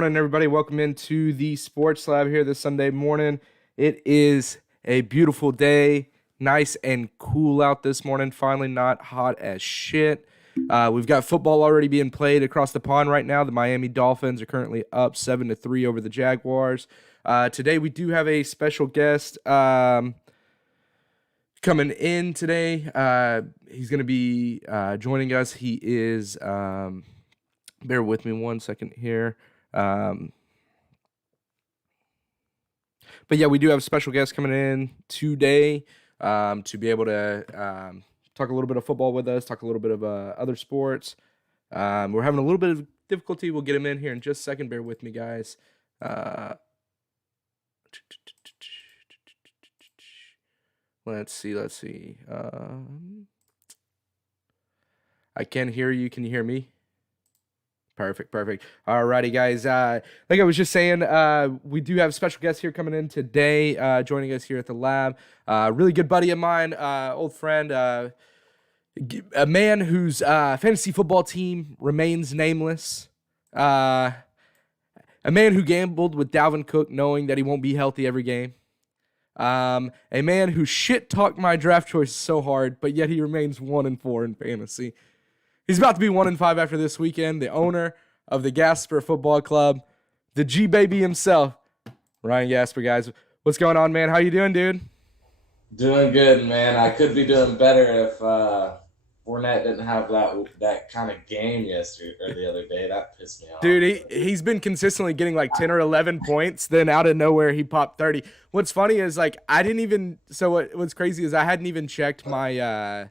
Morning, everybody. Welcome into the Sports Lab here this Sunday morning. It is a beautiful day, nice and cool out this morning. Finally, not hot as shit. We've got football already being played across the pond right now. The Miami Dolphins are currently up 7-3 over the Jaguars. Today, we do have a special guest coming in today. He's going to be joining us. He is, bear with me one second here. But yeah, we do have a special guest coming in today to be able to talk a little bit of football with us, talk a little bit of other sports. We're having a little bit of difficulty. We'll get him in here in just a second. Bear with me, guys. Let's see. I can hear you. Can you hear me? Perfect. Alrighty, guys. Like I was just saying, we do have special guests here coming in today, joining us here at the lab. Really good buddy of mine, old friend, a man whose fantasy football team remains nameless. A man who gambled with Dalvin Cook knowing that he won't be healthy every game. A man who shit-talked my draft choice so hard, but yet he remains 1-4 in fantasy. He's about to be 1-5 after this weekend. The owner of the Gasper Football Club, the G-Baby himself, Ryan Gasper, guys. What's going on, man? How you doing, dude? Doing good, man. I could be doing better if Fournette didn't have that kind of game yesterday or the other day. That pissed me off. Dude, he's been consistently getting like 10 or 11 points. Then out of nowhere, he popped 30. What's funny is like I didn't even. So what's crazy is I hadn't even checked my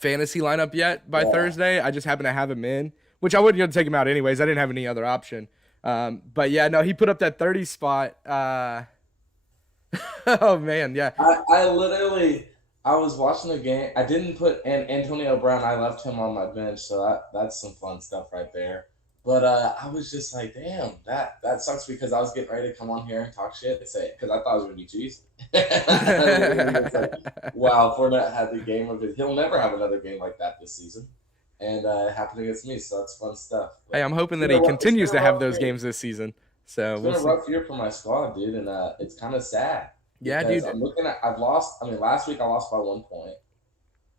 fantasy lineup yet by Thursday. I just happened to have him in, which I wasn't going to take him out anyways. I didn't have any other option. But yeah, no, he put up that 30 spot. Oh man, yeah. I was watching the game. I didn't put Antonio Brown. I left him on my bench, so that's some fun stuff right there. But I was just like, damn, that sucks because I was getting ready to come on here and talk shit and say because I thought it was gonna be cheesy. Wow, Fournette had the game of it. He'll never have another game like that this season, and it happened against me, so that's fun stuff. But Hey, I'm hoping that he continues to have those games this season. So it's been a rough year for my squad, dude, and it's kind of sad Yeah, because dude. I'm looking at I've lost. I mean, last week I lost by 1 point,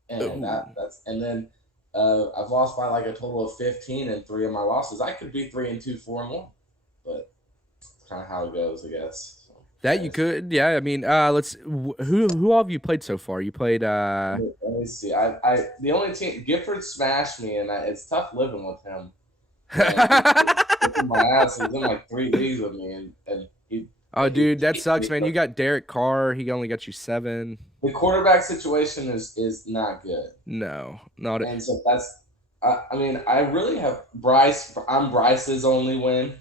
and then I've lost by like a total of 15 in three of my losses. I could be 3-2, 4-1, but it's kind of how it goes, I guess. So, That you could, yeah. I mean, who all have you played so far? You played let me see. I the only team Gifford smashed me, and it's tough living with him. And he's in my ass. He's in like 3 leagues with me, and Oh, he dude, that cheats sucks, me. man. You got Derek Carr. He only got you 7. The quarterback situation is not good. No, not it. And so I mean, I really have Bryce. I'm Bryce's only win.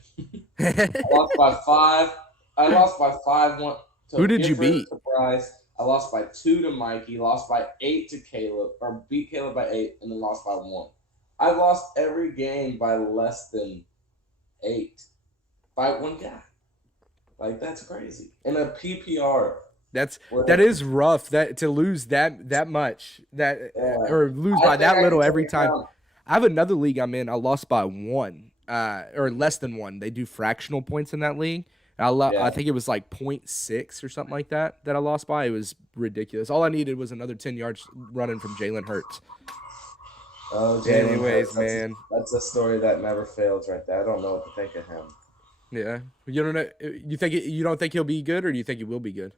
I lost by 5. I lost by 5. One Who to did you Gifford beat? to Bryce. I lost by 2 to Mikey. Lost by 8 to Caleb, or beat Caleb by 8, and then lost by 1. I lost every game by less than 8 by one guy. Like that's crazy in a PPR. That is rough. That to lose that much Yeah, or lose I by think that I can little take every it time. down. I have another league I'm in. I lost by 1, or less than 1. They do fractional points in that league. I Yeah. think it was like .6 or something like that I lost by. It was ridiculous. All I needed was another 10 yards running from Jalen Hurts. Oh, Jalen Anyways, Hurts. Man. That's a story that never fails right there. I don't know what to think of him. Yeah. You don't know. You don't think he'll be good, or do you think he will be good?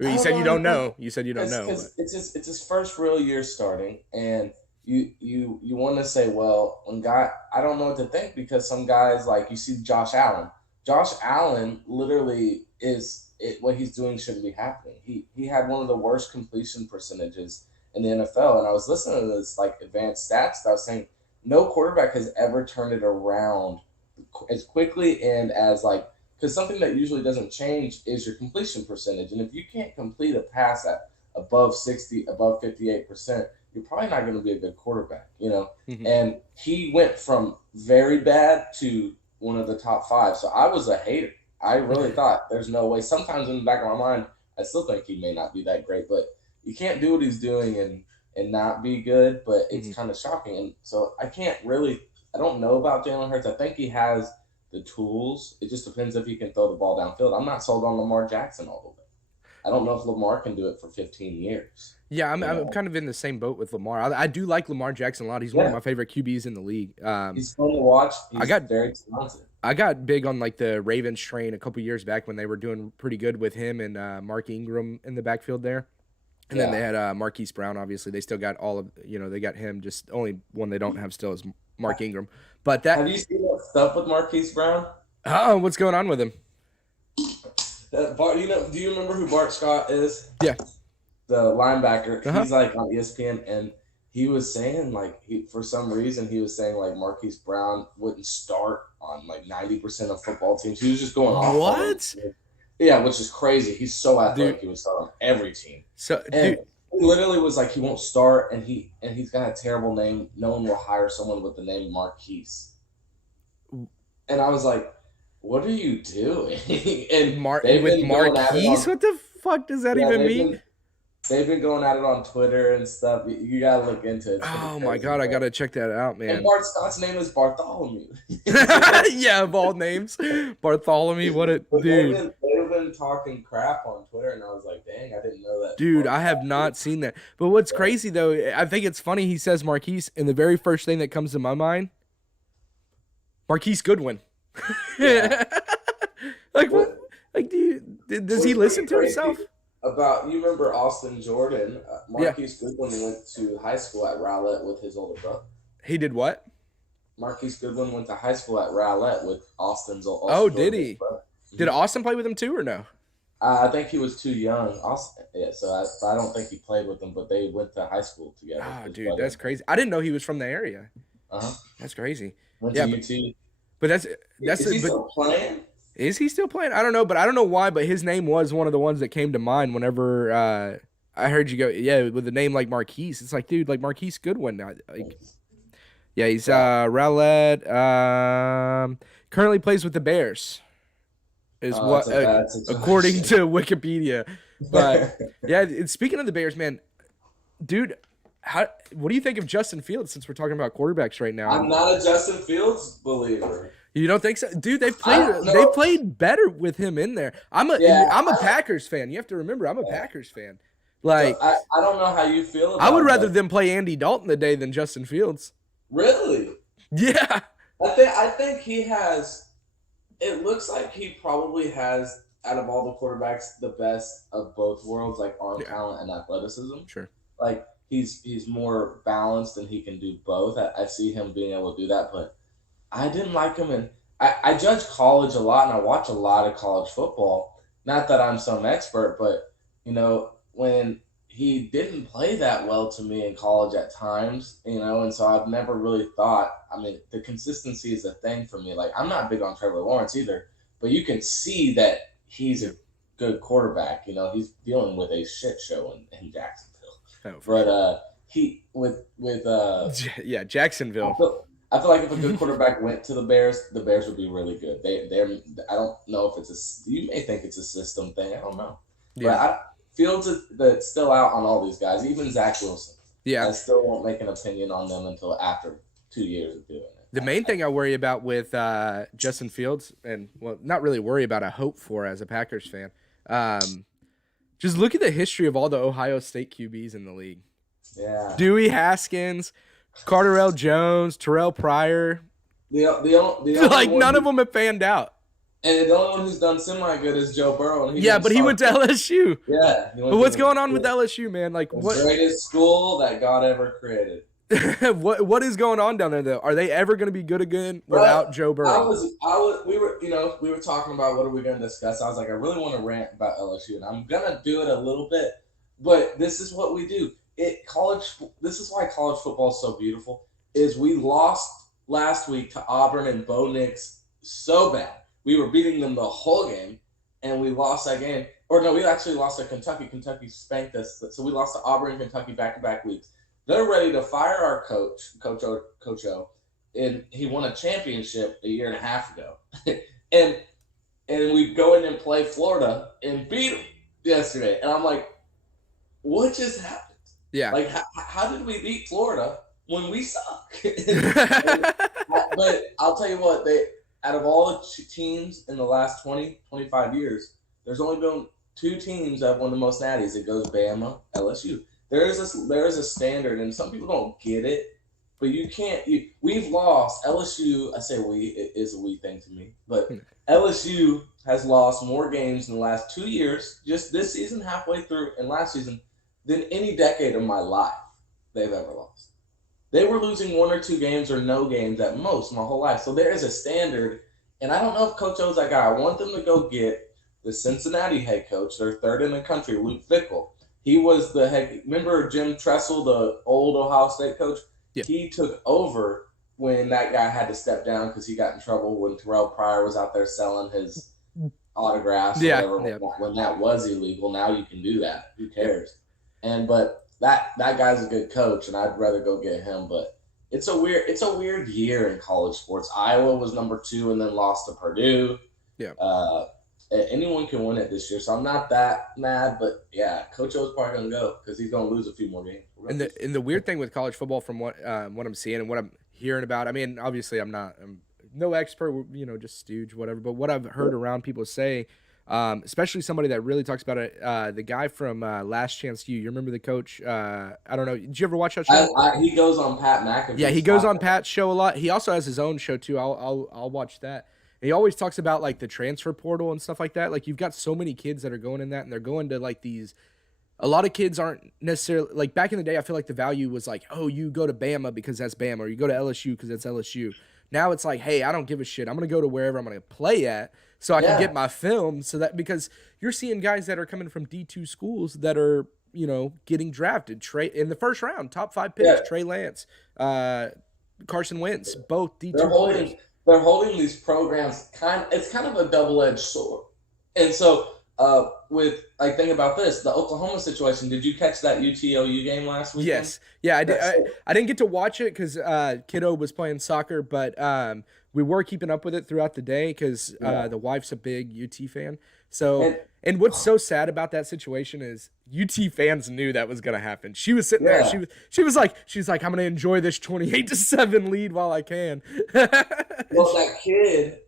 Or I you don't said you know. don't know. You said you don't know, but It's his first real year starting, and you want to say, well, when guy, I don't know what to think because some guys like you see Josh Allen. Josh Allen literally what he's doing shouldn't be happening. He had one of the worst completion percentages in the NFL, and I was listening to this like advanced stats that I was saying no quarterback has ever turned it around as quickly and as like because something that usually doesn't change is your completion percentage. And if you can't complete a pass at above 60, above 58%, you're probably not going to be a good quarterback, you know? mhm. And he went from very bad to one of the top 5. So I was a hater. I really thought there's no way. Sometimes in the back of my mind, I still think he may not be that great, but you can't do what he's doing and not be good, but it's Mhm. kind of shocking. And so I can't really I don't know about Jalen Hurts. I think he has the tools. It just depends if he can throw the ball downfield. I'm not sold on Lamar Jackson all the way. I don't know if Lamar can do it for 15 years. Yeah, I'm, You I'm know, kind of in the same boat with Lamar. I do like Lamar Jackson a lot. He's one of yeah, my favorite QBs in the league. he's fun to watch. I He's got very talented. I got big on like the Ravens train a couple years back when they were doing pretty good with him and Mark Ingram in the backfield there. And then they Yeah. had Marquise Brown. Obviously, they still got all of they got him. Just only one they don't have still is Mark Ingram. But Have you seen that stuff with Marquise Brown? what's going on with him? Do you remember who Bart Scott is? Yeah. The linebacker. Uh-huh. He's like on ESPN, and he was saying like for some reason he was saying like Marquise Brown wouldn't start on like 90% of football teams. He was just going off. What? Yeah, which is crazy. He's so athletic. Dude. He would start on every team. So, And dude, he literally was like he won't start, and he's got a terrible name. No one will hire someone with the name Marquise. And I was like, "What are you doing?" and they've with been going at it Marquise, on, what the fuck does that yeah, even mean? they've been going at it on Twitter and stuff. You gotta look into it. It's pretty Oh my crazy, god, I man. gotta check that out, And man. Bart Scott's name is Bartholomew. Yeah, of all names, Bartholomew. What a But dude. they've been talking crap on Twitter, and I was like, dang, I didn't know that. Dude, Bart I have Scott not seen that. But what's crazy though, I think it's funny he says Marquise, and the very first thing that comes to my mind, Marquise Goodwin. Yeah. Like what? What, Like, does he what's listen pretty to crazy himself? about you remember Austin Jordan? Yeah, Marquise Goodwin went to high school at Rowlett with his older brother. he did what? Marquise Goodwin went to high school at Rowlett with Oh, Austin did Jordan's he? brother. Did Mhm. Austin play with him too or no? I think he was too young. Austin, yeah, so I don't think he played with them, but they went to high school together. Ah, His dude, brother. that's crazy. I didn't know he was from the area. Uh-huh. That's crazy. Went to Yeah, UT. but that's Is he but still playing? is he still playing? I don't know, but I don't know why. But his name was one of the ones that came to mind whenever I heard you go. Yeah, with a name like Marquise, it's like, dude, like Marquise Goodwin. Like, yeah, he's Yeah. Rowlett. Currently plays with the Bears. Is Oh, that's what a bad situation. according to Wikipedia. But yeah, speaking of the Bears, man, dude, what do you think of Justin Fields since we're talking about quarterbacks right now? I'm not a Justin Fields believer. You don't think so, dude? I They no, played better with him in there. yeah. I'm a Packers fan. You have to remember, I'm a Packers fan. So Like, I don't know how you feel I would about rather that. them play Andy Dalton today than Justin Fields. Really? Yeah, I think he has. It looks like he probably has out of all the quarterbacks the best of both worlds, like arm yeah, talent and athleticism. sure. Like he's more balanced and he can do both. I see him being able to do that, but I didn't like him, and I judge college a lot, and I watch a lot of college football. Not that I'm some expert, but when he didn't play that well to me in college at times, and so I've never really thought. I mean, the consistency is a thing for me. Like I'm not big on Trevor Lawrence either, but you can see that he's Yeah. a good quarterback. He's dealing with a shit show in Jacksonville. Oh, for But sure. he with Yeah, Jacksonville. I feel like if a good quarterback went to the Bears would be really good. I don't know if you may think it's a system thing. I don't know, but Yeah, Fields is that's still out on all these guys, even Zach Wilson. yeah. I still won't make an opinion on them until after 2 years of doing it. The main thing I worry about with Justin Fields, and well, not really worry about, I hope for as a Packers fan. Just look at the history of all the Ohio State QBs in the league. Yeah. Dewey Haskins, Carterell Jones, Terrell Pryor. The only Like one none who, of them have panned out. and the only one who's done semi good is Joe Burrow, and he Yeah, didn't but he went to start. LSU. Yeah, he went But to what's the, going on with LSU, man? Like the what greatest school that God ever created. what is going on down there though? Are they ever going to be good again Bro, without Joe I Burrow? we were talking about what are we going to discuss. I was like, I really want to rant about LSU, and I'm gonna do it a little bit, but this is what we do. This is why college football is so beautiful. Is we lost last week to Auburn and Bo Nix so bad. We were beating them the whole game, and we lost that game. Or no, we actually lost to Kentucky. Kentucky spanked us, so we lost to Auburn and Kentucky back-to-back weeks. They're ready to fire our Coach O, and he won a championship a year and a half ago. and and we go in and play Florida and beat them yesterday. And I'm like, what just happened? Yeah. Like, how did we beat Florida when we suck. But I'll tell you what, they out of all the teams in the last 20, 25 years, there's only been two teams that have won the most natties. It goes Bama, LSU. There is a standard, and some people don't get it, but you can't. We've lost LSU. I say we, it is a we thing to me, but LSU has lost more games in the last 2 years, just this season, halfway through, and last season, than any decade of my life they've ever lost. They were losing one or two games or no games at most my whole life. So there is a standard, and I don't know if Coach O's that guy. I want them to go get the Cincinnati head coach, their third in the country, Luke Fickell. He was the head. Remember Jim Tressel, the old Ohio State coach? Yeah. He took over when that guy had to step down because he got in trouble when Terrell Pryor was out there selling his autographs. Yeah, or whatever, when that was illegal. Now you can do that. Who cares? But that guy's a good coach, and I'd rather go get him. But it's a weird year in college sports. Iowa was number 2 and then lost to Purdue. Yeah. Anyone can win it this year, so I'm not that mad. But yeah, Coach O's probably gonna go because he's gonna lose a few more games. And the weird thing with college football, from what I'm seeing and what I'm hearing about, I mean, obviously I'm no expert, just stooge, whatever. But what I've heard around people say, especially somebody that really talks about it, the guy from Last Chance U. You remember the coach? I don't know. Did you ever watch that show? He goes on Pat McAfee's. Yeah, he goes on Pat's show a lot. He also has his own show too. I'll watch that. And he always talks about like the transfer portal and stuff like that. Like you've got so many kids that are going in that, and they're going to like these. A lot of kids aren't necessarily like back in the day. I feel like the value was like, oh, you go to Bama because that's Bama, or you go to LSU because that's LSU. Now it's like, hey, I don't give a shit. I'm gonna go to wherever I'm gonna play at, so I can get my film. So that because you're seeing guys that are coming from D2 schools that are getting drafted. Trey in the first round, top 5 picks. Trey Lance, Carson Wentz, both D2 players. They're holding these programs it's kind of a double-edged sword. And so think about this, the Oklahoma situation. Did you catch that UTOU game last weekend? Yes. Yeah, I did. I didn't get to watch it because kiddo was playing soccer, but we were keeping up with it throughout the day because the wife's a big UT fan. So, and what's so sad about that situation is UT fans knew that was going to happen. She was sitting there. She was like, I'm going to enjoy this 28-7 lead while I can. Well, that kid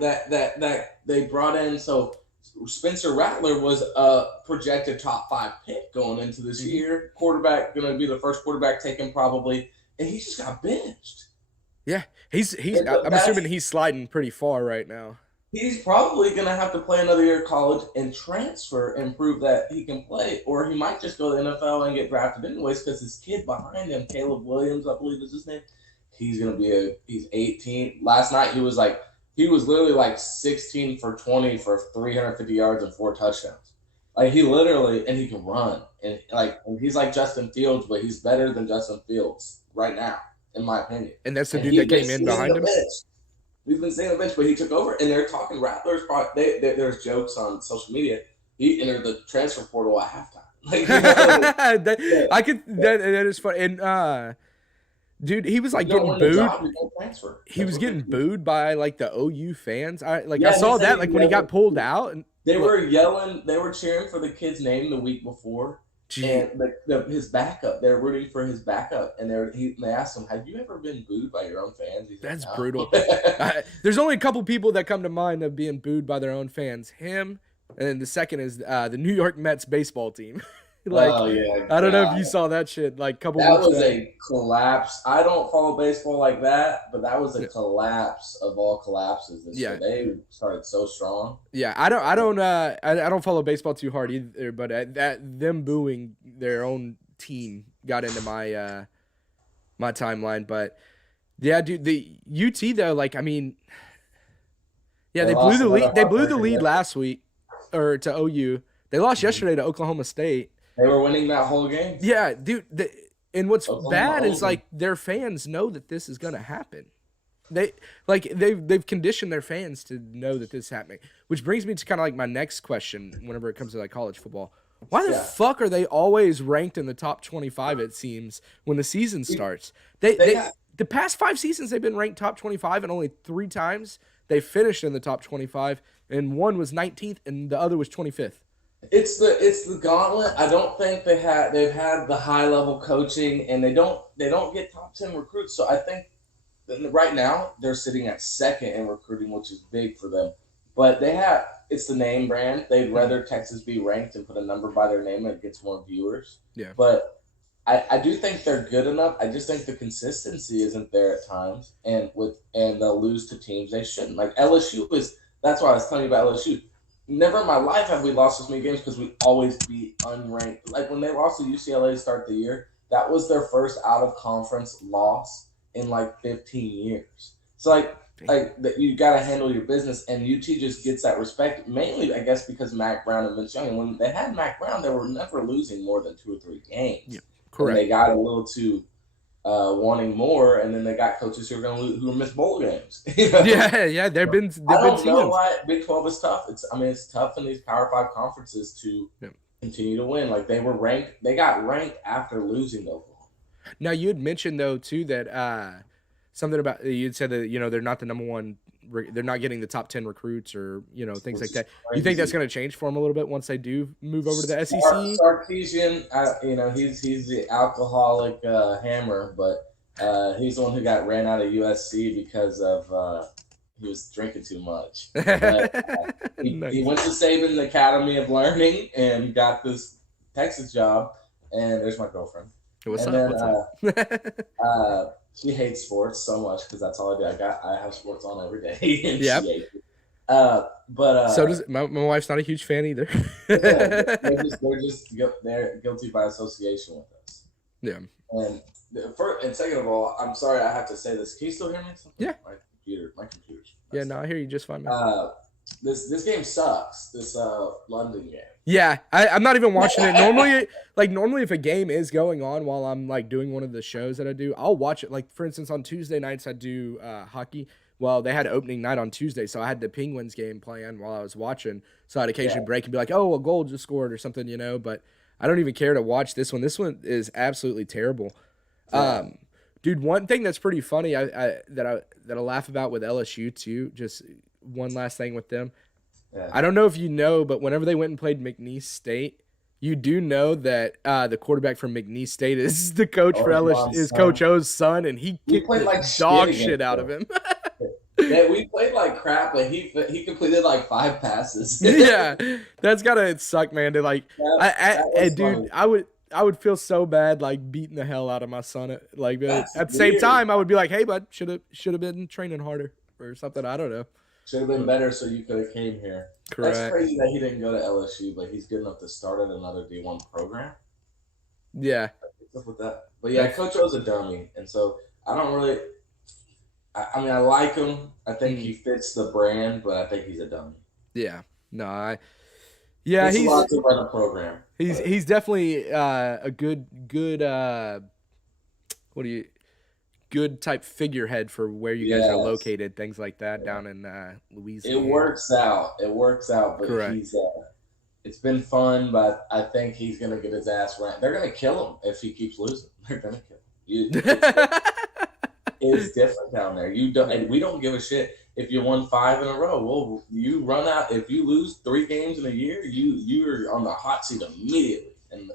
that they brought in, so Spencer Rattler was a projected top 5 pick going into this year. Quarterback, going to be the first quarterback taken probably, and he just got benched. Yeah, I'm assuming he's sliding pretty far right now. He's probably going to have to play another year of college and transfer and prove that he can play, or he might just go to the NFL and get drafted anyways because his kid behind him, Caleb Williams, I believe is his name, he's 18. Last night he was literally like 16 for 20 for 350 yards and 4 touchdowns. Like he literally, and he can run, and he's like Justin Fields, but he's better than Justin Fields right now, in my opinion. And that's the dude that came in behind him. We've been seeing the bench, but he took over, and they're talking Rattlers. There's jokes on social media. He entered the transfer portal at halftime. That is funny. And dude, he was like getting booed. He was getting booed by like the OU fans. I saw that like when he got pulled out. And they were yelling. They were cheering for the kid's name the week before. And his backup, they're rooting for his backup, and they asked him, "Have you ever been booed by your own fans?" That's brutal. There's only a couple people that come to mind of being booed by their own fans. Him, and then the second is the New York Mets baseball team. I don't know if you saw that shit. Like couple. That was a collapse. I don't follow baseball like that, but that was a collapse of all collapses. This year. They started so strong. Yeah, I don't follow baseball too hard either. But them booing their own team got into my my timeline. But yeah, dude, the UT though, like I mean, yeah, they blew the lead. They blew the lead last week, or to OU. They lost yesterday to Oklahoma State. They were winning that whole game. Yeah, dude. And what's bad is like their fans know that this is gonna happen. They've conditioned their fans to know that this is happening. Which brings me to kind of like my next question. Whenever it comes to like college football, why the fuck are they always ranked in the top 25? It seems when the season starts. The past 5 seasons they've been ranked top 25, and only 3 times they finished in the top 25, and one was 19th and the other was 25th. It's the gauntlet. I don't think they've had the high level coaching, and they don't get top 10 recruits. So I think that right now they're sitting at second in recruiting, which is big for them. But it's the name brand. They'd rather Texas be ranked and put a number by their name, and it gets more viewers. Yeah. But I do think they're good enough. I just think the consistency isn't there at times, and they'll lose to teams they shouldn't. Like LSU is. That's why I was telling you about LSU. Never in my life have we lost this many games because we always beat unranked. Like when they lost to UCLA to start the year, that was their first out of conference loss in like 15 years. So like that you got to handle your business, and UT just gets that respect mainly, I guess, because Mac Brown and Vince Young. And when they had Mac Brown, they were never losing more than 2 or 3 games. Yeah, and correct. they got a little too wanting more, and then they got coaches who are going to miss bowl games. You know? Yeah. There've been I don't know seasons. why Big 12 is tough. It's tough in these Power 5 conferences to Yeah. continue to win. Like they were ranked, they got ranked after losing to Oklahoma. Now you had mentioned though too that something about you'd said that they're not the number one. They're not getting the top 10 recruits or things Which like is that. You think that's crazy. going to change for them a little bit once they do move over to the SEC? Sarkeesian, he's the alcoholic hammer, but he's the one who got ran out of USC because of he was drinking too much. But he Nice. went to Saban's Academy of Learning and got this Texas job. And there's my girlfriend. What's And up? then What's up? she hates sports so much because that's all I do. I have sports on every day, and she Yep. hates it. But So does my wife's not a huge fan either. yeah, they're guilty by association with us. Yeah. And and second of all, I'm sorry I have to say this. Can you still hear me? Yeah. My computer's Yeah. messed No, up. I hear you just fine, man. This game sucks. This London game. Yeah, I'm not even watching it. Normally, if a game is going on while I'm like doing one of the shows that I do, I'll watch it. Like for instance, on Tuesday nights I do hockey. Well, they had opening night on Tuesday, so I had the Penguins game playing while I was watching. So I'd occasionally break and be like, "Oh, a goal just scored" or something, But I don't even care to watch this one. This one is absolutely terrible. Yeah. Dude, one thing that's pretty funny, that I laugh about with LSU too. Just one last thing with them. Yeah. I don't know if you know, but whenever they went and played McNeese State, you do know that the quarterback from McNeese State is the coach for LSU, is Coach O's son, and he We kicked played the like dog shit shit against out them. of him. Yeah, we played like crap, but he completed like 5 passes. Yeah, that's gotta suck, man. To like, That was dude, funny. I would feel so bad like beating the hell out of my son. But That's at the same weird. time, I would be like, hey, bud, should have been training harder or something. I don't know. Should have been better, so you could have came here. That's Correct. crazy that he didn't go to LSU, but he's good enough to start at another D1 program. Yeah. What's up with that? But yeah, Coach O's a dummy, and so I don't really. I mean, I like him. I think he fits the brand, but I think he's a dummy. Yeah. No, It's a lot to run a program. He's definitely a good good type figurehead for where you guys are located, things like that down in Louisiana. It works out. But Correct. It's been fun, but I think he's gonna get his ass ranked. They're gonna kill him if he keeps losing. They're gonna kill him. It's different down there. And we don't give a shit if you won 5 in a row. Well, you run out if you lose 3 games in a year. You're on the hot seat immediately, and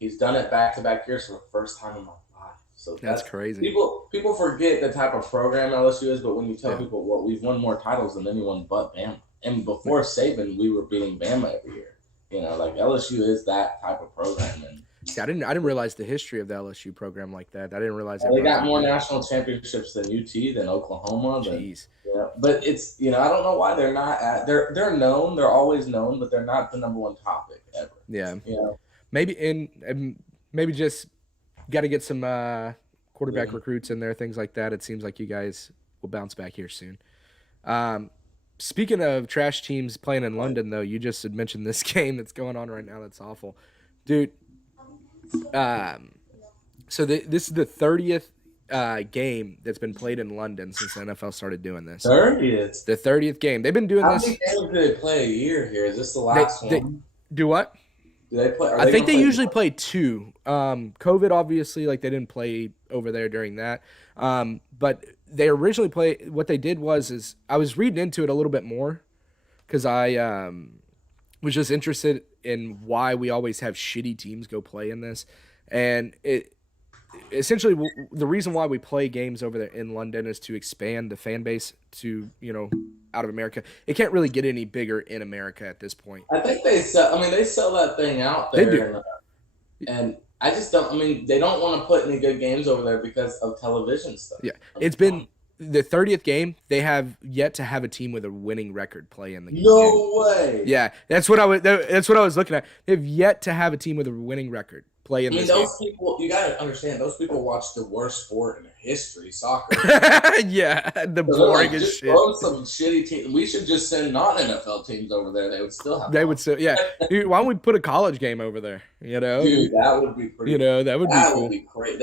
he's done it back-to-back years for the first time in my life. So That's crazy. People forget the type of program LSU is, but when you tell people, well, we've won more titles than anyone but Bama, and before Saban, we were beating Bama every year. Like LSU is that type of program, and See, I didn't realize the history of the LSU program like that. I didn't realize they got more national championships than UT, than Oklahoma. Jeez. But it's I don't know why they're not they're known. They're always known, but they're not the number one topic ever. Yeah. You Maybe maybe just got to get some quarterback recruits in there, things like that. It seems like you guys will bounce back here soon. Speaking of trash teams playing in London, though, you just had mentioned this game that's going on right now. That's awful, dude. So this is the 30th game that's been played in London since the NFL started doing this. 30th. The 30th game. They've been doing How this. How many games do they play a year here? Is this the last one? Do what? Do they play? I think they usually play 2. COVID, obviously, like they didn't play over there during that. But they originally played. What they did was I was reading into it a little bit more because I was just interested and why we always have shitty teams go play in this. And it essentially the reason why we play games over there in London is to expand the fan base to, out of America. It can't really get any bigger in America at this point. I think they sell. I mean, they sell that thing out They there, do. and I just don't. I mean, they don't want to put any good games over there because of television stuff. Yeah. It's been the 30th game. They have yet to have a team with a winning record play in the game. No way. Yeah, that's what I was looking at. They've yet to have a team with a winning record play in I mean, this game. those people. You gotta understand. Those people watch the worst sport in history, soccer. Yeah, the So boring as just shit. throw some shitty teams. We should just send non-NFL teams over there. They would still have. They fun. would still, yeah. Dude, why don't we put a college game over there? Dude, that would be pretty. That would be That cool. would be great.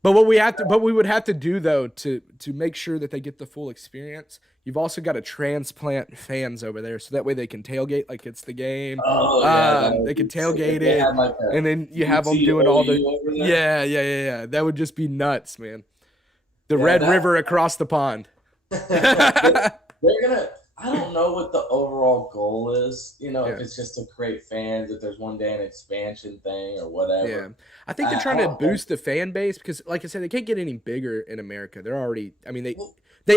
But what we would have to do though to make sure that they get the full experience, you've also got to transplant fans over there so that way they can tailgate like it's the game. Oh yeah, They can tailgate they it, had like and then you have them doing all the yeah. That would just be nuts, man. The Red River across the pond. They're gonna. I don't know what the overall goal is. If it's just to create fans, if there's one day an expansion thing or whatever. Yeah, I think they're trying to boost the fan base because, like I said, they can't get any bigger in America. They're already. I mean, they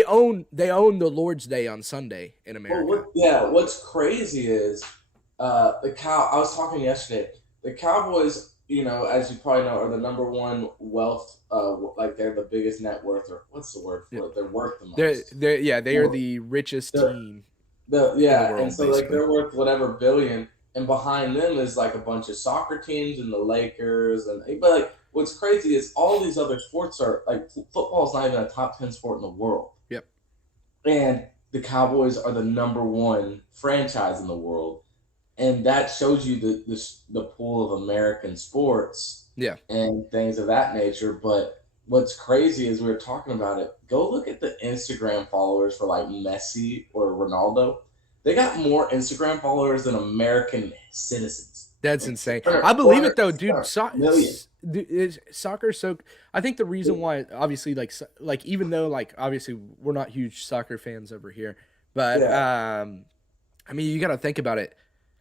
own the Lord's Day on Sunday in America. What's crazy is I was talking yesterday. The Cowboys, as you probably know, are the number one wealth. Like they're the biggest net worth, or what's the word for it? They're worth the most. They are the richest team. In the world, and so basically. like they're worth whatever billion, and behind them is like a bunch of soccer teams and the Lakers, but like what's crazy is all these other sports are like football's not even a top 10 sport in the world. Yep. And the Cowboys are the number one franchise in the world. And that shows you the pool of American sports, and things of that nature. But what's crazy is we were talking about it. Go look at the Instagram followers for like Messi or Ronaldo. They got more Instagram followers than American citizens. That's insane. I believe it though, dude. Soccer. So I think the reason why, obviously, like even though like obviously we're not huge soccer fans over here, but I mean you got to think about it.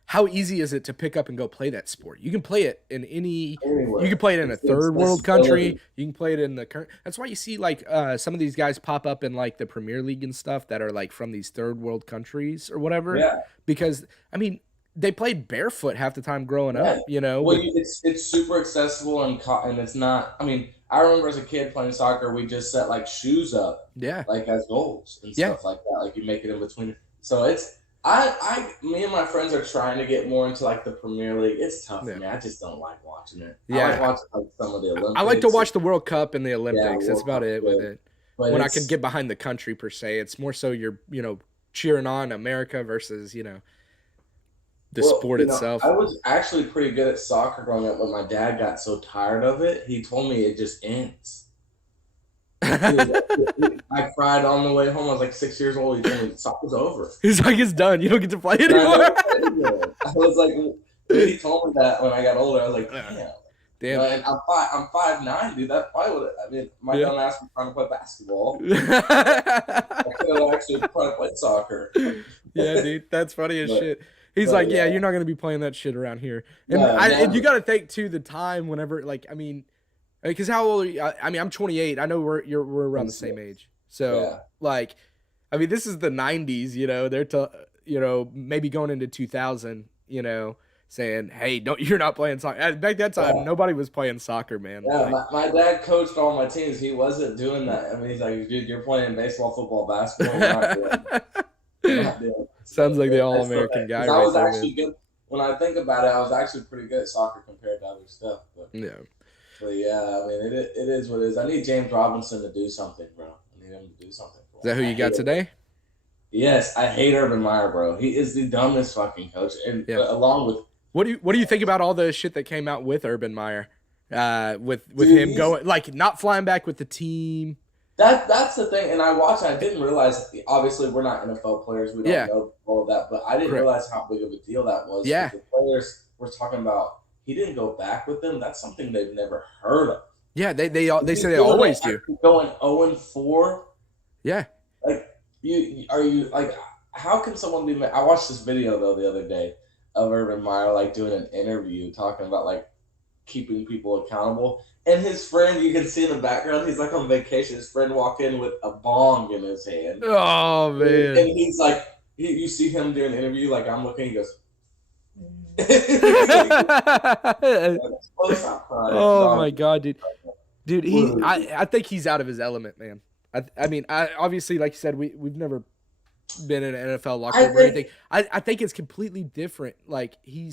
How easy is it to pick up and go play that sport? You can play it in anywhere. You can play it in a third world country. You can play it in the current. That's why you see like some of these guys pop up in like the Premier League and stuff that are like from these third world countries or whatever. Yeah. Because I mean, they played barefoot half the time growing up. Well, it's super accessible and it's not. I mean, I remember as a kid playing soccer, we just set like shoes up, like as goals and stuff like that. Like you make it in between. So it's. Me and my friends are trying to get more into like the Premier League. It's tough for me. I just don't like watching it. I like watching like some of the Olympics. I like to watch the World Cup and the Olympics. That's about it with it. But when I can get behind the country per se, it's more so you're cheering on America versus the sport itself. I was actually pretty good at soccer growing up, but my dad got so tired of it. He told me it just ends. I cried on the way home. I was like 6 years old. He told me soccer's over. He's like, it's done. You don't get to play anymore. I was like, when he told me that when I got older, I was like, damn. And I'm 5'9", dude. That probably would. I mean, my dumb ass was trying to play basketball. I could have actually tried to play soccer. Yeah, dude, that's funny as shit. He's like, you're not gonna be playing that shit around here. And you got to think too the time whenever, like, I mean. Because how old are you? I mean, I'm 28. I know we're around the same age. So, like, I mean, this is the 90s, they're maybe going into 2000, saying, hey, you're not playing soccer. Back that time, nobody was playing soccer, man. Yeah, my dad coached all my teams. He wasn't doing that. I mean, he's like, dude, you're playing baseball, football, basketball. We're not doing it. Sounds like the all-American guy. I was actually good. When I think about it, I was actually pretty good at soccer compared to other stuff. But yeah, I mean, it is what it is. I need James Robinson to do something, bro. I need him to do something. Is that who you got today? Yes, I hate Urban Meyer, bro. He is the dumbest fucking coach. And along with what do you think about all the shit that came out with Urban Meyer? With him going like not flying back with the team. That's the thing, and I watched. I didn't realize. Obviously, we're not NFL players. We don't know all of that, but I didn't realize how big of a deal that was. Yeah, the players were talking about. He didn't go back with them. That's something they've never heard of. Yeah, they say they always do. Going 0-4. Yeah. Like how can someone be mad? I watched this video though the other day of Urban Meyer like doing an interview talking about like keeping people accountable. And his friend, you can see in the background, he's like on vacation. His friend walked in with a bong in his hand, Oh and man. he's like, you see him during the interview, like I'm looking, he goes, he's like, oh, stop crying. Oh No, my god, dude. Dude, literally. I think he's out of his element, man. I mean, I obviously, like you said, we've never been in an NFL locker I room or anything. think, I think it's completely different. Like he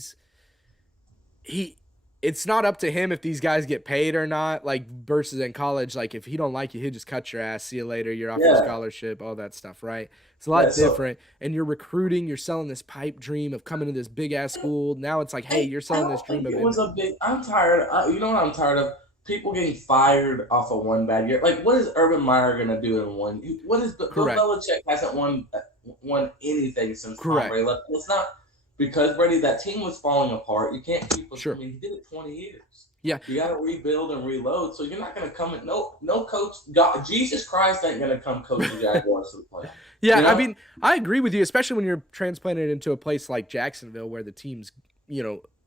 it's not up to him if these guys get paid or not, like versus in college, like if he don't like you, he'll just cut your ass, see you later, you're off your yeah, scholarship, all that stuff, right? It's a yeah. lot So different. And you're recruiting, you're selling this pipe dream of coming to this big ass school. Now it's like, hey, you're I selling this don't dream think of it was a big. I'm tired. You know what I'm tired of? People getting fired off of one bad year. Like, what is Urban Meyer gonna do in one? What is Bill correct. Belichick hasn't won anything since Tom Correct. Brady left. And it's not because Brady. That team was falling apart. You can't keep. I Sure. mean, he did it 20 years. Yeah. You got to rebuild and reload. So you're not gonna come in. No coach. God, Jesus Christ ain't gonna come coach the Jaguars to the playoffs. Yeah, You I know? mean, I agree with you, especially when you're transplanted into a place like Jacksonville where the team's,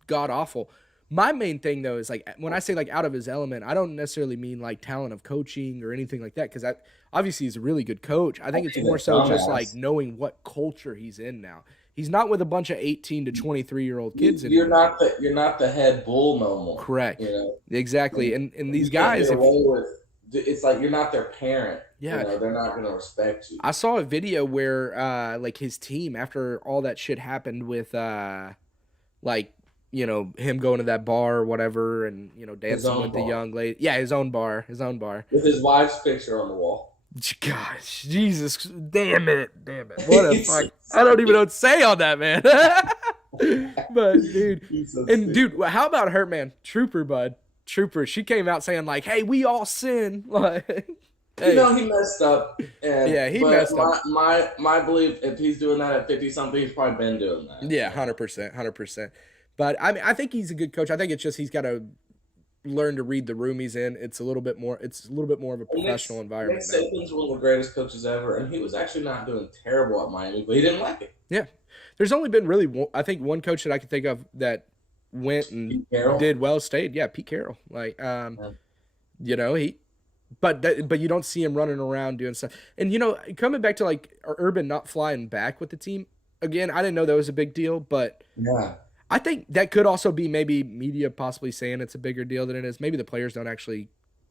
god awful. My main thing though is like when I say like out of his element, I don't necessarily mean like talent of coaching or anything like that because obviously he's a really good coach. I think it's He's more a so just like dumbass. knowing what culture he's in now. He's not with a bunch of 18 to 23-year-old kids You're anymore. not the head bull no more. Correct. You know. Exactly. And these You can't get guys, if away with. It's like you're not their parent. yeah, They're not going to respect you. I saw a video where like his team after all that shit happened with like him going to that bar or whatever and His dancing own with the bar young lady. Yeah, his own bar. with his wife's picture on the wall. Gosh, Jesus, damn it, what a fuck. I don't even know what to say on that, man. But dude, He's so and stupid. dude, how about her, man? Trooper, bud, Trooper. She came out saying like, "Hey, we all sin." Like, hey, He messed up, yeah, he but messed up. my belief, if he's doing that at 50 something, he's probably been doing that. Yeah, 100%, 100%. But I mean, I think he's a good coach. I think it's just he's got to learn to read the room he's in. It's a little bit more. It's a little bit more of a And professional Nick environment now. Saban's one of the greatest coaches ever, and he was actually not doing terrible at Miami, but he didn't like it. Yeah, there's only been really I think one coach that I can think of that went and Pete Carroll. did well, stayed. Yeah, Pete Carroll. Like, Yeah. he. But you don't see him running around doing stuff. And coming back to like Urban not flying back with the team again, I didn't know that was a big deal, but Yeah. I think that could also be maybe media possibly saying it's a bigger deal than it is. Maybe the players don't actually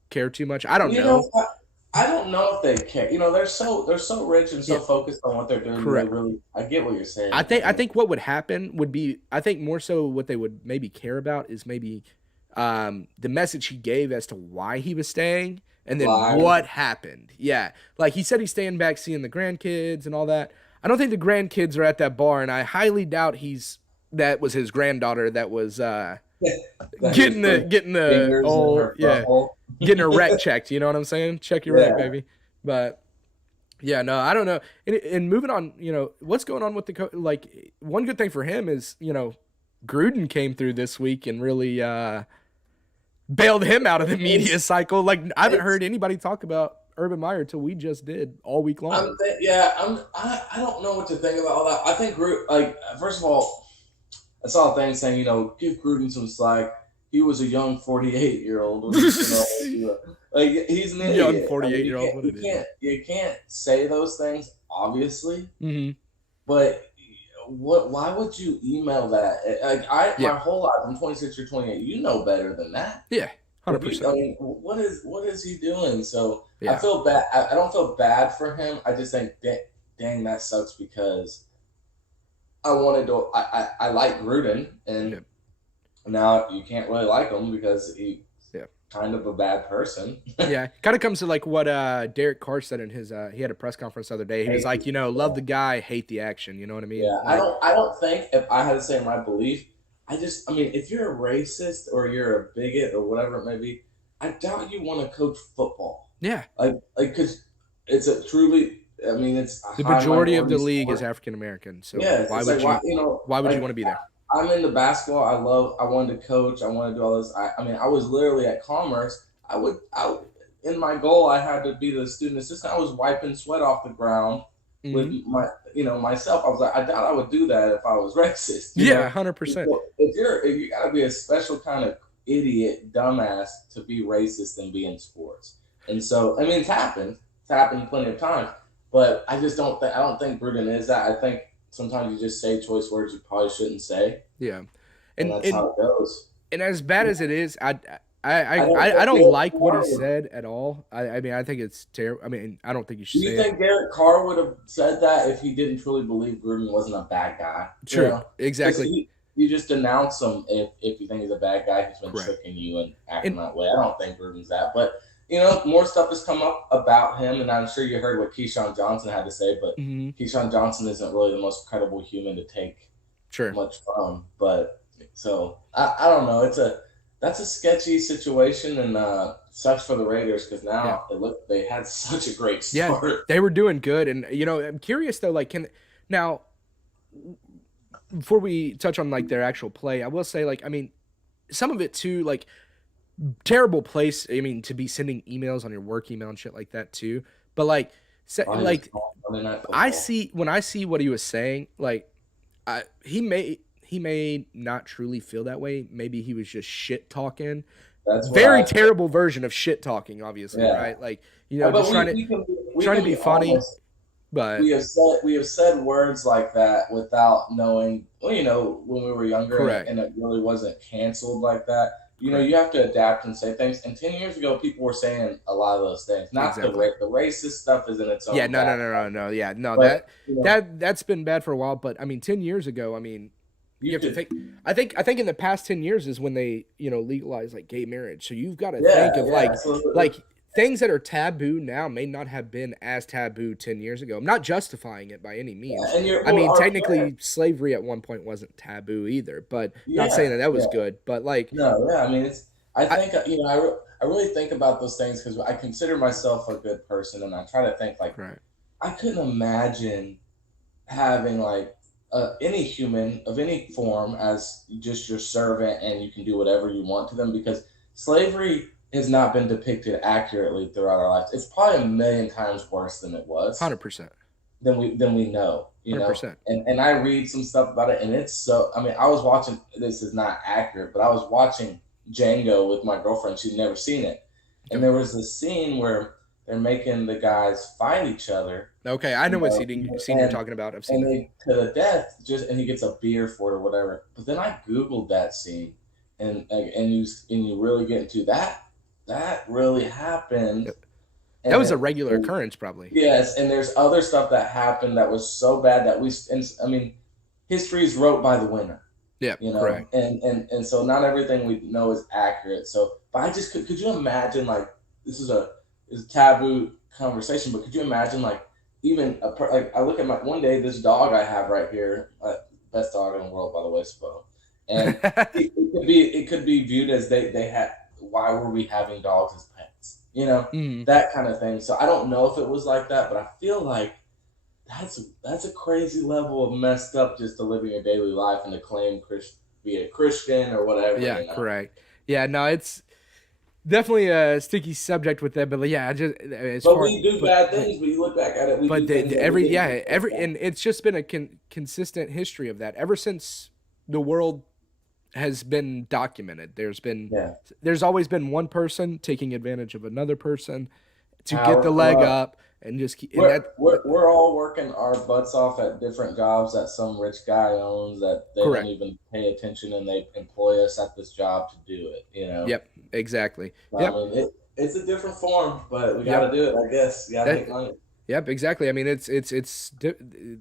care too much. I don't You know. know, I don't know if they care. They're so rich and Yeah, so focused on what they're doing. They correct. really, I get what you're saying. I think what would happen would be I think more so what they would maybe care about is maybe the message he gave as to why he was staying and then Live. what happened. Yeah. Like he said he's staying back seeing the grandkids and all that. I don't think the grandkids are at that bar and I highly doubt that was his granddaughter that was That he was getting the fingers in old her yeah, butthole. getting her rec checked, you know what I'm saying? Check your rec, Yeah. baby. But yeah, no, I don't know. And moving on, what's going on with like one good thing for him is, Gruden came through this week and really bailed him out of the media It's, cycle. Like I haven't it's heard anybody talk about Urban Meyer till we just did all week long. I don't know what to think about all that. I think like first of all, I saw a thing saying give Gruden some slack. He was a young 48-year-old. Like he's an Young idiot. I mean, 48-year-old, what an idiot. you can't say those things obviously, Mm-hmm. but why would you email that? Like Yeah, my whole life, I'm 26 or 28. You know better than that. yeah, If you, 100%. I mean, what is he doing? So I Yeah, feel bad. I don't feel bad for him. I just think, dang, that sucks because I wanted to. I like Gruden, yeah, and now you can't really like him because he's yeah. kind of a bad person. Yeah, kind of comes to like what Derek Carr said in his he had a press conference the other day. He was Hate like, love yeah. the guy, hate the action. You know what I mean? Yeah, Like, I don't think if I had to say my belief, I mean, if you're a racist or you're a bigot or whatever it may be, I doubt you want to coach football. yeah, Because it's a truly, I mean, it's a the high majority of minority the league is sport. African American. So Yeah, why it's would like you why would you like want to be there? I'm into basketball. I wanted to coach. I wanted to do all this. I mean, I was literally at Commerce. In my goal, I had to be the student assistant. I was wiping sweat off the ground with Hmm. myself. I was like, I doubt I would do that if I was racist. Yeah, 100%. So if you got to be a special kind of idiot, dumbass to be racist and be in sports. And so, I mean, it's happened plenty of times. But I just I don't think Gruden is that. I think sometimes you just say choice words you probably shouldn't say, Yeah, and and that's and how it goes. and as bad as it is, I don't I think don't Derek like what he Carr would. said at all. I mean, I think it's terrible. I mean, I don't think you Do should you say it. think Derek Carr would have said that if he didn't truly believe Gruden wasn't a bad guy? True, Because exactly, you just denounce him if you think he's a bad guy who's been correct. tricking you and acting And that way. I don't think Gruden's that, but more stuff has come up about him, and I'm sure you heard what Keyshawn Johnson had to say. But mhm, Keyshawn Johnson isn't really the most credible human to take sure, much from. But so I don't know. That's a sketchy situation, and sucks for the Raiders because yeah, now they had such a great yeah, start. they were doing good. And I'm curious though, like, can now before we touch on like their actual play, I will say, like, I mean, some of it too, like, terrible place. I mean, to be sending emails on your work email and shit like that too. But like, Oh, he was like calling Monday Night I Football. see when I see what he was saying, like, he may not truly feel that way. Maybe he was just shit talking. That's what Very I terrible version of shit talking, obviously, yeah. right? Like, But just we trying to can be be funny, honest. but We have said words like that without knowing. Well, when we were younger correct, and it really wasn't canceled like that. correct, You have to adapt and say things. And 10 years ago, people were saying a lot of those things. Not exactly. the racist stuff is in its Yeah, own no, no, bag, no, no, no. Yeah, no, but that's been bad for a while. But I mean, 10 years ago, I mean, you you have to could think. I think in the past 10 years is when they legalized like gay marriage. So you've got to yeah think of yeah. So like things that are taboo now may not have been as taboo 10 years ago. I'm not justifying it by any means. and I mean, our parents. technically, slavery at one point wasn't taboo either. But not saying Yeah that that was yeah. good. But like, No, yeah. I mean, it's. I I think I really think about those things because I consider myself a good person, and I try to think like correct. I couldn't imagine having like any human of any form as just your servant, and you can do whatever you want to them because slavery has not been depicted accurately throughout our lives. It's probably a million times worse than it was 100%. than we know. 100%. And I read some stuff about it, and it's so. I mean, I was watching. This is not accurate, but I was watching Django with my girlfriend. She'd never seen it, and Okay. there was this scene where they're making the guys fight each other, Okay. I know what scene you're and talking about. I've seen and it. they to the death, and he gets a beer for it or whatever. But then I googled that scene, and you really get into that. That really happened, That and was a regular occurrence, probably. yes, and there's other stuff that happened that was so bad that and I mean, history is wrote by the winner, Yeah. Correct. and so not everything we know is accurate. So, but I just could you imagine like this is a taboo conversation, but could you imagine like even like I look at my one day this dog I have right here, best dog in the world by the way, Spo, and it could be viewed as they had why were we having dogs as pets, Mhm. that kind of thing. So I don't know if it was like that, but I feel like that's a crazy level of messed up just to live in your daily life and to claim be a Christian or whatever, Yeah. Correct. Yeah. No, it's definitely a sticky subject with that, but yeah, I just as But far, we do bad things. When you look back at it, we do things that we every didn't yeah do. every and it's just been a consistent history of that ever since the world has been documented. Yeah, There's always been one person taking advantage of another person to get the power leg corrupt. up and just keep and We're all working our butts off at different jobs that some rich guy owns that they don't correct. even pay attention and they employ us at this job to do it. Yep, exactly. I Yep, mean, it's a different form, but we got yep. to do it. I guess you got to That make money. Yep, exactly. I mean, to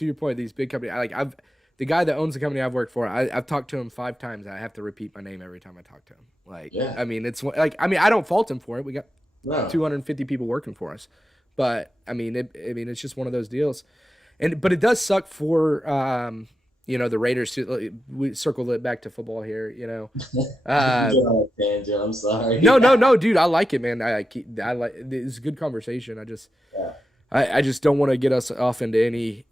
your point. These big companies, I've the guy that owns the company I've worked for. I've talked to him 5 times. I have to repeat my name every time I talk to him. Like, Yeah, I mean, it's like I mean, I don't fault him for it. We got no, 250 people working for us, but I mean, it's just one of those deals. But it does suck for the Raiders to we circle it back to football here. I'm Uh, going on a tangent. I'm no, sorry. no, no, dude, I like it, man. I like it's a good conversation. Yeah, I just don't want to get us off into any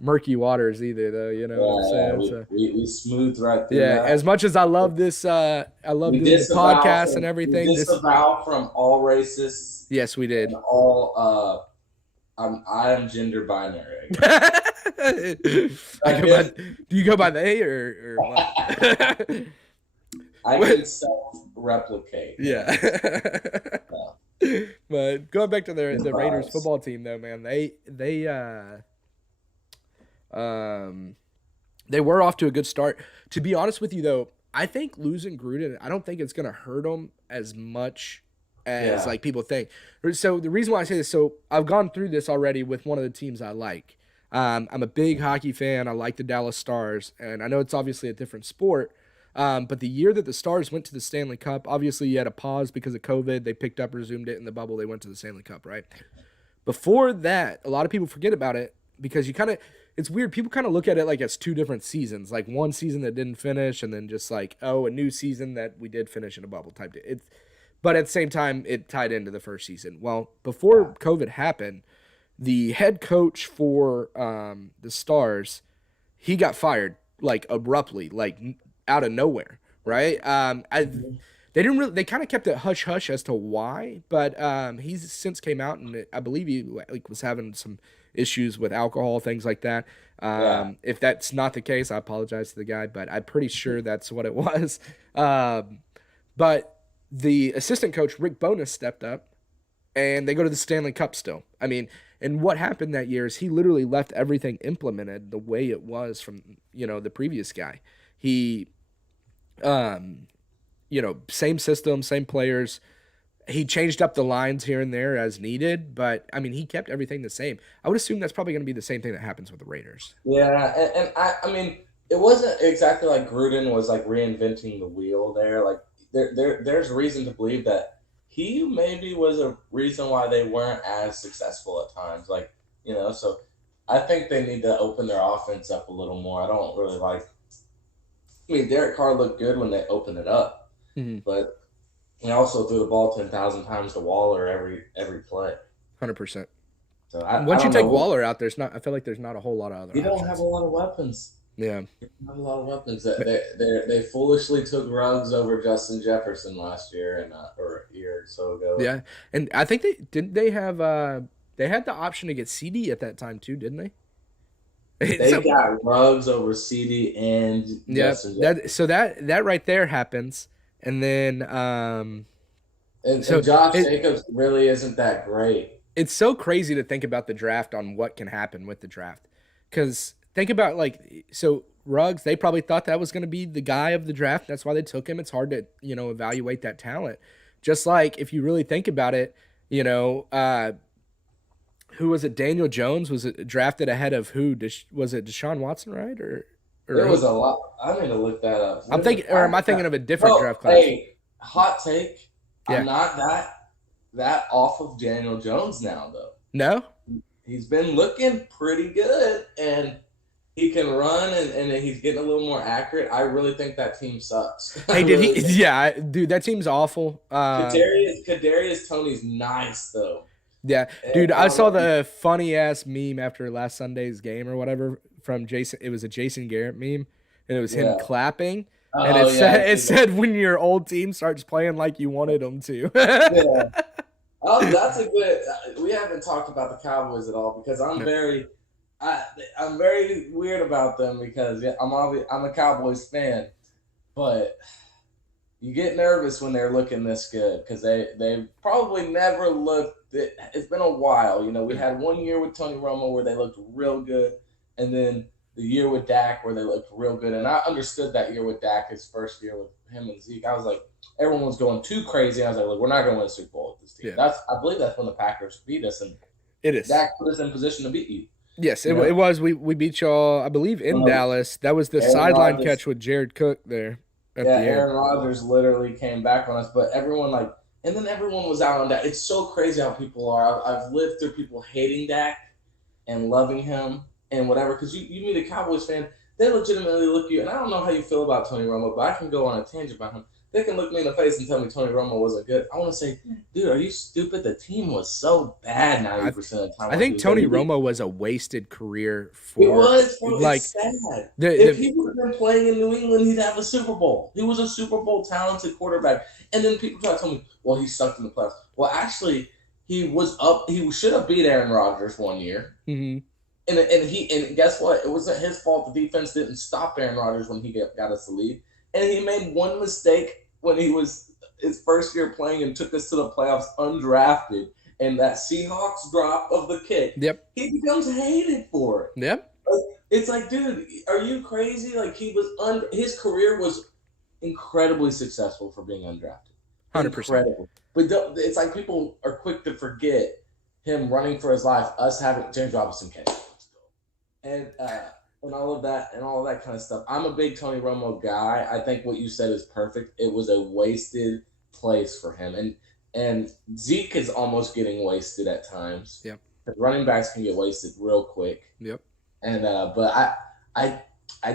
murky waters either, though. You know what I'm yeah. saying? We, So we we smoothed right through yeah, that. as much as I love this, I love We doing the disavow podcast and from we everything. This disavow from all racists yes, we and did. all I'm gender binary, I guess. I I go by. guess Do you go by they or what? I can What? self replicate. Yeah. Yeah. But going back to the Raiders Vibes. football team though, man, um they were off to a good start. To be honest with you though, I think losing Gruden, I don't think it's gonna hurt them as much as Yeah. like people think. So the reason why I say this, so I've gone through this already with one of the teams I like. I'm a big hockey fan. I like the Dallas Stars, and I know it's obviously a different sport. But the year that the Stars went to the Stanley Cup, obviously you had a pause because of COVID. They picked up, resumed it in the bubble. They went to the Stanley Cup, right? Before that, a lot of people forget about it because you kind of, it's weird. People kind of look at it like it's two different seasons, like one season that didn't finish, and then just like, oh, a new season that we did finish in a bubble type. It's, but at the same time, it tied into the first season. Well, before COVID happened, the head coach for the Stars, he got fired like abruptly, like out of nowhere, right? They didn't really, they kind of kept it hush hush as to why, but he's since came out and I believe he like was having some issues with alcohol, things like that. Yeah. If that's not the case, I apologize to the guy, but I'm pretty sure that's what it was. Um, but the assistant coach Rick Bowness stepped up and they go to the Stanley Cup still. I mean, and what happened that year is he literally left everything implemented the way it was from, the previous guy. He um same system, same players. He changed up the lines here and there as needed, but I mean, he kept everything the same. I would assume that's probably going to be the same thing that happens with the Raiders. Yeah, and I mean, it wasn't exactly like Gruden was like reinventing the wheel there. Like there's reason to believe that he maybe was a reason why they weren't as successful at times. Like, so I think they need to open their offense up a little more. I don't really like. I mean, Derek Carr looked good when they opened it up, Mm-hmm. but he also threw the ball 10,000 times to Waller every play. 100%. So I Once you don't take know. Waller out, there's not. I feel like there's not a whole lot of other You don't have a options. lot of weapons. Yeah. Not a lot of weapons. They foolishly took Ruggs over Justin Jefferson last year and or a year or so ago. Yeah, and I think they didn't. They have. They had the option to get CD at that time too, didn't they? They So got Ruggs over CD and yeah, Justin that Jefferson. so that right there happens, and then And so Josh it Jacobs really isn't that great. it's so crazy to think about the draft on what can happen with the draft, because think about like so Ruggs. They probably thought that was going to be the guy of the draft. That's why they took him. It's hard to evaluate that talent. Just like if you really think about it, you know, who was it? Daniel Jones was it drafted ahead of who? Was it Deshaun Watson, right? Or There who? was a lot. I need to look that up. I'm thinking, or am I thinking of a different Bro, draft class? hey, hot take. I'm Yeah. not that off of Daniel Jones now though. No. He's been looking pretty good and he can run and he's getting a little more accurate. I really think that team sucks. I Hey, did he? really think. Yeah, dude, that team's awful. Kadarius Tony's nice though. Yeah, And dude, I I don't saw know if the funny ass meme after last Sunday's game or whatever from Jason. It was a Jason Garrett meme, and it was him yeah. clapping, and Oh yeah, I it see that. said when your old team starts playing like you wanted them to. Yeah. Oh, that's a good. We haven't talked about the Cowboys at all because No. I'm very weird about them because yeah, I'm a Cowboys fan, but you get nervous when they're looking this good because they probably never looked. It's been a while. We had one year with Tony Romo where they looked real good, and then the year with Dak where they looked real good. And I understood that year with Dak, his first year with him and Zeke. I was like, everyone was going too crazy. I was like, look, we're not going to win a Super Bowl with this team. Yeah, I believe that's when the Packers beat us, and it is. Dak put us in position to beat you. Yes, You know, it was. We beat y'all, I believe, in um, Dallas. That was the Aaron sideline Rodgers. catch with Jared Cook there at Yeah, the end. Aaron Rodgers literally came back on us, but everyone and then everyone was out on Dak. It's so crazy how people are. I've lived through people hating Dak and loving him and whatever. Because you meet a Cowboys fan, they legitimately look at you, and I don't know how you feel about Tony Romo, but I can go on a tangent about him. They can look me in the face and tell me Tony Romo wasn't good. I want to say, dude, are you stupid? The team was so bad I 90% of the time I when he think was there. Tony Romo was a wasted career It for was, bro. like It's sad. If the he would have been playing in New England, he'd have a Super Bowl. He was a Super Bowl talented quarterback. And then people try to tell me, well, he sucked in the playoffs. Well, actually, he was up. He should have beat Aaron Rodgers one year. Mm-hmm. And guess what? It wasn't his fault. The defense didn't stop Aaron Rodgers when he got us the lead. And he made one mistake when he was his first year playing and took us to the playoffs undrafted. And that Seahawks drop of the kick, Yep. he becomes hated for it. Yep. Like, it's like, dude, are you crazy? Like his career was incredibly successful for being undrafted. 100%. Incredible. But it's like people are quick to forget him running for his life, us having James Robinson catch and all of that kind of stuff. I'm a big Tony Romo guy. I think what you said is perfect. It was a wasted place for him, and Zeke is almost getting wasted at times. Yep. Running backs can get wasted real quick. Yep. And but I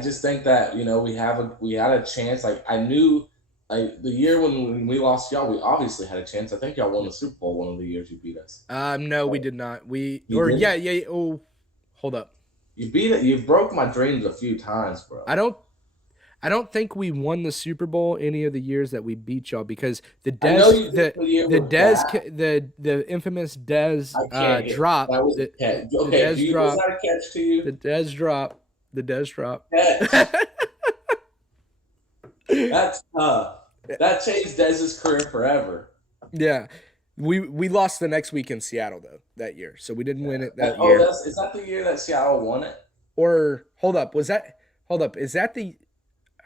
just think that we had a chance. Like I knew. Like the year when we lost y'all, we obviously had a chance. I think y'all won the Super Bowl one of the years you beat us. No, we did not. You did? Yeah. Oh, hold up. You beat it. You broke my dreams a few times, bro. I don't think we won the Super Bowl any of the years that we beat y'all because the infamous Dez drop. That was a catch. Okay, was that a catch to you? The Dez drop. The Dez drop. Catch. That's that changed Dez's career forever. Yeah. We lost the next week in Seattle though that year, so we didn't win it that year. Is that the year that Seattle won it? Or hold up, is that the?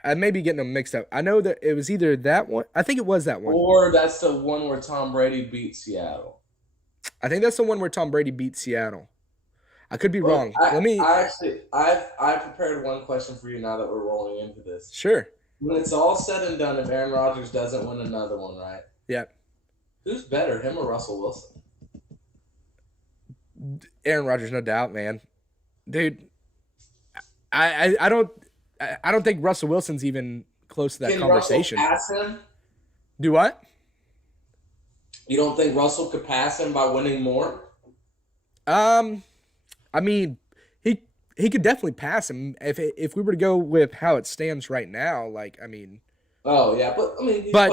I may be getting them mixed up. I know that it was either that one. I think it was that one. Or that's the one where Tom Brady beat Seattle. I think that's the one where Tom Brady beat Seattle. I could be wrong. I prepared one question for you now that we're rolling into this. Sure. When it's all said and done, if Aaron Rodgers doesn't win another one, right? Yeah. Who's better, him or Russell Wilson? Aaron Rodgers, no doubt, man. Dude, I don't think Russell Wilson's even close to that conversation. Russell pass him? Do what? You don't think Russell could pass him by winning more? I mean, he could definitely pass him if we were to go with how it stands right now. Like, I mean. Oh yeah, but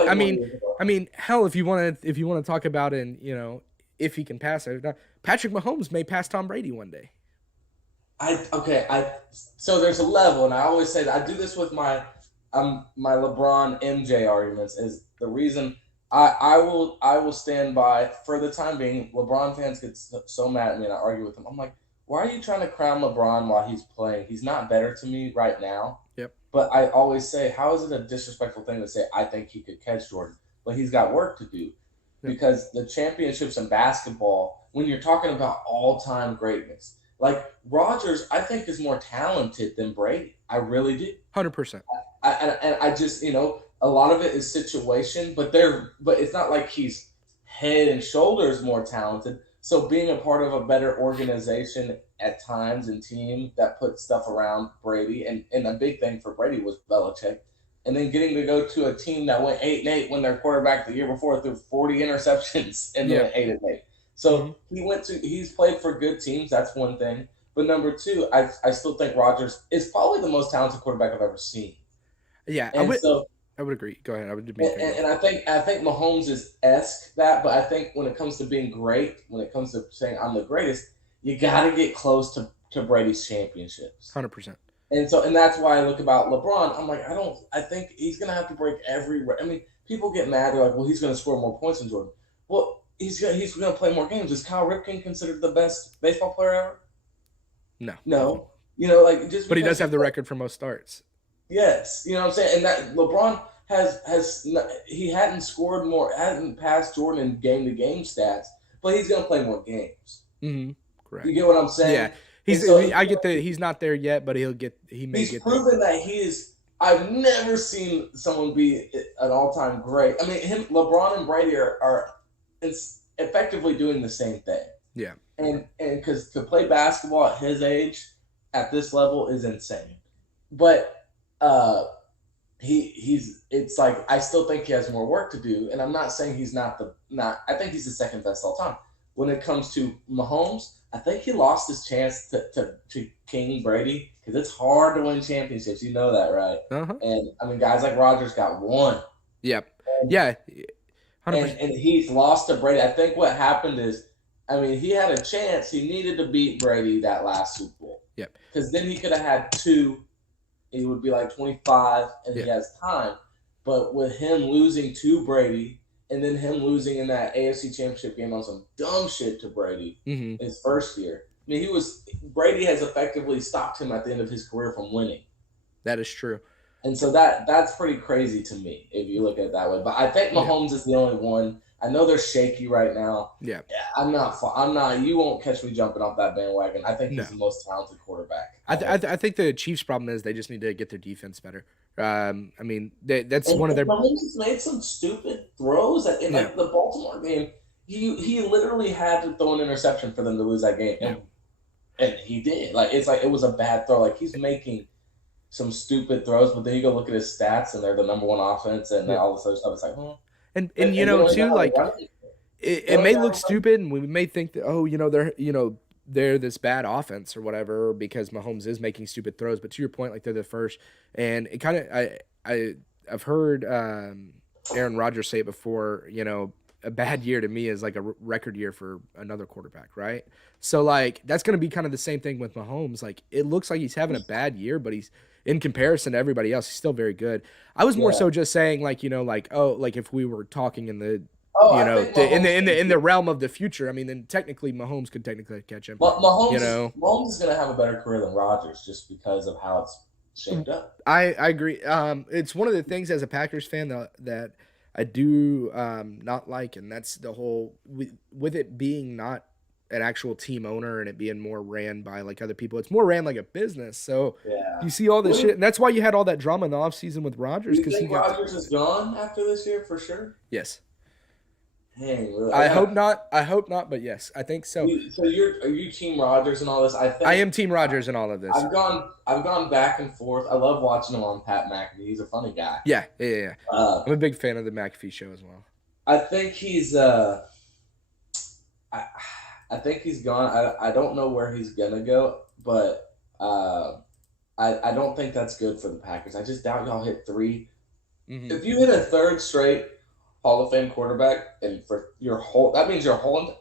I mean, hell, if you want to talk about if he can pass it, Patrick Mahomes may pass Tom Brady one day. So there's a level, and I always say that I do this with my LeBron MJ arguments. Is the reason I will stand by for the time being. LeBron fans get so mad at me, and I argue with them. I'm like, why are you trying to crown LeBron while he's playing? He's not better to me right now. Yep. But I always say, how is it a disrespectful thing to say I think he could catch Jordan? But he's got work to do. Yep. Because the championships in basketball, when you're talking about all-time greatness, like Rodgers, I think is more talented than Brady. I really do. 100%. And I just, a lot of it is situation, but it's not like he's head and shoulders more talented. So being a part of a better organization at times and team that put stuff around Brady, and a big thing for Brady was Belichick, and then getting to go to a team that went 8-8 when their quarterback the year before threw 40 interceptions and then 8-8. So he's played for good teams. That's one thing. But number two, I still think Rodgers is probably the most talented quarterback I've ever seen. Yeah, I would agree. Go ahead. And I think Mahomes is that, but I think when it comes to being great, when it comes to saying I'm the greatest, you got to get close to Brady's championships. 100%. And that's why I look about LeBron. I'm like, I think he's gonna have to break people get mad. They're like, well, he's gonna score more points than Jordan. Well, he's gonna play more games. Is Kyle Ripken considered the best baseball player ever? No. But he does have the record for most starts. Yes, you know what I'm saying? And that LeBron he hadn't scored more, hadn't passed Jordan in game-to-game stats, but he's going to play more games. Mm-hmm. Correct. You get what I'm saying? Yeah. I get that he's not there yet, but he may get there. He's proven that he is. I've never seen someone be an all-time great. I mean, LeBron and Brady are effectively doing the same thing. Yeah. And because to play basketball at his age, at this level, is insane. But it's like I still think he has more work to do, and I'm not saying he's not. I think he's the second best all time. When it comes to Mahomes, I think he lost his chance to King Brady because it's hard to win championships. You know that, right? Uh-huh. And I mean, guys like Rodgers got one. Yep. Yeah. 100%. and he's lost to Brady. I think what happened is, I mean, he had a chance. He needed to beat Brady that last Super Bowl. Yep. Because then he could have had 2. He would be like 25, and he has time. But with him losing to Brady, and then him losing in that AFC Championship game on some dumb shit to Brady his first year. I mean, Brady has effectively stopped him at the end of his career from winning. That is true. And so that's pretty crazy to me if you look at it that way. But I think Mahomes is the only one. I know they're shaky right now. Yeah. I'm not. You won't catch me jumping off that bandwagon. I think he's the most talented quarterback. I think the Chiefs' problem is they just need to get their defense better. I mean, that's one of their. Mahomes has made some stupid throws in like the Baltimore game. He literally had to throw an interception for them to lose that game, and he did. Like it was a bad throw. Like he's making some stupid throws, but then you go look at his stats, and they're the number 1 offense, and all this other stuff. It's like, and you know too, like it may look stupid, and we may think that they're this bad offense or whatever because Mahomes is making stupid throws. But to your point, like they're the first, and it kind of I've heard Aaron Rodgers say it before. You know, a bad year to me is like a record year for another quarterback, right? So like that's going to be kind of the same thing with Mahomes. Like it looks like he's having a bad year, but he's in comparison to everybody else, he's still very good. I was more so just saying like like if we were talking in the in the realm of the future, I mean, then technically Mahomes could technically catch him. But Mahomes is going to have a better career than Rodgers just because of how it's shaped up. I agree. It's one of the things as a Packers fan that I do not like, and that's the whole with it being not an actual team owner and it being more ran by like other people. It's more ran like a business. So you see all this shit, and that's why you had all that drama in the offseason with Rodgers. Do you think Rodgers is gone after this year for sure? Yes. Dang, really? I hope not, but yes, I think so. So are you Team Rodgers and all this? I am Team Rodgers in all of this. I've gone back and forth. I love watching him on Pat McAfee. He's a funny guy. Yeah. I'm a big fan of the McAfee show as well. I think he's I think he's gone. I don't know where he's gonna go, but I don't think that's good for the Packers. I just doubt y'all hit 3. If you hit a 3rd straight Hall of Fame quarterback, and for that means your whole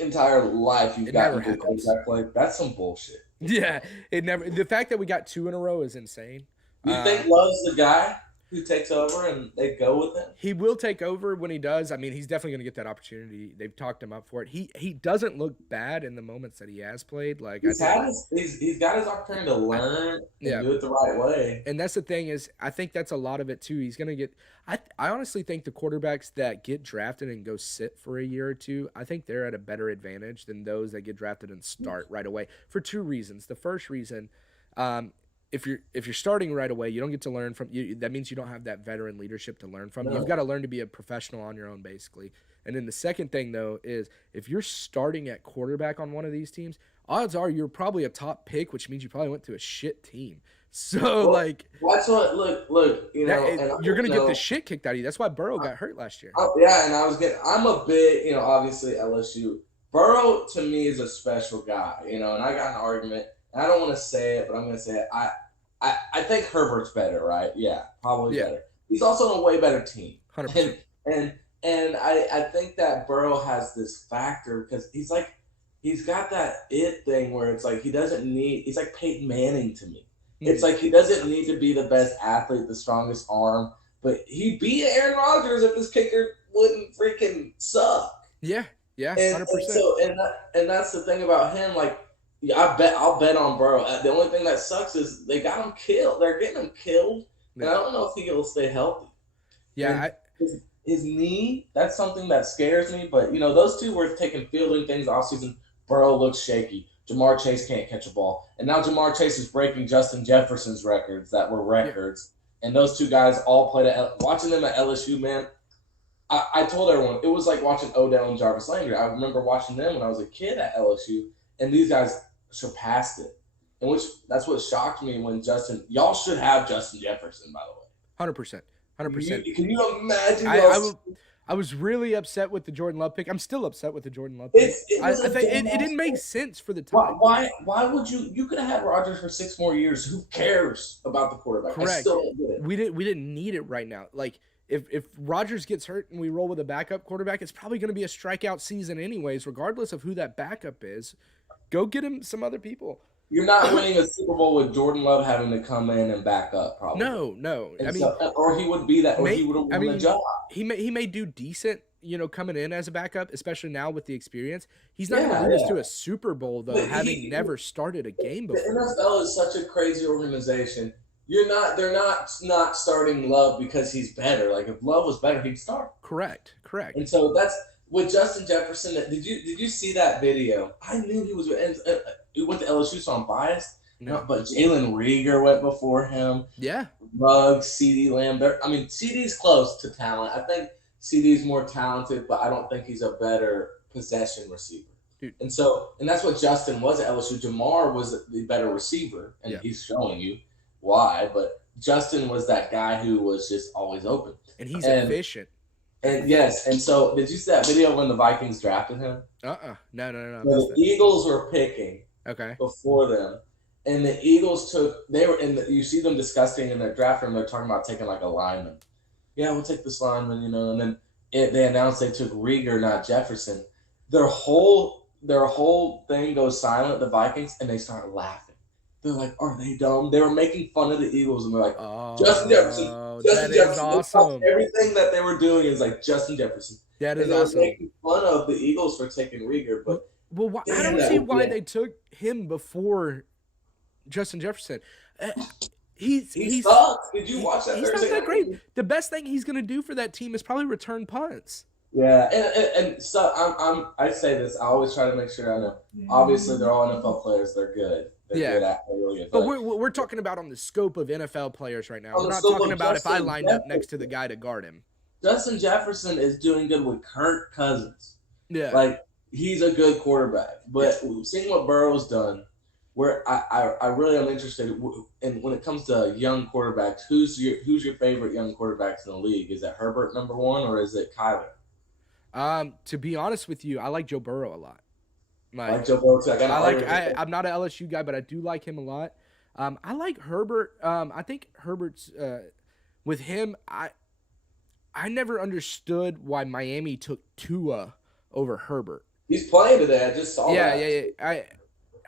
entire life you've got good quarterback play. That's some bullshit. Yeah, it never. The fact that we got 2 in a row is insane. You think Love's the guy who takes over and they go with him? He will take over when he does. I mean, he's definitely going to get that opportunity. They've talked him up for it. He doesn't look bad in the moments that he has played. Like he's got his opportunity to learn and do it the right way. And that's the thing is, I think that's a lot of it too. He's going to get. I honestly think the quarterbacks that get drafted and go sit for a year or two, I think they're at a better advantage than those that get drafted and start right away for 2 reasons. The first reason, if you're starting right away, you don't get to learn from you. That means you don't have that veteran leadership to learn from. No. You've got to learn to be a professional on your own, basically. And then the second thing, though, is if you're starting at quarterback on one of these teams, odds are you're probably a top pick, which means you probably went to a shit team. So that's what look. You're gonna get the shit kicked out of you. That's why Burrow got hurt last year. And I'm a big obviously LSU. Burrow to me is a special guy, and I got an argument. And I don't want to say it, but I'm gonna say it. I think Herbert's better, right? Yeah, probably better. He's also on a way better team. 100%. And I think that Burrow has this factor because he's got that it thing where it's like he's like Peyton Manning to me. It's like he doesn't need to be the best athlete, the strongest arm, but he'd beat Aaron Rodgers if his kicker wouldn't freaking suck. Yeah, 100%. And that's the thing about him. Like, I'll bet on Burrow. The only thing that sucks is they got him killed. They're getting him killed, and I don't know if he'll stay healthy. Yeah, his knee. That's something that scares me. But those two were taking fielding things off season. Burrow looks shaky. Jamar Chase can't catch a ball. And now Jamar Chase is breaking Justin Jefferson's records that were records. Yeah. And those 2 guys all played watching them at LSU, man. I told everyone, it was like watching Odell and Jarvis Landry. I remember watching them when I was a kid at LSU, and these guys surpassed it. And that's what shocked me when y'all should have Justin Jefferson, by the way. 100%. 100%. Can you imagine? I was really upset with the Jordan Love pick. I'm still upset with the Jordan Love pick. It didn't make sense for the time. Why would you could have had Rodgers for 6 more years. Who cares about the quarterback? Correct. I still don't get it. We didn't need it right now. Like if Rodgers gets hurt and we roll with a backup quarterback, it's probably going to be a strikeout season anyways, regardless of who that backup is. Go get him some other people. You're not winning a Super Bowl with Jordan Love having to come in and back up, probably. No, no. I And mean, so, or he would be that, or he would have won the job. he may do decent, coming in as a backup, especially now with the experience. He's not going to Yeah, lead us yeah. to a Super Bowl though, But having never started a game the before. NFL is such a crazy organization. They're not starting Love because he's better. Like if Love was better, he'd start. Correct. And so that's with Justin Jefferson. Did you see that video? I knew he was. He went to LSU, so I'm biased. No. But Jalen Rieger went before him. Yeah. Ruggs, CD Lamb. I mean, CD's close to talent. I think CD's more talented, but I don't think he's a better possession receiver. Dude. And that's what Justin was at LSU. Jamar was the better receiver, and he's showing you why. But Justin was that guy who was just always open. And he's efficient. And yes, and so did you see that video when the Vikings drafted him? No. So the Eagles were picking before them, and the Eagles you see them discussing in their draft room, they're talking about taking like a lineman. Yeah, we'll take this lineman, and then they announced they took Rieger, not Jefferson. Their whole thing goes silent, the Vikings, and they start laughing. They're like, are they dumb? They were making fun of the Eagles, and they're like, Justin Jefferson. Justin Jefferson. Awesome. Everything that they were doing is like Justin Jefferson. That is awesome. They were making fun of the Eagles for taking Rieger, but I don't see why they took him before Justin Jefferson. He sucks. Did you watch that? He's not that great. The best thing he's going to do for that team is probably return punts. Yeah, and so I say this. I always try to make sure I know. Obviously, they're all NFL players. They're good. They're good at it. But we're talking about on the scope of NFL players right now. We're not talking about if I lined up next to the guy to guard him. Justin Jefferson is doing good with Kirk Cousins. Yeah, like he's a good quarterback. But seeing what Burrow's done, where I really am interested in when it comes to young quarterbacks. Who's your favorite young quarterbacks in the league? Is it Herbert number one or is it Kyler? To be honest with you, I like Joe Burrow a lot. I like Joe Burrow too. I'm not an LSU guy, but I do like him a lot. I like Herbert. I think Herbert's with him. I never understood why Miami took Tua over Herbert. He's playing today. I just saw that. Yeah.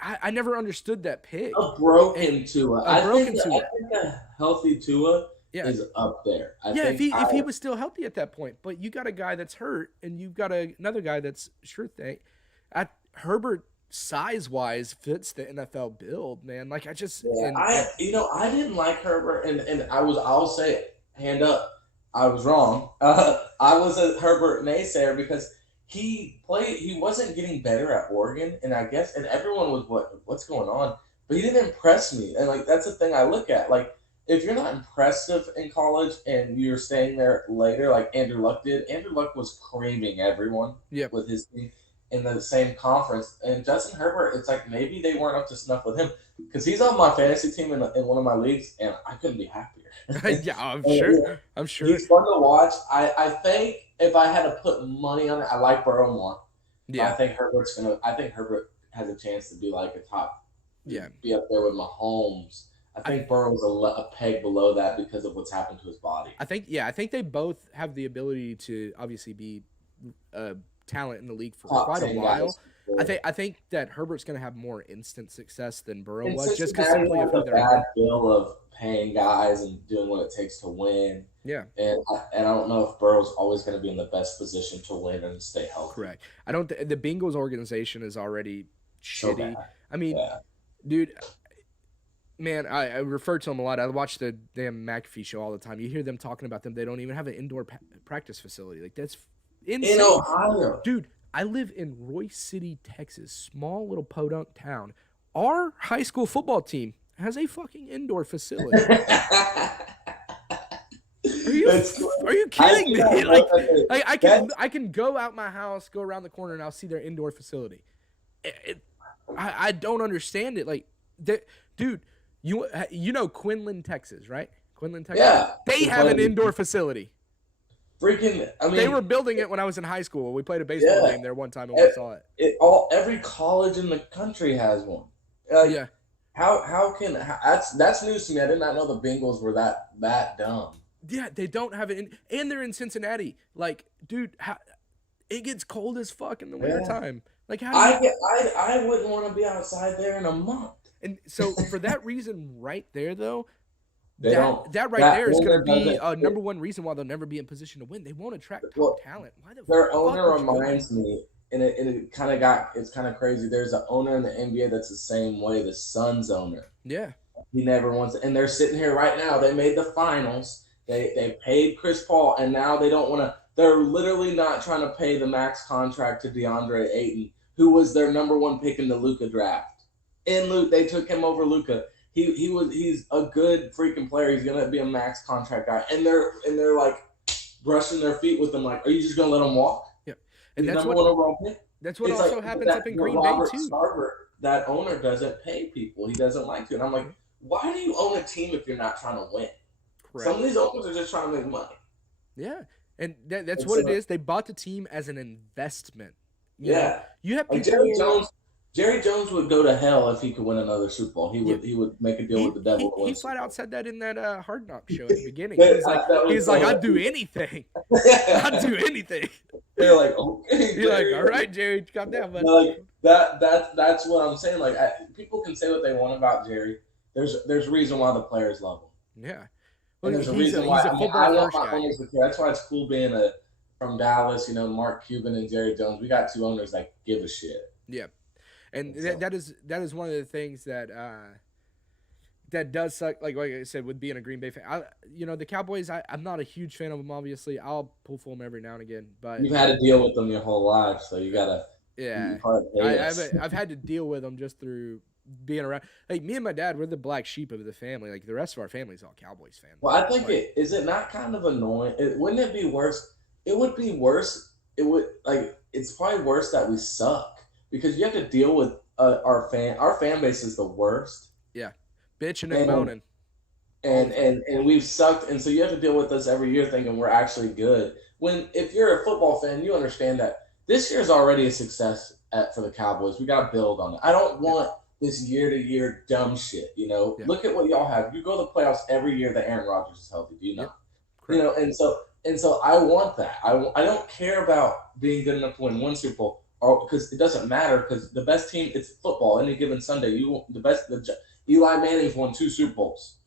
I never understood that pick. A broken Tua. I think a healthy Tua is up there. If he was still healthy at that point. But you got a guy that's hurt, and you've got another guy that's sure thing. Herbert size-wise fits the NFL build, man. Like I didn't like Herbert, and I'll say it, hand up, I was wrong. I was a Herbert naysayer because he wasn't getting better at Oregon, and I guess, and everyone was what's going on, but he didn't impress me, and like that's the thing I look at. Like if you're not impressive in college and you're staying there later, like Andrew Luck did. Andrew Luck was creaming everyone with his team in the same conference, and Justin Herbert, it's like maybe they weren't up to snuff with him because he's on my fantasy team in one of my leagues, and I couldn't be happier. I'm sure. He's fun to watch. I think if I had to put money on it, I like Burrow more. Yeah. I think Herbert has a chance to be like a top. Yeah. Be up there with Mahomes. I think Burrow's a peg below that because of what's happened to his body. I think they both have the ability to obviously be talent in the league for quite a while. I think that Herbert's going to have more instant success than Burrow was, just because simply of who they're bad bill of paying guys and doing what it takes to win. Yeah, and I don't know if Burrow's always going to be in the best position to win and stay healthy. Correct. I don't. The Bengals organization is already shitty. So I mean, dude. Man, I refer to them a lot. I watch the damn McAfee show all the time. You hear them talking about them. They don't even have an indoor practice facility. Like that's insane. In Ohio, dude. I live in Royce City, Texas, small little podunk town. Our high school football team has a fucking indoor facility. Are you kidding me? Like I can go out my house, go around the corner, and I'll see their indoor facility. I don't understand it. Like, dude, you know Quinlan, Texas, right? Quinlan, Texas. Yeah, they have an indoor facility. Freaking! I mean, they were building it when I was in high school. We played a baseball game there one time and we saw it. Every college in the country has one. How can that's news to me. I did not know the Bengals were that dumb. Yeah, they don't have it, and they're in Cincinnati. Like, dude, it gets cold as fuck in the Yeah. wintertime. Like, how do you? I wouldn't want to be outside there in a month. And so for that reason, right there, though, They don't. that right That there is going to owner be doesn't. a number one reason why they'll never be in position to win. They won't attract top Well, talent. Why the their fuck owner would you go there? reminds me, and it's kind of crazy. There's an owner in the NBA that's the same way. The Suns owner. Yeah, He never wants it. And they're sitting here right now. They made the finals. They paid Chris Paul, and now they don't want to. They're literally not trying to pay the max contract to DeAndre Ayton, who was their number one pick in the Luka draft. In Luke, they took him over Luka. He's a good freaking player. He's gonna be a max contract guy, and they're like brushing their feet with him. Like, are you just gonna let him walk? yeah, and He's number one overall pick. that's what It's also like happens up in Green Bay Robert too. Sarver, that owner doesn't pay people. He doesn't like to. And I'm like, why do you own a team if you're not trying to win? Correct. Some of these owners are just trying to make money. Yeah, and that's what it is. They bought the team as an investment. You have people. Like Jerry Jones would go to hell if he could win another Super Bowl. He would make a deal with the devil. He flat out said that in that Hard Knock show at the beginning. He's like, I'd do anything. I'd do anything. They're like, okay. You're like, all right, Jerry, calm down, buddy. Like that's what I'm saying. Like, people can say what they want about Jerry. There's a reason why the players love him. Yeah. Well, there's a reason why. I love my owners. That's why it's cool being from Dallas. Mark Cuban and Jerry Jones. We got two owners that give a shit. Yeah. And that is one of the things that that does suck. Like I said, with being a Green Bay fan, the Cowboys. I'm not a huge fan of them. Obviously, I'll pull for them every now and again. But you've had to deal with them your whole life, so you gotta. Yeah, I've had to deal with them just through being around. Like, me and my dad, we're the black sheep of the family. Like, the rest of our family's all Cowboys fans. Well, I think is it not kind of annoying? Wouldn't it be worse? It would be worse. It's probably worse that we suck. Because you have to deal with our fan base is the worst. Yeah, bitching and moaning. And we've sucked, and so you have to deal with us every year thinking we're actually good. When if you're a football fan, you understand that this year's already a success for the Cowboys. We got to build on it. I don't want this year-to-year dumb shit. Look at what y'all have. You go to the playoffs every year that Aaron Rodgers is healthy. Do you know? Yep. And so I want that. I don't care about being good enough to win one Super Bowl. Because it doesn't matter, because the best team, it's football. Any given Sunday, Eli Manning's won 2 Super Bowls.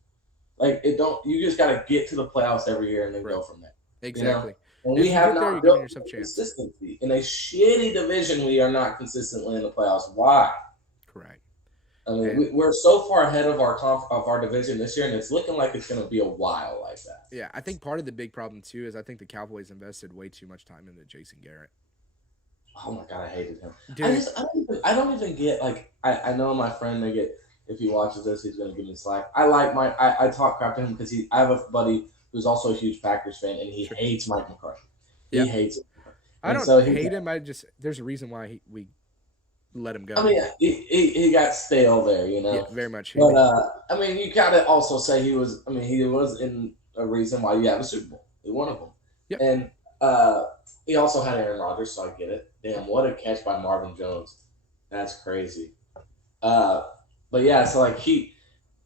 Like, you just got to get to the playoffs every year and then go from there. Exactly. And we have not built consistency. In a shitty division, we are not consistently in the playoffs. Why? Correct. I mean, we're so far ahead of our division this year, and it's looking like it's going to be a while like that. Yeah, I think part of the big problem, too, is I think the Cowboys invested way too much time into Jason Garrett. Oh my god, I hated him. Dude. I don't even get, like, I know my friend if he watches this, he's gonna give me slack. I talk crap to him because I have a buddy who's also a huge Packers fan, and he hates Mike McCarthy. He hates him. I don't hate him. There's a reason why we let him go. I mean, he got stale there, Yeah, very much. But I mean, you gotta also say he was in a reason why you have a Super Bowl. He won them. Yep. And he also had Aaron Rodgers, so I get it. Damn, what a catch by Marvin Jones. That's crazy. But yeah, so like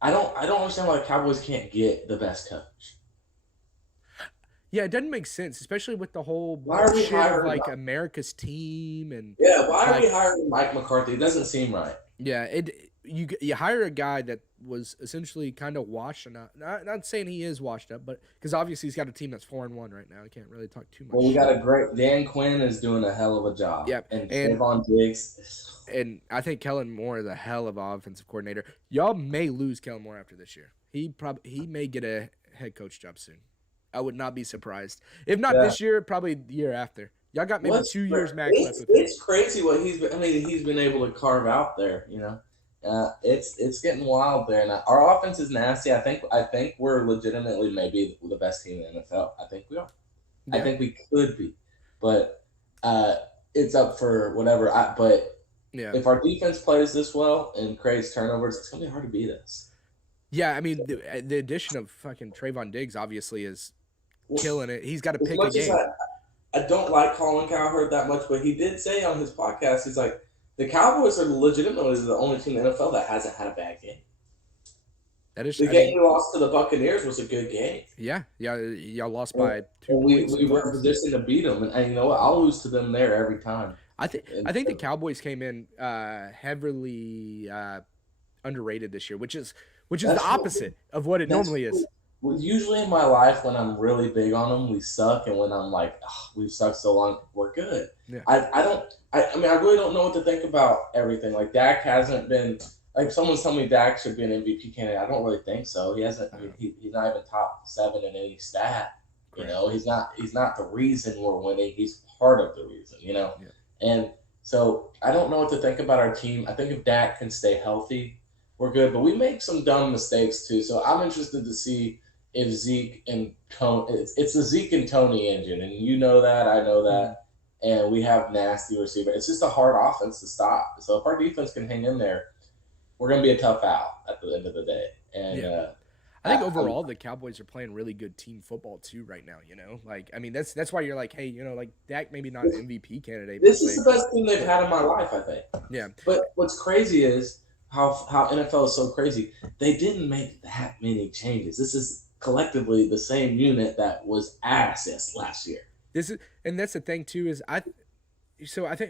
I don't understand why the Cowboys can't get the best coach. Yeah, it doesn't make sense, especially with the whole shit of like America's team and why are we hiring Mike McCarthy? It doesn't seem right. Yeah, you hire a guy that was essentially kind of washed, and not saying he is washed up, but because obviously he's got a team that's 4-1 right now. I can't really talk too much. Well, we got a great Dan Quinn is doing a hell of a job. Yeah, and Trayvon Diggs, and I think Kellen Moore is a hell of an offensive coordinator. Y'all may lose Kellen Moore after this year. He may get a head coach job soon. I would not be surprised. If not this year, probably the year after. Y'all got maybe 2 years max left with him. It's crazy what he's been able to carve out there, It's getting wild there, and our offense is nasty. I think we're legitimately maybe the best team in the NFL. I think we are. Yeah. I think we could be, but it's up for whatever. If our defense plays this well and creates turnovers, it's gonna be hard to beat us. Yeah, I mean the addition of fucking Trayvon Diggs obviously is killing it. He's got to pick a game. I don't like Colin Cowherd that much, but he did say on his podcast, he's like, the Cowboys are legitimately the only team in the NFL that hasn't had a bad game. That is, The I game mean, we lost to the Buccaneers was a good game. yeah, yeah, y'all lost And, by 2 and we, points we were in apiece. position to beat them. And you know what? I'll lose to them there every time. I think the Cowboys came in heavily underrated this year, which is the That's what opposite of what it that's normally is. usually in my life when I'm really big on them, we suck, and when I'm like, oh, we've sucked so long, we're good. Yeah. I mean, I really don't know what to think about everything. Like Dak hasn't been like someone's telling me Dak should be an MVP candidate. I don't really think so. He hasn't. I mean, he's not even top 7 in any stat. You Correct. know, he's not. He's not the reason we're winning. He's part of the reason. You know, Yeah. and so I don't know what to think about our team. I think if Dak can stay healthy, we're good. But we make some dumb mistakes too. So I'm interested to see if Zeke and Tony, it's the Zeke and Tony engine, and you know that, I know Mhm. that, and we have nasty receiver. It's just a hard offense to stop. So if our defense can hang in there, we're going to be a tough out at the end of the day. And Yeah. I think I'm, overall the Cowboys are playing really good team football too right now. Like I mean that's why you're like, hey, like Dak maybe not an MVP candidate per this is se, the best team they've but had in my life, I think. yeah, But what's crazy is how NFL is so crazy. They didn't make that many changes. This is collectively the same unit that was ass last year. this is and that's the thing too is I think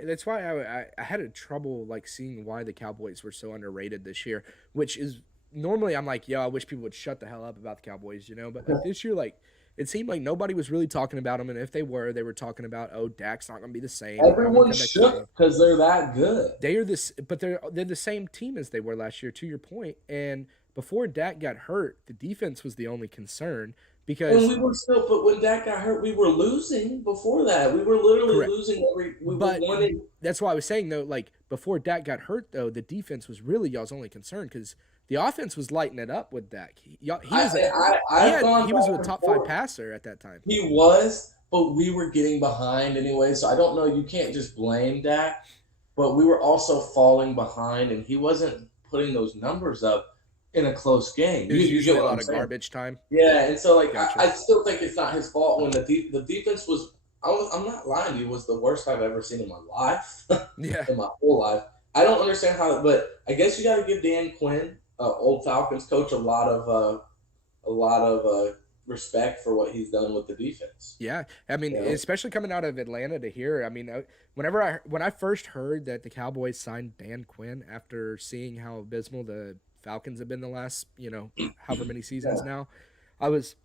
that's why I had a trouble like seeing why the Cowboys were so underrated this year, which is normally I'm like, yo, I wish people would shut the hell up about the Cowboys, but like this year, like it seemed like nobody was really talking about them, and if they were talking about, oh, Dak's not gonna be the same, they're not gonna Everyone's come back the same. shook because they're that good. They are this, but they're the same team as they were last year. To your point, and before Dak got hurt, the defense was the only concern And because we were still, but when Dak got hurt, we were losing before that. We were literally correct. losing we were But winning. that's why I was saying though, like before Dak got hurt though, the defense was really y'all's only concern because the offense was lighting it up with Dak. He was a And top 5 forth. passer at that time. He was, but we were getting behind anyway. So I don't know. You can't just blame Dak, but we were also falling behind, and he wasn't putting those numbers up in a close game. It was You usually get a what lot I'm of saying? garbage time. Yeah, and so like Gotcha. I still think it's not his fault when the defense was. I'm not lying to you. Was the worst I've ever seen in my life, Yeah. in my whole life. I don't understand how, but I guess you got to give Dan Quinn, old Falcons coach, a lot of respect for what he's done with the defense. Yeah, I mean, You know? especially coming out of Atlanta to here. I mean, when I first heard that the Cowboys signed Dan Quinn after seeing how abysmal the Falcons have been the last however many seasons Yeah. now, I was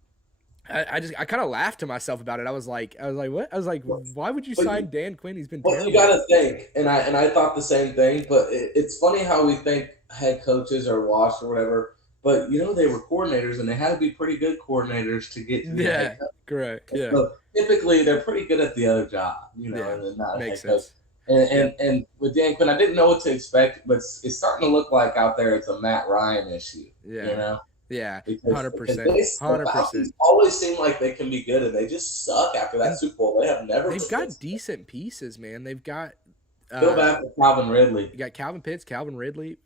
I kind of laughed to myself about it. I was like what? I was like, why would you But sign Dan Quinn? He's been Well, you terrible. got to think, and I thought the same thing. But it's funny how we think head coaches are washed or whatever. But they were coordinators, and they had to be pretty good coordinators to get to be a head Yeah, coach. correct. And Yeah, so typically, they're pretty good at the other job, yeah, and they're not a makes head coach. sense. And, Yeah, and and with Dan Quinn, I didn't know what to expect, but it's starting to look like out there it's a Matt Ryan issue, yeah, yeah, because 100%, the 100%. Falcons always seem like they can be good, and they just suck after that And Super Bowl. They have never they've been got good. decent pieces, man. They've got Feel uh, bad for Calvin Ridley. you got Calvin Pitts, Calvin Ridley.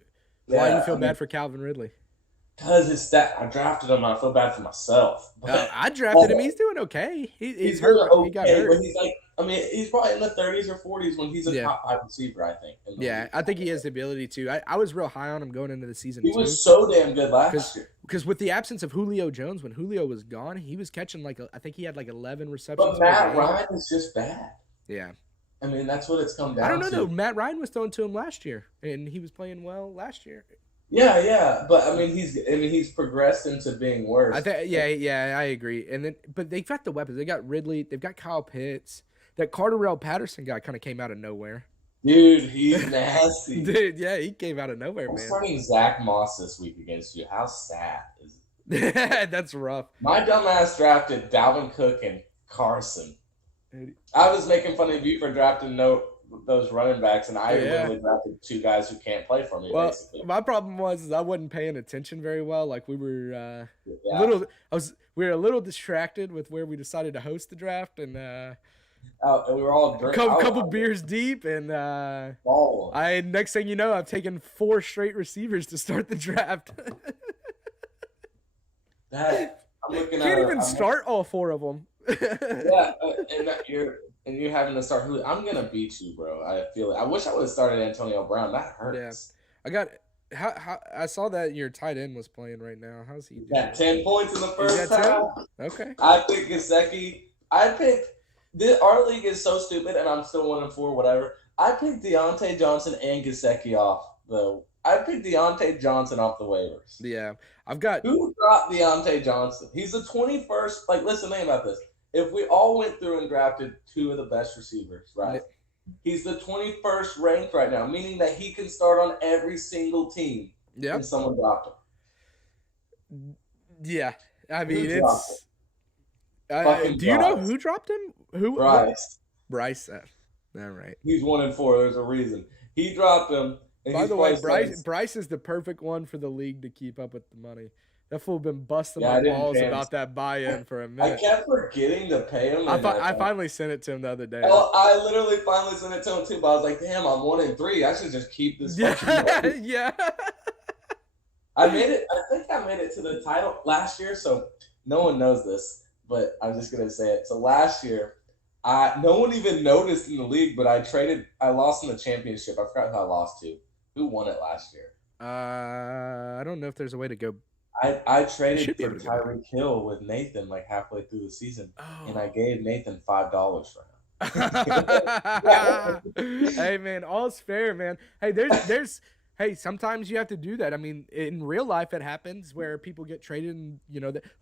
Why do you Yeah, feel I mean, bad for CalvinRidley? because it's that I drafted him, and I feel bad for myself. But I drafted him. He's doing okay. He's he's doing hurt. He got okay, but hurt. he's like, I mean, he's probably in the 30s or 40s when he's a Yeah, top 5 receiver, I think, in the yeah. league. I think he has the ability to. I was real high on him going into the season He too, was so damn good last because year. with the absence of Julio Jones, when Julio was gone, he was catching I think he had like 11 But receptions per Matt game. Ryan is just bad. Yeah, I mean, that's what it's come I don't down know though. to. Matt Ryan was throwing to him last year, and he was playing well last year. Yeah, but I mean, he's progressed into being worse. I think yeah, I agree. And then but they've got the weapons. They got Ridley. They've got Kyle Pitts. That Carterell Patterson guy kind of came out of nowhere. Dude, he's nasty. Dude, yeah, he came out of nowhere, I'm man. starting Zach Moss this week against you. How sad is it? That's rough. My dumbass drafted Dalvin Cook and Carson. I was making fun of you for drafting those running backs, and I Yeah. literally drafted 2 guys who can't play for me, Well, basically. my problem was I wasn't paying attention very well. Like we were Yeah. we were a little distracted with where we decided to host the draft, and And we were all drinking. couple beers deep, and next thing you know, I've taken 4 straight receivers to start the draft. I'm looking at. Can't even start all 4 of them. Yeah, and you're having to start. I'm gonna beat you, bro. I feel it. I wish I would have started Antonio Brown. That hurts. I got How I saw that your tight end was playing right now. How's he doing? Got 10 points in the He's first got 10? half. Okay. I picked Gesicki. I picked our league is so stupid, and I'm still 1-4, whatever. I picked Deontay Johnson and Gesicki off though. I picked Deontay Johnson off the waivers. Yeah. I've got Who dropped Deontay Johnson? He's the 21st. Like, listen, think about this. If we all went through and drafted two of the best receivers, right? He's the 21st ranked right now, meaning that he can start on every single team. Yeah. And someone dropped him. Yeah. I mean, do you know who dropped him? Who? Bryce. Bryce. All right. He's 1-4. There's a reason. He dropped him. And by the way, Bryce is the perfect one for the league to keep up with the money. That fool been busting my balls about that buy-in for a minute. I kept forgetting to pay him. I finally sent it to him the other day. I literally finally sent it to him too, but I was like, damn, I'm 1-3. I should just keep this. Yeah. I made it. I think I made it to the title last year, so no one knows this, but I'm just gonna say it. So last year, no one even noticed in the league, but I lost in the championship. I forgot who I lost to. Who won it last year? I don't know if there's a way to go. I traded for Tyreek Hill with Nathan like halfway through the season, and I gave Nathan $5 for him. Hey man, all's fair, man. Hey, there's hey, sometimes you have to do that. I mean, in real life, it happens where people get traded, and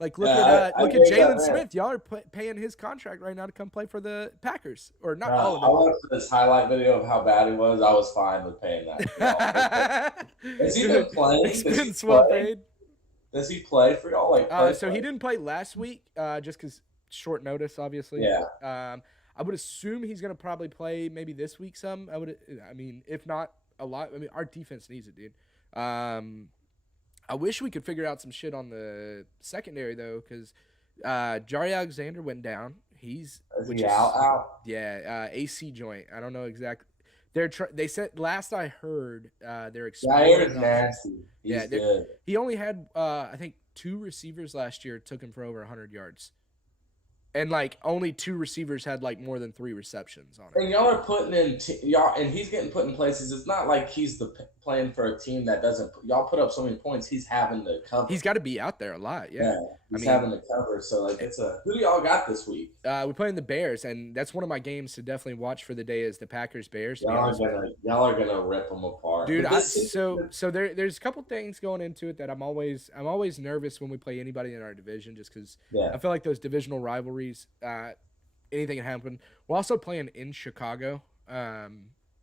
like look at Jalen Smith. Y'all are paying his contract right now to come play for the Packers, or not all of them. I watched this highlight video of how bad he was. I was fine with paying that. Has he been playing? It's well paid. Does he play for y'all? So he didn't play last week, just because short notice, obviously. Yeah. I would assume he's gonna probably play maybe this week. I mean, if not a lot. I mean, our defense needs it, dude. I wish we could figure out some shit on the secondary though, because Jari Alexander went down. Is he out? Yeah, AC joint. I don't know exactly. They said last I heard they're exploring. Jair nasty. He's good. He only had I think 2 receivers last year took him for over 100 yards. And like only 2 receivers had like more than 3 receptions on it. And y'all are putting in and he's getting put in places. It's not like he's playing for a team that doesn't. Y'all put up so many points. He's having to cover. He's got to be out there a lot. Yeah, he's having to cover. So like who do y'all got this week? We're playing the Bears, and that's one of my games to definitely watch for the day is the Packers Bears. Y'all are gonna rip them apart, dude. So there's a couple things going into it that I'm always nervous when we play anybody in our division, just because I feel like those divisional rivalries, anything can happen. We're also playing in Chicago,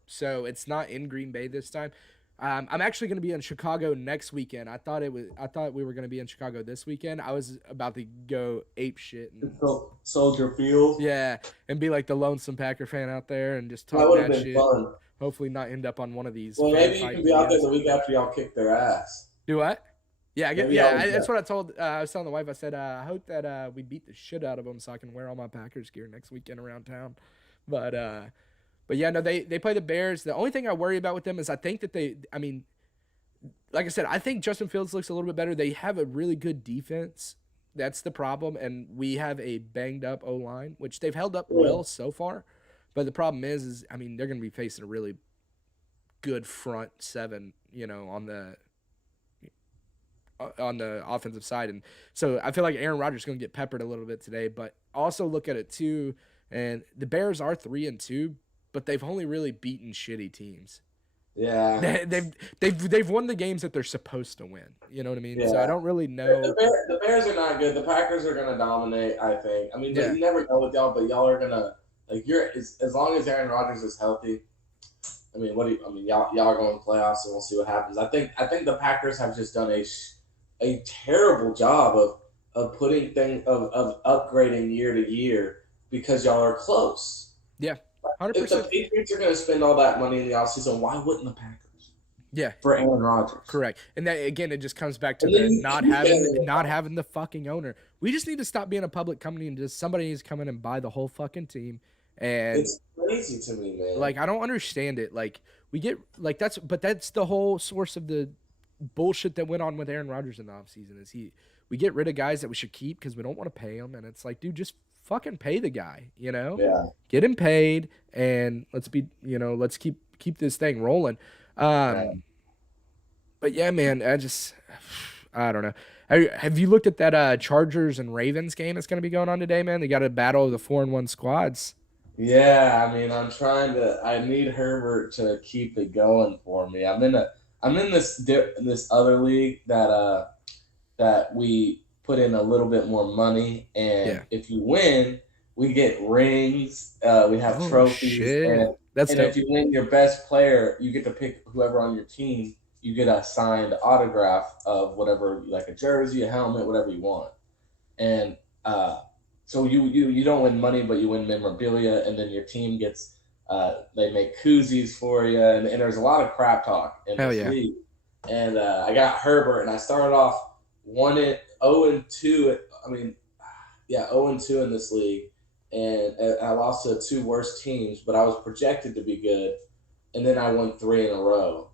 so it's not in Green Bay this time. I'm actually going to be in Chicago next weekend. I thought we were going to be in Chicago this weekend. I was about to go ape shit and Soldier Field. Yeah, and be like the lonesome Packer fan out there and just talk that shit. Fun. Hopefully not end up on one of these. Well, maybe you can be out there the week after y'all kick their ass. Do what? Yeah, that's what I told. I was telling the wife. I said, I hope that we beat the shit out of them so I can wear all my Packers gear next weekend around town. But yeah, no, they play the Bears. The only thing I worry about with them is I think that like I said, I think Justin Fields looks a little bit better. They have a really good defense. That's the problem. And we have a banged up O-line, which they've held up well so far. But the problem is they're going to be facing a really good front seven, on the offensive side. And so I feel like Aaron Rodgers is going to get peppered a little bit today. But also look at it too. And the Bears are 3-2. But they've only really beaten shitty teams. Yeah, they've won the games that they're supposed to win. You know what I mean? Yeah. So I don't really know. The Bears are not good. The Packers are gonna dominate. I think. I mean, you never know with y'all, but y'all are gonna as long as Aaron Rodgers is healthy. I mean, y'all are going to playoffs, and we'll see what happens. I think the Packers have just done a terrible job of putting of upgrading year to year because y'all are close. Yeah. 100%. If the Patriots are going to spend all that money in the offseason, why wouldn't the Packers? Yeah. For Aaron Rodgers. Correct. And that, again, it just comes back to not having the fucking owner. We just need to stop being a public company and just somebody needs to come in and buy the whole fucking team. And it's crazy to me, man. Like, I don't understand it. Like, we get like that's the whole source of the bullshit that went on with Aaron Rodgers in the offseason is we get rid of guys that we should keep because we don't want to pay them. And it's like, dude, just fucking pay the guy, Yeah. Get him paid, and let's keep this thing rolling. But yeah, man, I don't know. Have you looked at that Chargers and Ravens game that's going to be going on today, man? They got a battle of the 4-1 squads. Yeah, I mean, I'm trying to. I need Herbert to keep it going for me. I'm in this other league that we put in a little bit more money, and Yeah. if you win, we get rings. We have Oh trophies, shit, that's and if dope. you win your best player, you get to pick whoever on your team. You get a signed autograph of whatever, like a jersey, a helmet, whatever you want. And so you don't win money, but you win memorabilia, and then your team gets they make koozies for you, and there's a lot of crap talk in Hell this yeah. league. And I got Herbert, and I started off 0-2. I mean, yeah, 0-2 in this league, and I lost to the two worst teams, but I was projected to be good, and then I won three in a row,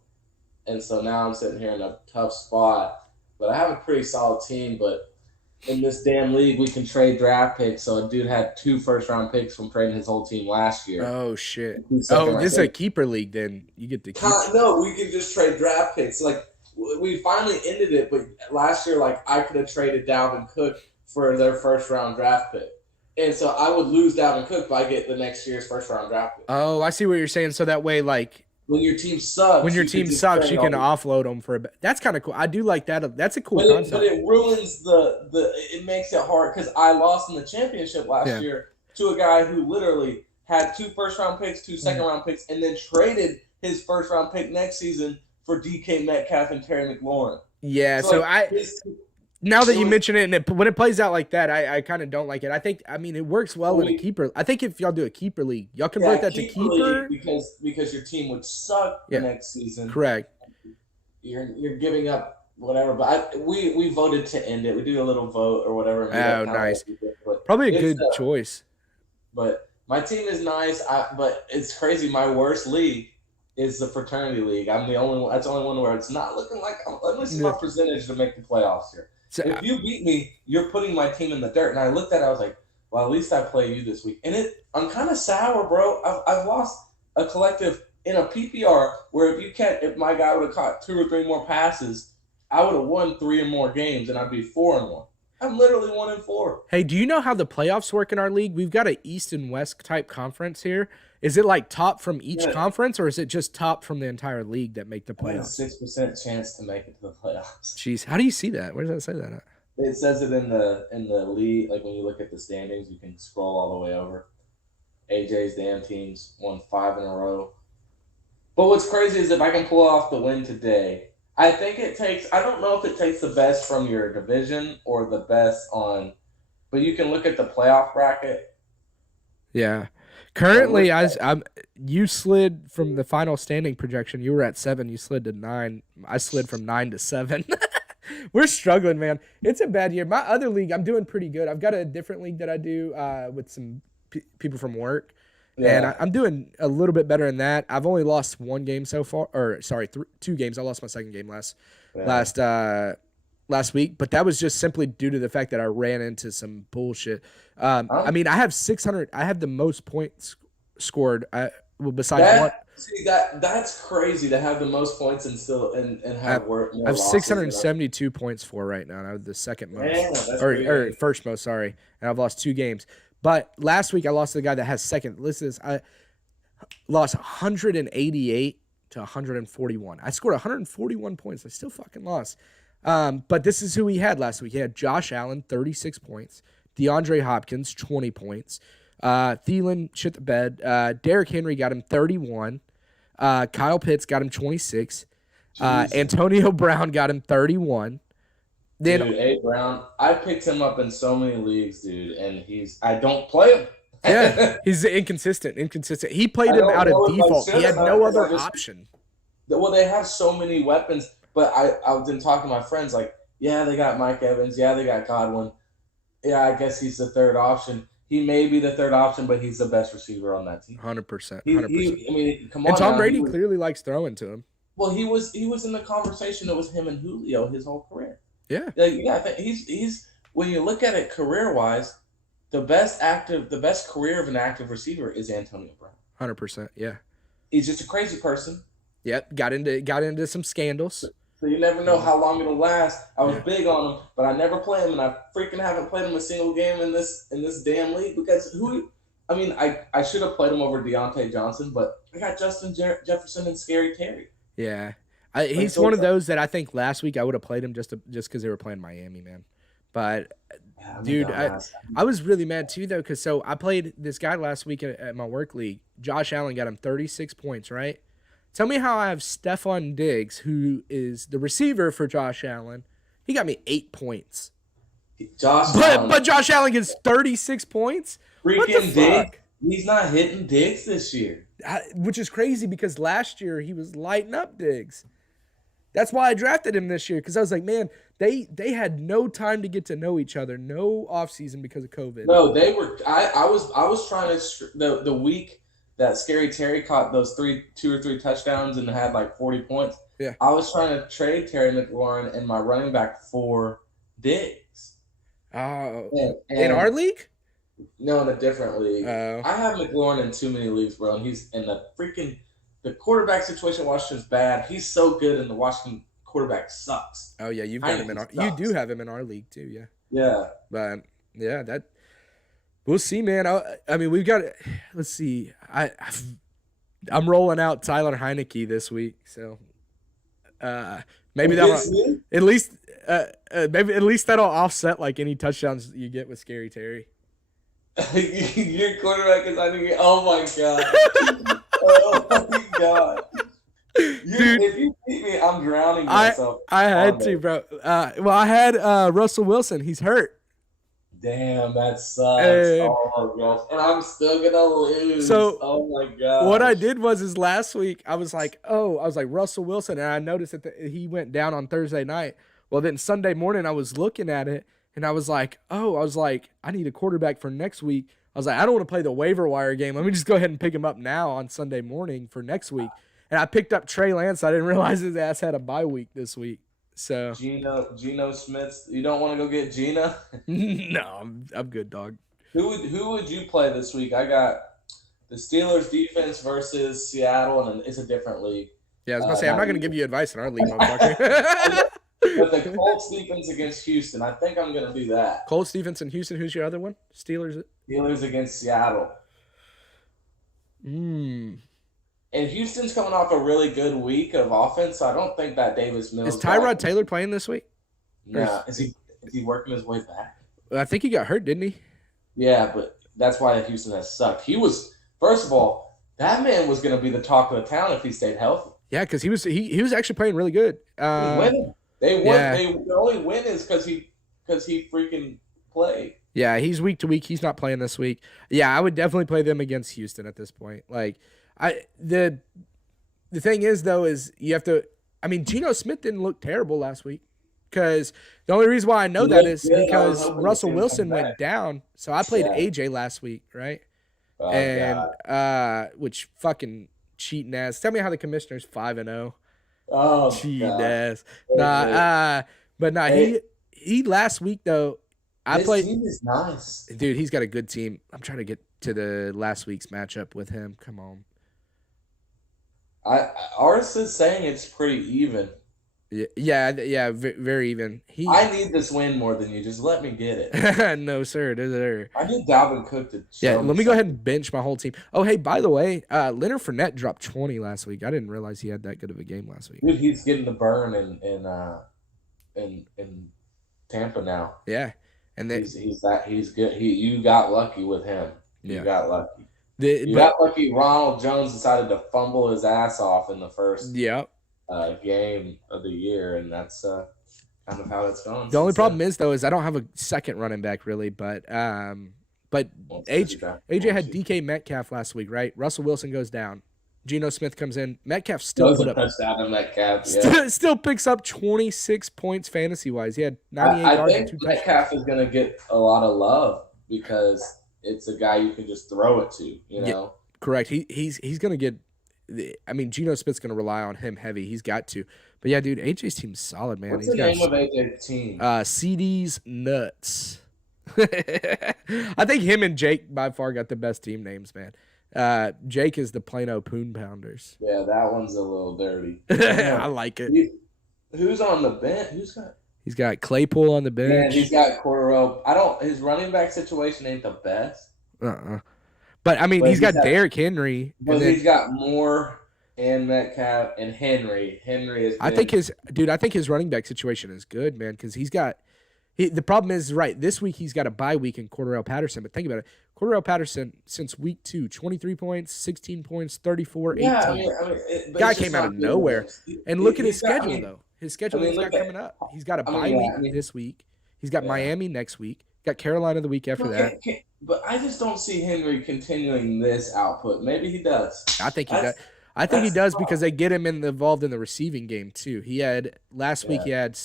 and so now I'm sitting here in a tough spot. But I have a pretty solid team, but in this damn league, we can trade draft picks. So a dude had two first round picks from trading his whole team last year. Oh shit. Two Oh, second round. this is a keeper league. Then you get to keep. No, we can just trade draft picks. Like we finally ended it, but last year, like I could have traded Dalvin Cook for their first round draft pick, and so I would lose Dalvin Cook, but I get the next year's first round draft pick. Oh, I see what you're saying. So that way, like, When your team when sucks, your you could team just sucks, trade you all can these. offload them for a. That's kind of cool. I do like that. That's a cool But concept. it ruins the. It makes it hard because I lost in the championship last Yeah. year to a guy who literally had two first round picks, two second round picks, and then traded his first round pick next season for DK Metcalf and Terry McLaurin. Yeah. So So like I this, now that it you was mention it, and when it plays out like that, I kind of don't like it. I mean, it works well in a we keeper. I think if y'all do a keeper league, y'all convert yeah that to keep the league keeper. because your team would suck the Yeah. next season. Correct. You're giving up whatever. But we voted to end it. We do a little vote or whatever. And be like, Oh, how nice. but Probably a it's good choice. but my team is nice. But it's crazy. My worst league is the fraternity league. I'm the only one. That's the only one where it's not looking like. Let me see my Yeah. percentage to make the playoffs here. So, If you beat me, you're putting my team in the dirt. And I looked at it. I was like, well, at least I play you this week. And I'm kind of sour, bro. I've lost a collective in a PPR where if my guy would have caught two or three more passes, I would have won three or more games, and I'd be 4-1. I'm literally 1-4. hey, do you know how the playoffs work in our league? We've got an East and West type conference here. Is it like top from each Yeah. conference, or is it just top from the entire league that make the I had a playoffs? 6% chance to make it to the playoffs. Jeez, how do you see that? Where does that say that at? It says it in the league. Like when you look at the standings, you can scroll all the way over. AJ's damn teams won 5 in a row. But what's crazy is if I can pull off the win today, I think it takes. I don't know if it takes the best from your division or the best on, but you can look at the playoff bracket. Yeah. And look Currently, you slid from the final standing projection. You were at 7. You slid to 9. I slid from 9 to 7. We're struggling, man. It's a bad year. My other league, I'm doing pretty good. I've got a different league that I do with some people from work, and Yeah, I'm doing a little bit better in that. I've only lost one game so far, or sorry, 2 games. I lost my second game yeah. last last week, but that was just simply due to the fact that I ran into some bullshit. I I'm mean, I have 600. I have the most points scored. Well, besides one, that's crazy to have the most points and still and I have have, more I have losses than us. 672 points for right now. And I have the second most, Man, that's or pretty good. first most. Sorry, and I've lost 2 games. But last week I lost to the guy that has second. Listen, to this, I lost 188 to 141. I scored 141 points. I still fucking lost. But this is who he had last week. He had Josh Allen, 36 points. DeAndre Hopkins, 20 points. Thielen shit the bed. Derrick Henry got him 31. Kyle Pitts got him 26. Jeez. Antonio Brown got him 31. Then Dude, A Brown, I picked him up in so many leagues, dude, and I don't play him. yeah, he's inconsistent. He played I him don't out of know if I default. should He or had not no because other option. well, they have so many weapons, but I've been talking to my friends like, yeah, they got Mike Evans, yeah, they got Godwin. Yeah, I guess he's the third option. He may be the third option, but he's the best receiver on that team. 100%. He, 100%. he I mean, come And on Tom now. Brady clearly likes throwing to him. Well, he was in the conversation. It was him and Julio his whole career. Yeah. Like, yeah, I think he's when you look at it career wise, the best career of an active receiver is Antonio Brown. 100%. Yeah. He's just a crazy person. Yep. Got into some scandals. So you never know how long it'll last. I was Yeah. big on him, but I never play him, and I freaking haven't played him a single game in this damn league because who? I mean, I should have played him over Deontay Johnson, but I got Justin Jefferson and Scary Terry. Yeah. Like He's so, one of those that I think last week I would have played him just because they were playing Miami, man. But yeah, I'm a dude, dumbass. I was really mad too though, because so I played this guy last week at my work league. Josh Allen got him 36 points, right? Tell me how I have Stephon Diggs, who is the receiver for Josh Allen. He got me 8 points. But Josh Allen gets 36 points? What the Freaking Diggs, fuck? he's not hitting Diggs this year. Which is crazy because last year he was lighting up Diggs. That's why I drafted him this year, because I was like, man, they had no time to get to know each other, no offseason because of COVID. No, they were. I was trying to the week that Scary Terry caught those 2 or 3 touchdowns and had like 40 points. Yeah. I was trying to trade Terry McLaurin and my running back for Diggs. Oh, And in our league? No, in a different league. Oh. I have McLaurin in too many leagues, bro. And he's in the quarterback situation in Washington's bad. He's so good, and the Washington quarterback sucks. Oh yeah, you've got him in our. You do have him in our league too, yeah. Yeah. But yeah, that we'll see, man. I mean, we've got. Let's see. I'm rolling out Tyler Heineke this week, so maybe that'll at least maybe at least that'll offset like any touchdowns you get with Scary Terry. Your quarterback is Heineke. Oh my god. Oh my god. Dude, if you beat me, I'm drowning myself. I had to, bro. Well, I had Russell Wilson. He's hurt. Damn, that sucks. Oh my gosh. And I'm still gonna lose. So, oh my god. What I did was last week I was like Russell Wilson, and I noticed that he went down on Thursday night. Well, then Sunday morning I was looking at it, and I was like, I need a quarterback for next week. I was like, I don't want to play the waiver wire game. Let me just go ahead and pick him up now on Sunday morning for next week. And I picked up Trey Lance. I didn't realize his ass had a bye week this week. So Geno Smith. You don't want to go get Geno? No, I'm good, dog. Who would you play this week? I got the Steelers defense versus Seattle, and it's a different league. Yeah, I was gonna say I'm not gonna give you advice in our league, motherfucker. But the Colts defense against Houston, I think I'm gonna do that. Colts defense and Houston. Who's your other one? Steelers against Seattle. And Houston's coming off a really good week of offense, so I don't think that Davis Mills. Is Tyrod Taylor playing this week? No. Is he working his way back? I think he got hurt, didn't he? Yeah, but that's why Houston has sucked. He was, first of all, that man was going to be the talk of the town if he stayed healthy. Yeah, because he was actually playing really good. He was winning. They won. Yeah. The only win is because he freaking played. Yeah, he's week to week. He's not playing this week. Yeah, I would definitely play them against Houston at this point. Like, the thing is though is you have to. I mean, Geno Smith didn't look terrible last week, because the only reason why I know that is because Russell Wilson went down. So I played AJ last week, right? Oh, and which fucking cheating ass. Tell me how the commissioner's 5-0. Oh, cheating ass. He last week though. His team is nice. Dude, he's got a good team. I'm trying to get to the last week's matchup with him. Come on. Ours is saying it's pretty even. Yeah, very even. I need this win more than you. Just let me get it. No, sir. I need Dalvin Cook to. Let me go ahead and bench my whole team. Oh, hey, by the way, Leonard Fournette dropped 20 last week. I didn't realize he had that good of a game last week. Dude, he's getting the burn in Tampa now. Yeah, and then he's good. You got lucky with him. You got lucky. Got lucky. Ronald Jones decided to fumble his ass off in the first game of the year, and that's kind of how it's going. The only problem is though I don't have a second running back really, but AJ had DK Metcalf last week, right? Russell Wilson goes down. Geno Smith comes in. Metcalf still put up touchdown. Metcalf still picks up 26 points fantasy wise. He had 98 yards. I think Metcalf is going to get a lot of love because it's a guy you can just throw it to. You know, yeah, correct. He's going to get. I mean, Geno Smith's going to rely on him heavy. He's got to. But yeah, dude, AJ's team's solid, man. What's the name of AJ's team? CD's nuts. I think him and Jake by far got the best team names, man. Jake is the Plano Poon Pounders. Yeah, that one's a little dirty. I like it. Who's on the bench? Who's got? He's got Claypool on the Man, he's bench. got Cordero. I don't. His running back situation ain't the best, Uh-uh. But I mean, but he's got Derrick Henry, and then he's got Moore and Metcalf and Henry. Henry has been. I think his running back situation is good, man, because the problem is, right, this week he's got a bye week in Cordero Patterson, but think about it. Cordero Patterson, since week 2, 23 points, 16 points, 34, Yeah, 18. but Guy it's just came out not of good nowhere. games. And look at his He's got. schedule, though. His schedule he's got Look at. coming up. He's got a I mean, bye yeah, week this week. He's got yeah. Miami next week. Got Carolina the week after that. But I just don't see Henry continuing this output. Maybe he does. I think he does. I think he does because they get him involved in the receiving game too. He had last week. He had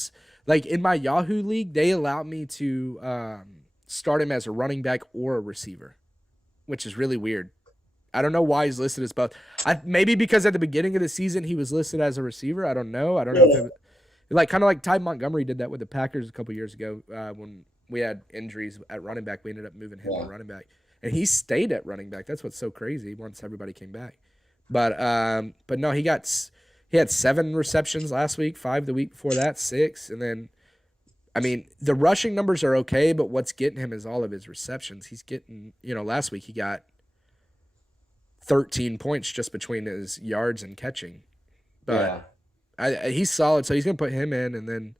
like in my Yahoo league, they allowed me to start him as a running back or a receiver, which is really weird. I don't know why he's listed as both. Maybe because at the beginning of the season he was listed as a receiver. I don't know. I don't know if it, like kind of like Ty Montgomery did that with the Packers a couple years ago when we had injuries at running back. We ended up moving him to running back, and he stayed at running back. That's what's so crazy once everybody came back. But no, he had 7 receptions last week, 5 the week before that, 6, and then I mean the rushing numbers are okay, but what's getting him is all of his receptions. He's getting last week he got 13 points just between his yards and catching, but he's solid, so he's gonna put him in, and then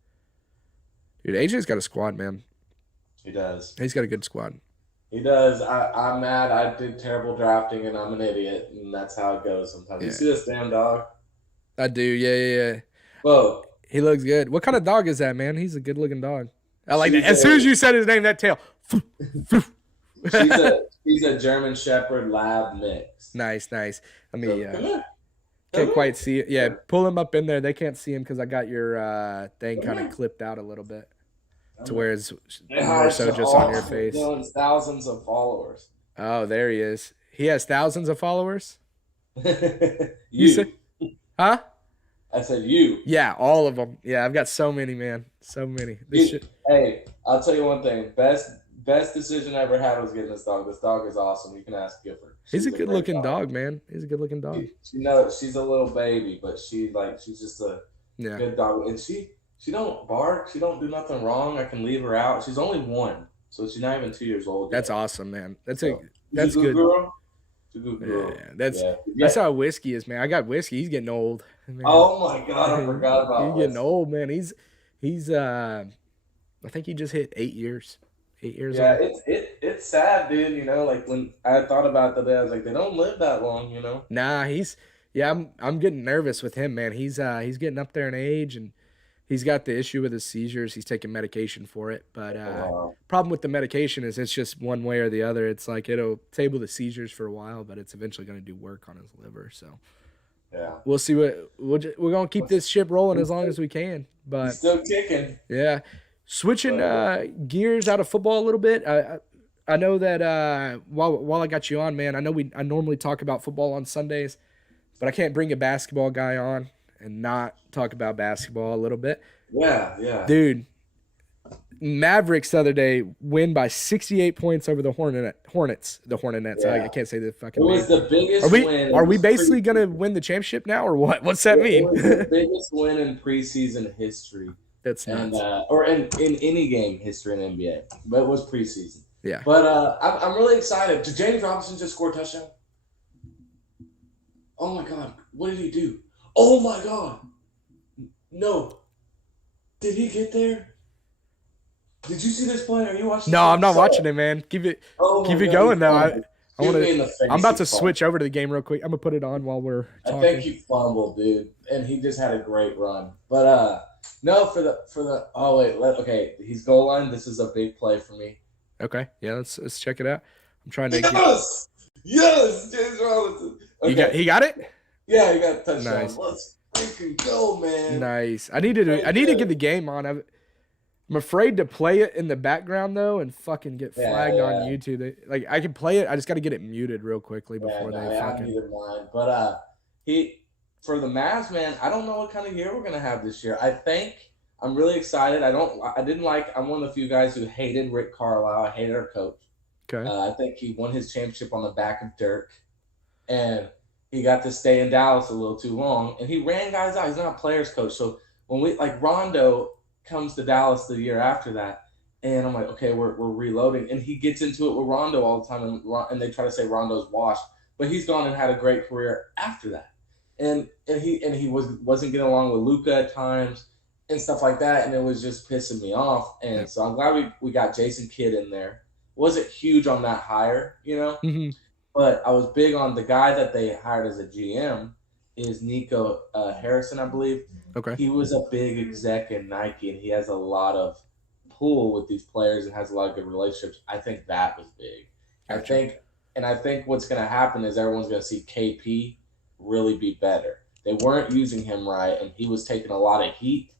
dude, AJ's got a squad, man. He does. He's got a good squad. He does. I'm mad. I did terrible drafting, and I'm an idiot, and that's how it goes sometimes. You see this damn dog? I do. Yeah. Whoa. He looks good. What kind of dog is that, man? He's a good-looking dog. I like that. As soon as you said his name, that tail. She's a German Shepherd Lab mix. Nice. Let me. Come here. Can't quite see it. Yeah, pull him up in there. They can't see him because I got your thing kind of clipped out a little bit, to where it's more so just on your face. Thousands of followers. Oh, there he is. He has thousands of followers. You said, huh? I said you. Yeah, all of them. Yeah, I've got so many, man. So many. Hey, I'll tell you one thing. Best decision I ever had was getting this dog. This dog is awesome. You can ask Gifford. He's a good looking dog, man. He's a good looking dog. She's a little baby, but she's just a good dog. And she don't bark. She don't do nothing wrong. I can leave her out. She's only 1, so she's not even 2 years old yet. That's awesome, man. That's good. Girl. She's a good girl. Yeah, that's how Whiskey is, man. I got Whiskey. He's getting old. Man. Oh my god, I forgot about. He's getting old, man. He's I think he just hit 8 years. 8 years old. It's sad, dude. Like when I thought about it today, I was like, they don't live that long, Nah, I'm getting nervous with him, man. He's getting up there in age, and he's got the issue with his seizures. He's taking medication for it, but problem with the medication is it's just one way or the other. It's like it'll table the seizures for a while, but it's eventually going to do work on his liver. So yeah, we'll see we're going to keep this ship rolling as long as we can. But he's still kicking. Yeah. Switching gears out of football a little bit, I know that while I got you on, man, I know I normally talk about football on Sundays, but I can't bring a basketball guy on and not talk about basketball a little bit. Yeah. Dude, Mavericks the other day win by 68 points over the Hornets. The Hornets. Yeah. I can't say the fucking name. It was the biggest win. Are we basically going to win the championship now, or what? What's that mean? It was the biggest win in preseason history. That's nuts. Or in any game history in NBA. But it was preseason. Yeah. But I'm really excited. Did James Robinson just score a touchdown? Oh, my God. What did he do? Oh, my God. No. Did he get there? Did you see this play? Are you watching? No, I'm not watching it, man. Keep it going, though. I'm about to switch over to the game real quick. I'm going to put it on while we're talking. I think he fumbled, dude. And he just had a great run. But, no, for the he's goal line. This is a big play for me. Okay, yeah, let's check it out. I'm trying to yes, James Robinson. Okay. He got it? Yeah, he got a touchdown. Nice. Let's freaking go, man. Nice. I need to get the game on. I'm afraid to play it in the background though and fucking get flagged on YouTube. I can play it. I just got to get it muted real quickly before they fucking. Neither mind. But for the Mavs, man, I don't know what kind of year we're gonna have this year. I think I'm really excited. I'm one of the few guys who hated Rick Carlisle. I hated our coach. Okay. I think he won his championship on the back of Dirk, and he got to stay in Dallas a little too long, and he ran guys out. He's not a player's coach, so when we like Rondo comes to Dallas the year after that, and I'm like, okay, we're reloading, and he gets into it with Rondo all the time, and they try to say Rondo's washed, but he's gone and had a great career after that, and he wasn't getting along with Luka at times and stuff like that, and it was just pissing me off, Yeah. and so I'm glad we got Jason Kidd in there. Wasn't huge on that hire, Hmm. but I was big on the guy that they hired as a GM is Nico Harrison, I believe. Okay. He was a big exec in Nike, and he has a lot of pull with these players and has a lot of good relationships. I think that was big. I Gotcha. think, and I think what's going to happen is everyone's going to see KP really be better. They weren't using him right, and he was taking a lot of heat.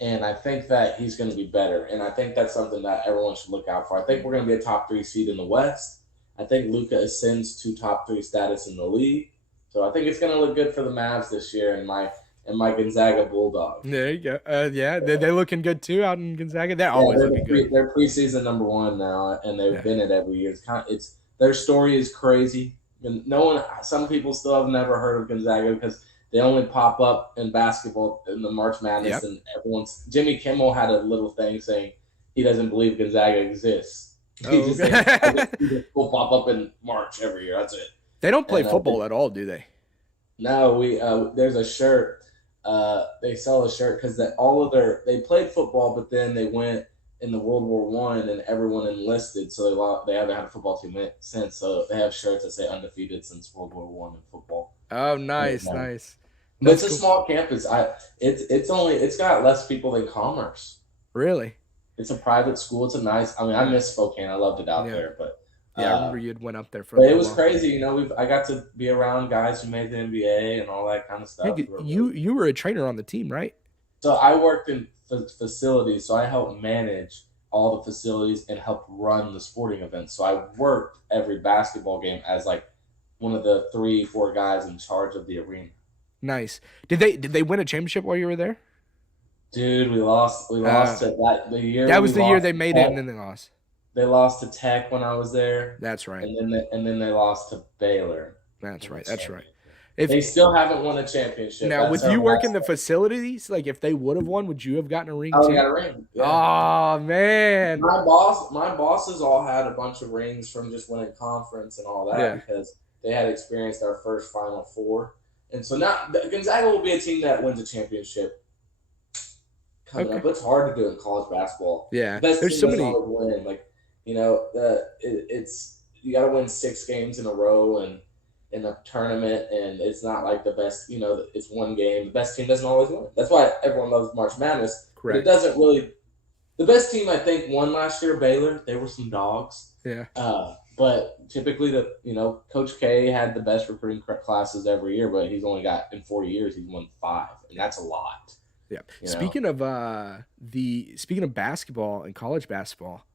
And I think that he's going to be better. And I think that's something that everyone should look out for. I think we're going to be a top 3 seed in the West. I think Luka ascends to top 3 status in the league. So I think it's going to look good for the Mavs this year and my Gonzaga Bulldogs. There you go. Yeah, they're looking good too out in Gonzaga. They're Yeah, always looking good. they're preseason number 1 now, and they've Yeah. been it every year. It's their story is crazy. And some people still have never heard of Gonzaga because they only pop up in basketball in the March Madness, Yep. and Jimmy Kimmel had a little thing saying he doesn't believe Gonzaga exists. He Oh, just okay. thinks he just will pop up in March every year. That's it. They don't play And football at all, do they? no, we there's a shirt. They sell a shirt because they played football, but then they went in the World War I, and everyone enlisted, so they haven't had a football team since. So they have shirts that say undefeated since World War I in football. Oh, And, nice, nice. but That's it's a cool. small campus. It's got less people than Commerce. Really? It's a private school. It's a nice. I mean, I miss Spokane. I loved it out Yeah. there, but. Yeah, I remember you'd went up there for a But it little was while. crazy, I got to be around guys who made the NBA and all that kind of stuff. Hey, you were a trainer on the team, right? So I worked in facilities, so I helped manage all the facilities and helped run the sporting events. So I worked every basketball game as like one of the 3, 4 guys in charge of the arena. Nice. Did they win a championship while you were there? Dude, we lost. We lost to that the year. That we was the year lost they to made it, and Tech. then they lost. They lost to Tech when I was there, That's right. and then they lost to Baylor. That's right. That's right. They If still haven't won a championship. now That's with our you working last the facilities, like if they would have won, would you have gotten a ring Oh, we too? got a ring. Yeah. Oh man. My bosses all had a bunch of rings from just winning conference and all that Yeah. because they had experienced our first Final Four, and so now Gonzaga will be a team that wins a championship coming Okay. up. But it's hard to do in college basketball. Yeah. The best There's team so doesn't many. always win. Like it's you got to win 6 games in a row and in a tournament, and it's not like the best. It's one game. The best team doesn't always win. That's why everyone loves March Madness. But it Correct. doesn't really. The best team I think won last year, Baylor. They were some dogs. Yeah. But typically, Coach K had the best recruiting classes every year, but he's only got in 4 years he's won 5, and that's a lot. Yeah. You know? Speaking of basketball and college basketball,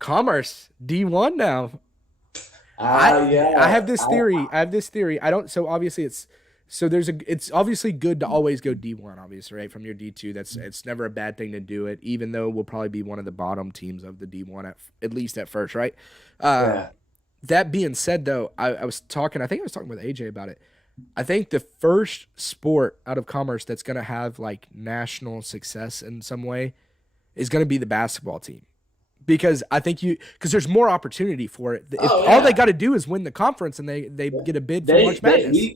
Commerce D1 now. Yeah. I have this theory. I don't. So obviously it's obviously good to always go D1, obviously, right? From your D2, it's never a bad thing to do it, even though we'll probably be one of the bottom teams of the D1 at least at first, right? Yeah. That being said, though, I think I was talking with AJ about it. I think the first sport out of Commerce that's going to have like national success in some way is going to be the basketball team. Because there's more opportunity for it. If all they got to do is win the conference and they get a bid for March Madness.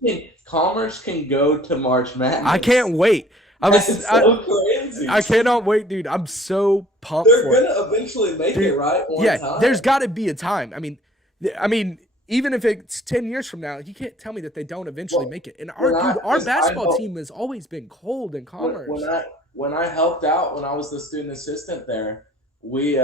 Commerce can go to March Madness. I can't wait. That's so crazy. I cannot wait, dude. I'm so pumped They're for it. gonna eventually make it, right? Time. There's got to be a time. I mean, even if it's 10 years from now, you can't tell me that they don't eventually make it. And our basketball team has always been cold in Commerce. When I helped out when I was the student assistant there, we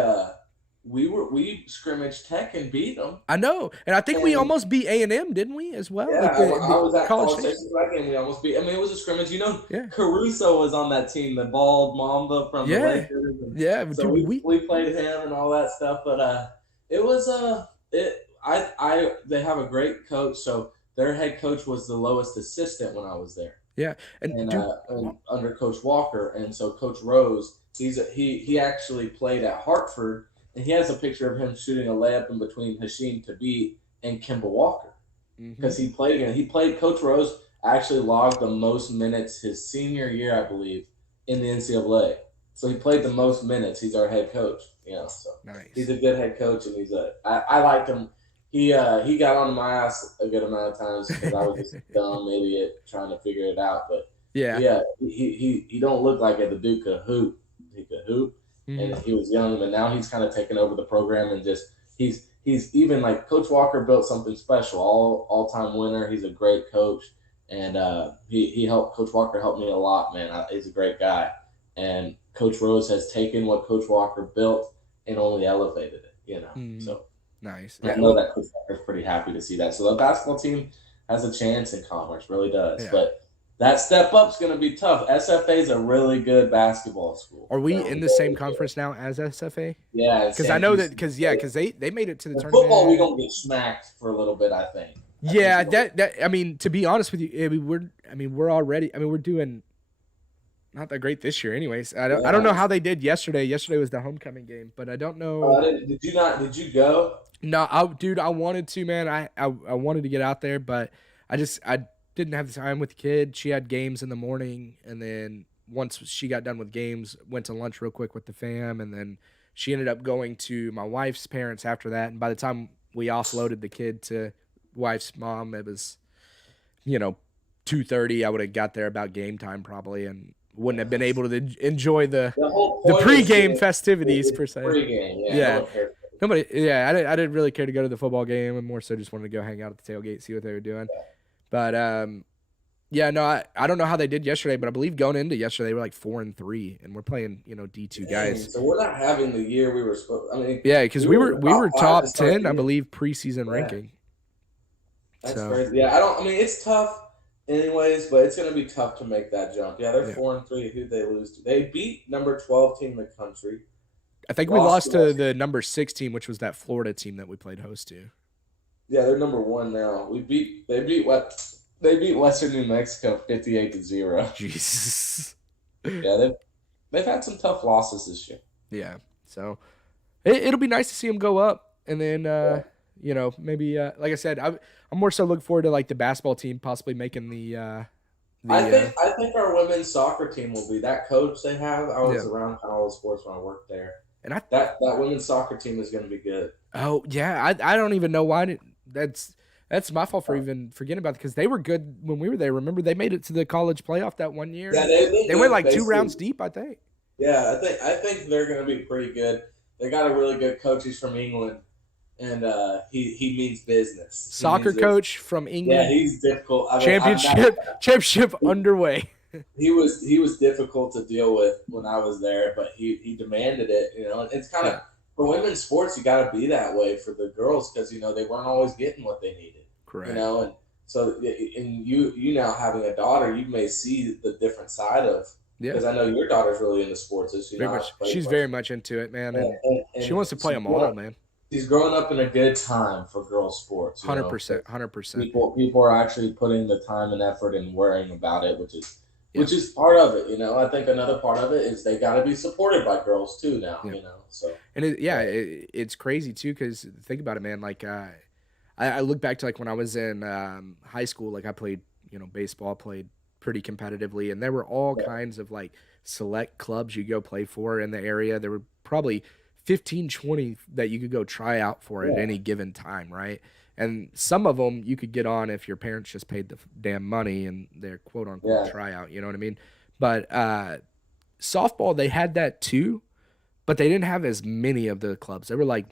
scrimmaged Tech and beat them. I know, and I think we almost beat A&M, didn't we, as well? Yeah, like I was at College Station that game. We almost beat. I mean, it was a scrimmage. Yeah. Caruso was on that team, the bald Mamba from the Lakers. Yeah, so dude, we played him and all that stuff. But it was they have a great coach. So their head coach was the lowest assistant when I was there. Yeah, and under Coach Walker, and so Coach Rose, he actually played at Hartford, and he has a picture of him shooting a layup in between Hashim Thabit and Kemba Walker because he played again. Coach Rose actually logged the most minutes his senior year, I believe, in the NCAA. So he played the most minutes. He's our head coach, so he's Nice. a good head coach, and I liked him. He got on my ass a good amount of times because I was just a dumb idiot trying to figure it out. But Yeah. yeah, he don't look like the dude could hoop. He could hoop, and Mhm. he was young, but now he's kind of taken over the program and just he's even like Coach Walker built something special. All time winner. He's a great coach, and he helped Coach Walker helped me a lot, man. He's a great guy, and Coach Rose has taken what Coach Walker built and only elevated it. Mhm. So Nice. I Yeah. know Well, that Coach Walker's pretty happy to see that. So the basketball team has a chance in Commerce, really does. yeah. But that step up's going to be tough. SFA is a really good basketball school. Are we They're in the really same good. conference now as SFA? Yeah, Because I know that Houston because State. they made it to the In football, we tournament. don't get smacked for a little bit. I think Yeah, we don't. that I mean, to be honest with you, we're already. I mean, we're doing not that great this year, anyways. I don't Yeah. know how they did yesterday. Yesterday was the homecoming game, but I don't Oh, know. did you not? Did you go? No, dude, I wanted to, man. I wanted to get out there, but I didn't have the time with the kid. She had games in the morning, and then once she got done with games, went to lunch real quick with the fam, and then she ended up going to my wife's parents after that. And by the time we offloaded the kid to wife's mom, it was 2:30. I would have got there about game time probably, and wouldn't have been able to enjoy the The whole the point is pregame festivities it's per se. pregame. Yeah, no Yeah. one cares. Nobody, yeah, I didn't really care to go to the football game, and more so just wanted to go hang out at the tailgate, see what they were doing. But yeah, no, I don't know how they did yesterday, but I believe going into yesterday they were like 4-3, and we're playing D2 Dang, guys. so we're not having the year we were supposed. I mean, Yeah, because we we were in were the we top were five to top start 10, the I year. believe, preseason Yeah, ranking. that's So crazy. Yeah, I don't. I mean, it's tough, anyways, but it's going to be tough to make that jump. Yeah, they're yeah, 4-3. Who they lose to? They beat number 12 team in the country. I think we Lost to lost to West. the number 6 team, which was that Florida team that we played host to. Yeah, they're number one now. We beat. They beat what? They beat Western New Mexico 58-0. Jesus. Yeah, they've had some tough losses this year. Yeah. So it'll be nice to see him go up, and then Yeah. maybe like I said, I'm more so looking forward to like the basketball team possibly making I the think I think our women's soccer team will be that coach they have. I yeah, was around kind of all the sports when I worked there. and I That women's soccer team is going to be good. oh yeah, I don't even know why that's my fault for even forgetting about it because they were good when we were there. Remember they made it to the college playoff that one year, Yeah, and they've been they went good like two basically. rounds deep, I think. Yeah, I think they're going to be pretty good. They got a really good coach. He's from England, and he means business. He Soccer means business. coach from Yeah, England, he's difficult. I mean, championship underway. he was difficult to deal with when I was there, but he demanded it. It's kind Yeah, of for women's sports, you got to be that way for the girls because they weren't always getting what they needed. correct. And so and you now having a daughter, you may see the different side of Yeah, because I know your daughter's really into sports, is she very not? much. Plays She's much, very much into it, man, and, and and, she and wants to play them all, man. she's growing up in a good time for girls' sports. 100%, 100%. People are actually putting the time and effort and worrying about it, which is Yeah, part of it. I think another part of it is they got to be supported by girls too now. yeah. So And uh, it's crazy too because think about it, man. Like I look back to like when I was in high school, like I played baseball, played pretty competitively, and there were all yeah, kinds of like select clubs you go play for in the area. There were probably 15, 20 that you could go try out for at yeah, any given time, right? And some of them you could get on if your parents just paid the damn money and their quote unquote yeah, tryout, you know what I mean? But softball, they had that too, but they didn't have as many of the clubs. They were like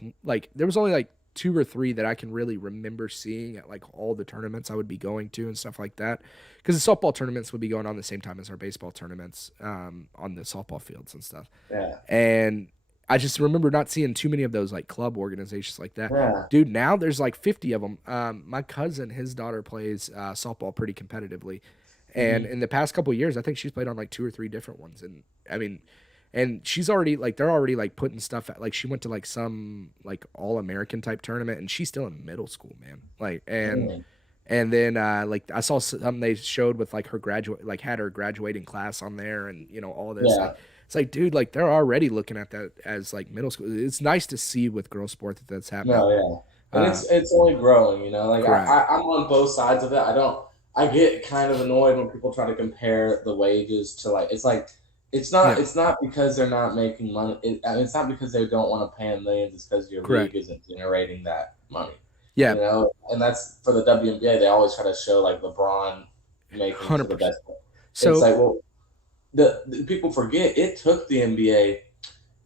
there was only like two or three that I can really remember seeing at like all the tournaments I would be going to and stuff like that. Because the softball tournaments would be going on the same time as our baseball tournaments on the softball fields and stuff. yeah, And I just remember not seeing too many of those like club organizations like that. yeah. Dude, now there's like 50 of them. My cousin, his daughter plays softball pretty competitively. And Hmm. in the past couple of years, I think she's played on like two or three different ones. And I mean, and she's already like they're already like putting stuff at like she went to like some like all American type tournament and she's still in middle school, man. Like and then like I saw something they showed with like her graduate like had her graduating class on there and all this Yeah, like it's like dude like they're already looking at that as like middle school. It's nice to see with girls sport that that's happening. no, yeah, and Uh it's only growing. Like correct. I'm on both sides of it. I don't. I get kind of annoyed when people try to compare the wages to like it's like It's not. Yeah, It's not because they're not making money. I mean, it's not because they don't want to pay him millions. It's because your correct. league isn't generating that money. Yeah, You know, and that's for the WNBA. They always try to show like LeBron making to the 100%. best. It's So like, well, the people forget it took the NBA.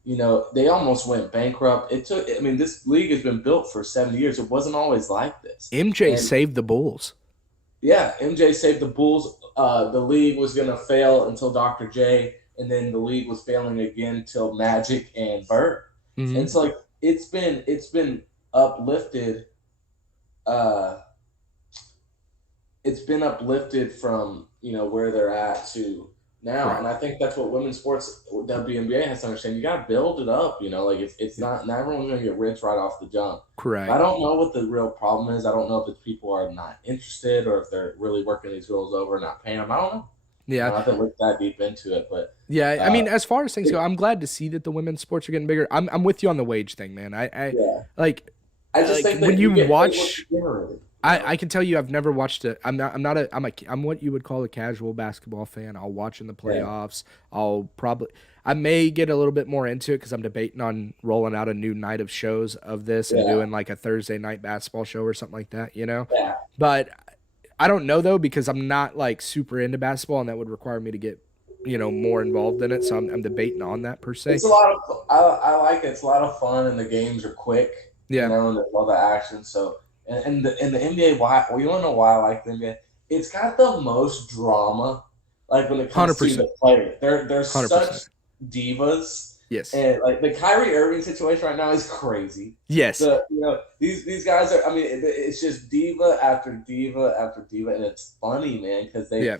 You know, they almost went bankrupt. It took. I mean, this league has been built for 70 years. It wasn't always like this. MJ And saved the Bulls. yeah, MJ saved the Bulls. The league was gonna fail until Dr. J, and then the league was failing again till Magic and Bird. And Hmm. so like it's been uplifted. Uh, it's been uplifted from where they're at to now, and Correct. I think that's what women's sports WNBA has to understand. You got to build it up. Like it's Yep. not everyone's gonna get rich right off the jump. I Correct. don't know what the real problem is. I don't know if it's people are not interested or if they're really working these girls over and not paying them. I don't know. Yeah. I haven't looked that deep into it, but Yeah. I uh, mean, as far as things go, I'm glad to see that the women's sports are getting bigger. I'm with you on the wage thing, man. yeah, Like I just like think when that you you get paid what watch you generate. I can tell you I've never watched it. I'm what you would call a casual basketball fan. I'll watch in the Yeah, playoffs. I may get a little bit more into it because I'm debating on rolling out a new night of shows of this and yeah, doing like a Thursday night basketball show or something like that, you know? yeah. But I don't know though because I'm not like super into basketball and that would require me to get, more involved in it. So I'm debating on that per se. It's a lot of I like it. It's a lot of fun, and the games are quick, Yeah, and there's all the action. So, and the NBA, why? Well, you want to know why I like the NBA? It's got the most drama. Like when it comes to 100%. the players, they're such 100%. divas, Yes. and like the Kyrie Irving situation right now is crazy. Yes. These guys are. I mean, it's just diva after diva after diva, and it's funny, man, because Yeah.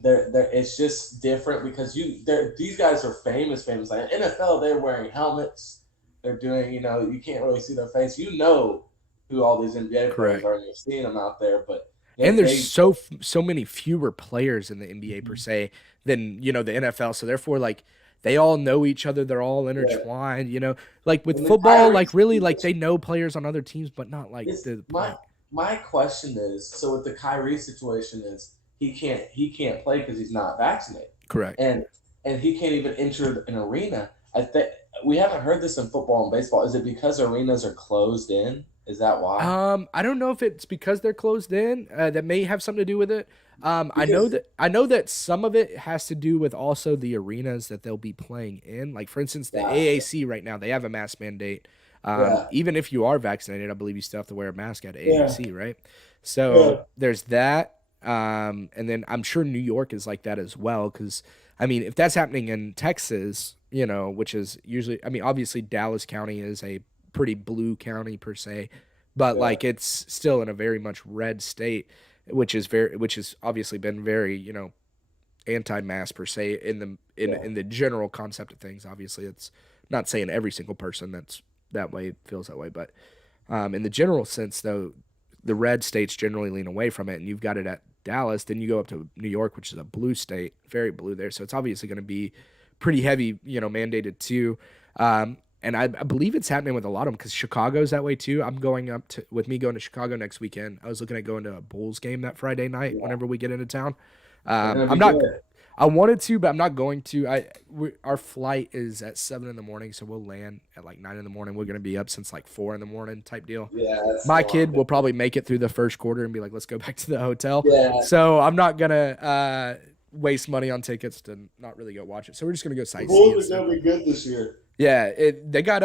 they're it's just different because these guys are famous like NFL. They're wearing helmets, they're doing, you can't really see their face, who all these NBA players Correct. are, and you're seeing them out there, but And there's they so many fewer players in the NBA per se than the NFL. So therefore, like they all know each other. They're all yeah. intertwined. Like with And the football, Kyrie like really, like they know players on other teams, but not like is the my play. my question is, so with the Kyrie situation is he can't play because he's not vaccinated, Correct. and he can't even enter an arena. I think we haven't heard this in football and baseball. Is it because arenas are closed in? Is that why? I don't know if it's because they're closed in. That may have something to do with it. Because I know that some of it has to do with also the arenas that they'll be playing in. Like for instance, the gotcha. AAC right now they have a mask mandate. Yeah, Even if you are vaccinated, I believe you still have to wear a mask at yeah, AAC, right? yeah, So there's that. And then I'm sure New York is like that as well. Because I mean, if that's happening in Texas, which is usually, I mean, obviously Dallas County is a pretty blue county per se, but yeah, like it's still in a very much red state, which has obviously been very, anti-mask per se in the yeah, in the general concept of things. Obviously, it's not saying every single person that's that way feels that way, but in the general sense, though, the red states generally lean away from it, and you've got it at Dallas. Then you go up to New York, which is a blue state, very blue there. So it's obviously going to be pretty heavy, mandated too. And I believe it's happening with a lot of them because Chicago's that way too. I'm going up to with me going to Chicago next weekend. I was looking at going to a Bulls game that Friday night yeah. whenever we get into town. They're gonna I'm be not. good. I wanted to, but I'm not going to. Our flight is at 7 in the morning, so we'll land at like 9 in the morning. We're gonna be up since like 4 in the morning type deal. Yeah, that's a My long kid day. will probably make it through the first quarter and be like, "Let's go back to the hotel." Yeah, So I'm not gonna waste money on tickets to not really go watch it. So we're just gonna go the sightsee Bulls are instead. gonna be good this year. Yeah, they got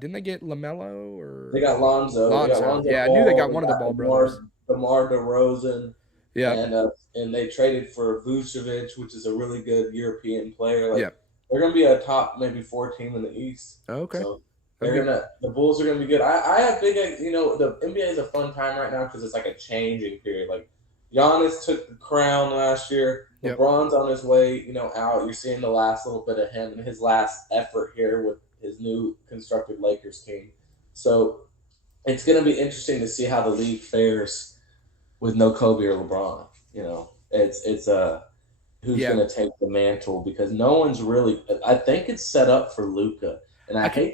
didn't they get Lamelo They or got Lonzo. They got Lonzo? Lonzo Yeah, I knew they Ball. got They one of the got Ball brothers. DeMar DeRozan, Yep, and they traded for Vucevic, which is a really good European player. Like yep. they're gonna be a top maybe 4 team in the East. Okay, So okay. the Bulls are gonna be good. I have big the NBA is a fun time right now because it's like a changing period. Like Giannis took the crown last year. Yep. LeBron's on his way, out. You're seeing the last little bit of him and his last effort here with his new constructed Lakers team. So it's going to be interesting to see how the league fares with no Kobe or LeBron. It's who's Yeah. going to take the mantle because no one's really. I think it's set up for Luca, and I can.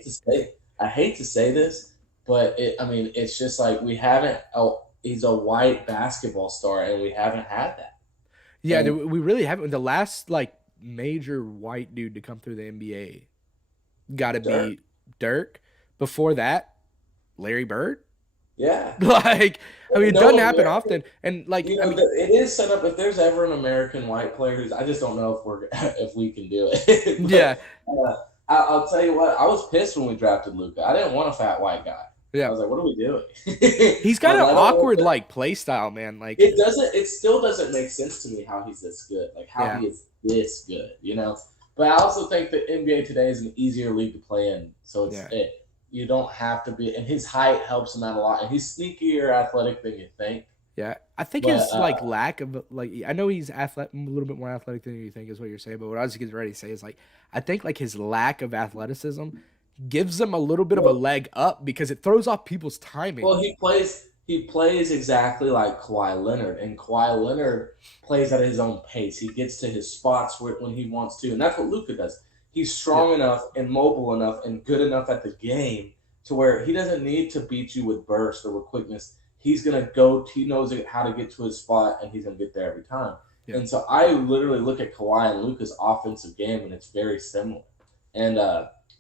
I hate to say this, but I mean, it's just like we haven't. Oh, he's a white basketball star, and we haven't had that. Yeah, And we really haven't. The last like major white dude to come through the NBA got to Dirk. be Dirk. Before that, Larry Bird. Yeah. Like, I mean, it No doesn't happen American. often. And like, You I know, mean, it is set up. If there's ever an American white player who's, I just don't know if we're if we can do it. yeah, I'll tell you what. I was pissed when we drafted Luca. I didn't want a fat white guy. I yeah. was like, what are we doing? He's I got was an like, I don't want awkward that. like play style, man. Like, It doesn't. It still doesn't make sense to me how he's this good. Like how yeah, he is this good. You know. But I also think that NBA today is an easier league to play in. So yeah. you don't have to be. And his height helps him out a lot. And he's sneakier athletic than you think. Yeah, I think But his like lack of like I know he's athletic, a little bit more athletic than you think is what you're saying. But what I was getting ready to say is like I think like his lack of athleticism gives him a little bit of a well, leg up because it throws off people's timing. Well, he plays exactly like Kawhi Leonard, and Kawhi Leonard plays at his own pace. He gets to his spots when he wants to, and that's what Luka does. He's Yeah, strong enough and mobile enough and good enough at the game to where he doesn't need to beat you with burst or with quickness. He's gonna go. He knows how to get to his spot, and he's gonna get there every time. yeah. And so I literally look at Kawhi and Luka's offensive game, and it's very similar. And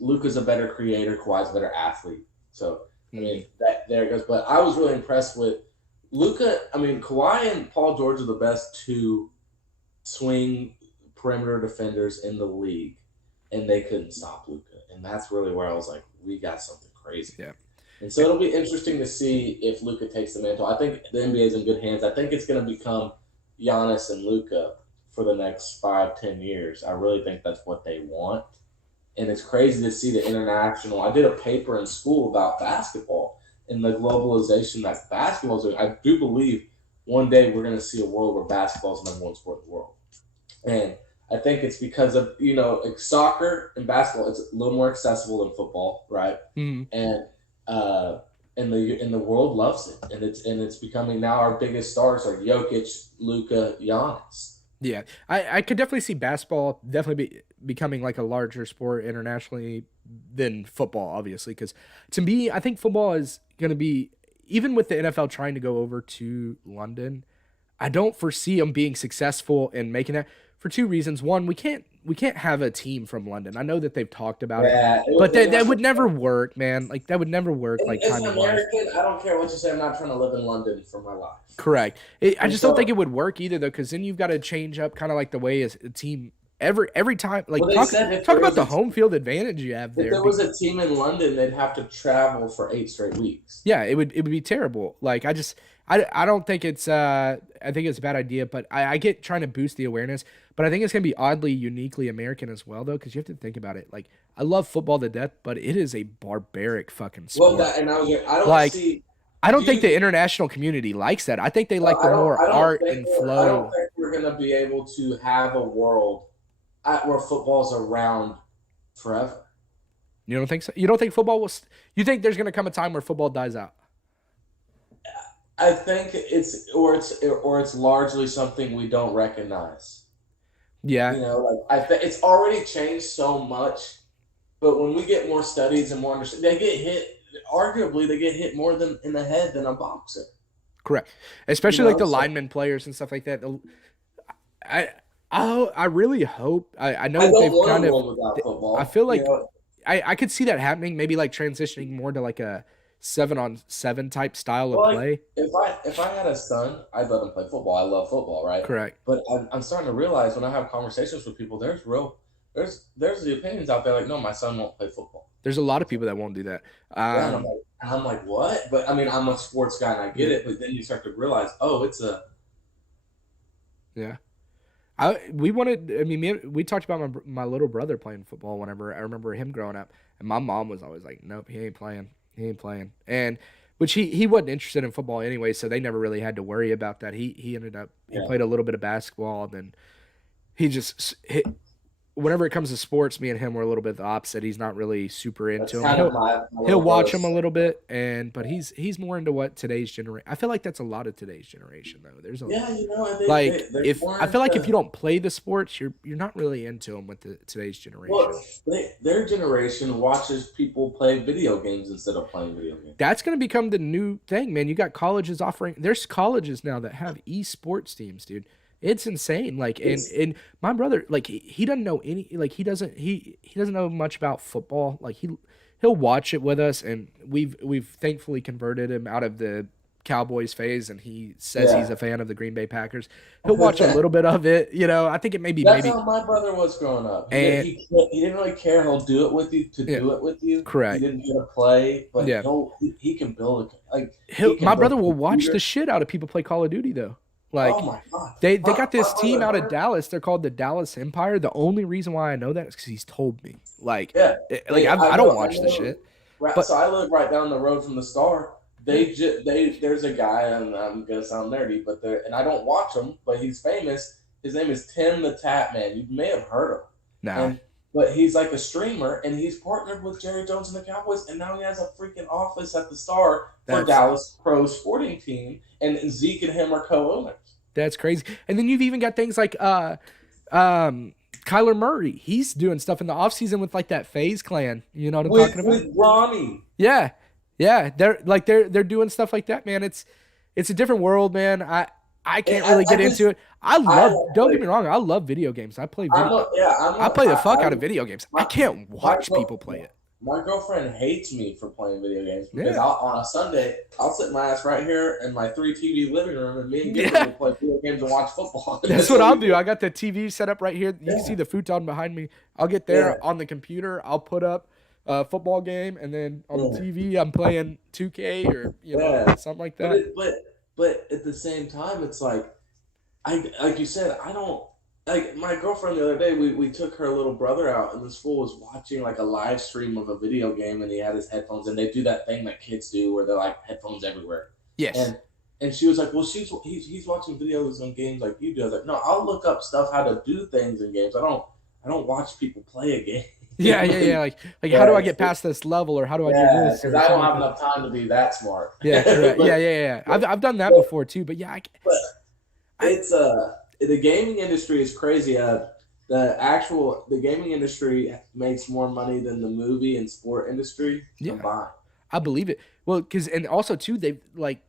Luka's a better creator. Kawhi's a better athlete. So I Mm, mean, that there it goes. But I was really impressed with Luka. I mean, Kawhi and Paul George are the best two swing perimeter defenders in the league, and they couldn't stop Luka. And that's really where I was like, we got something crazy. yeah. And so it'll be interesting to see if Luka takes the mantle. I think the NBA is in good hands. I think it's going to become Giannis and Luka for the next 5-10 years. I really think that's what they want. And it's crazy to see the international. I did a paper in school about basketball and the globalization that basketball is doing. I do believe one day we're going to see a world where basketball is the number one sport in the world. And I think it's because of, like soccer and basketball, it's a little more accessible than football, right? Mm. And uh, and the world loves it, and it's becoming now our biggest stars are Jokic, Luka, Giannis. Yeah, I could definitely see basketball definitely becoming like a larger sport internationally than football, obviously. Because to me, I think football is going to be, even with the NFL trying to go over to London, I don't foresee them being successful in making that for two reasons. One, we can't have a team from London. I know that they've talked about it, Yeah, but they that have to. would never work, man. Like that would never work, like As an timing wise. American, I don't care what you say. I'm not trying to live in London for my life. Correct. I And just don't think it so, would work either though, because then you've got to change up kind of like the way a team every time. Like well, they said talk about the home field advantage you have if there. there was a team in London, they'd have to travel for 8 straight weeks. Yeah, it would be terrible. Like I don't think it's I think it's a bad idea, but I get trying to boost the awareness, but I think it's gonna be oddly uniquely American as well though, because you have to think about it. Like I love football to death, but it is a barbaric fucking Well, sport. I don't Like see. I Do don't think you? the international community likes that. I think they No, like the more art and I don't flow. think we're gonna be able to have a world where football's around forever. You don't think so? You don't think football will? You think there's gonna come a time where football dies out? I think it's largely something we don't recognize. Yeah, Like it's already changed so much, but when we get more studies and more understanding, they get hit. Arguably, they get hit more than in the head than a boxer. correct. Especially like the So lineman players and stuff like that. I I really hope. I know I that don't they've want kind a of. world without I football. feel like I could see that happening. Maybe like transitioning more to like a 7-on-7 type style of Well, like play. if I had a son, I'd let him play football. I love football, right? Correct. But I'm starting to realize when I have conversations with people, there's the opinions out there like, no, my son won't play football. There's a lot of people that won't do that. Yeah, and I'm like, what? But I mean, I'm a sports guy and I get Yeah, it. But then you start to realize, oh, it's a yeah. We wanted. I mean, we talked about my little brother playing football. Whenever I remember him growing up, and my mom was always like, "Nope, he ain't playing. He ain't playing." And which he wasn't interested in football anyway, so they never really had to worry about that. He ended up he yeah. played a little bit of basketball, and then he just whenever it comes to sports, me and him were a little bit the opposite. He's not really super That's into them. kind of my He'll little watch them brother's. a little bit, but he's more into what today's generation. I feel like that's a lot of today's generation though. There's a Yeah, and like they're if more I feel like if you into. don't play the sports, you're not really into them with today's Well, generation. their generation watches people play video games instead of playing video games. That's going to become the new thing, man. You got colleges offering. There's colleges now that have esports teams, dude. It's insane. Like, It's and my brother, like, he doesn't know any, like, he doesn't know much about football. Like, he'll watch it with us, and we've thankfully converted him out of the Cowboys phase, and he says he's yeah. a fan of the Green Bay Packers. He'll watch a little bit of it. I think it That's maybe, how my brother was growing up. and He didn't really care. He'll do it with you to yeah, do it with you. He correct. didn't want to play, but Yeah, he can build he my can build brother a will watch the computer. shit out of people play Call of Duty though. Oh Like, my god, they got my this team brother out of heard. Dallas. They're called the Dallas Empire. The only reason why I know that is because he's told me. Like, Yeah, I don't watch the shit, Right, but so I live right down the road from the Star. There's a guy, and I'm gonna sound nerdy, but and I don't watch him, but he's famous. His name is Tim the Tap Man. You may have heard him, nah, and but he's like a streamer, and he's partnered with Jerry Jones and the Cowboys, and now he has a freaking office at the Star for that's Dallas Pro Sporting Team, and Zeke and him are co-owners. that's crazy. And then you've even got things like Kyler Murray. He's doing stuff in the offseason with like that FaZe clan. You know what I'm talking about? With Ronnie. Yeah. Yeah. They're doing stuff like that, man. It's a different world, man. I can't really get into it. Don't get me wrong, I love video games. I play I play the fuck out of video games. I can't watch people play it. My girlfriend hates me for playing video games because Yeah. on a Sunday I'll sit my ass right here in my 3 TV living room, and me and Gibbon Yeah. will play video games and watch football. That's what I'll do. I got the TV set up right here. You can see the futon behind me. I'll get there Yeah. on the computer. I'll put up a football game, and then on the TV, I'm playing 2K or something like that. But at the same time, it's like like you said, I don't like my girlfriend the other day. We took her little brother out, and this fool was watching like a live stream of a video game, and he had his headphones, and they do that thing that kids do where they're like headphones everywhere. Yes. And she was like, "Well, he's watching videos on games like you do." I was like, "No, I'll look up stuff how to do things in games. I don't watch people play a game." Yeah. Like how do I get past this level, or how do I do this? Because I don't have enough time to be that smart. Yeah, correct. Yeah. I've done that before too, but yeah, But it's the gaming industry is crazy. The gaming industry makes more money than the movie and sport industry combined. I believe it. Well, and also too, they've like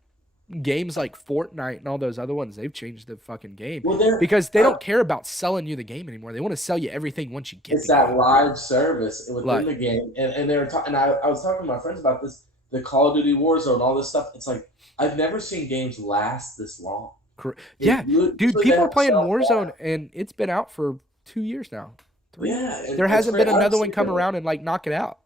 games like Fortnite and all those other ones. They've changed the fucking game because they don't care about selling you the game anymore. They want to sell you everything once you get. It's that live service within the game, and they were talking. I was talking to my friends about this. The Call of Duty Warzone, all this stuff. It's like I've never seen games last this long. Yeah, dude, people are playing Warzone, and it's been out for 2 years now. 3. Yeah, there hasn't been another one come around and like knock it out.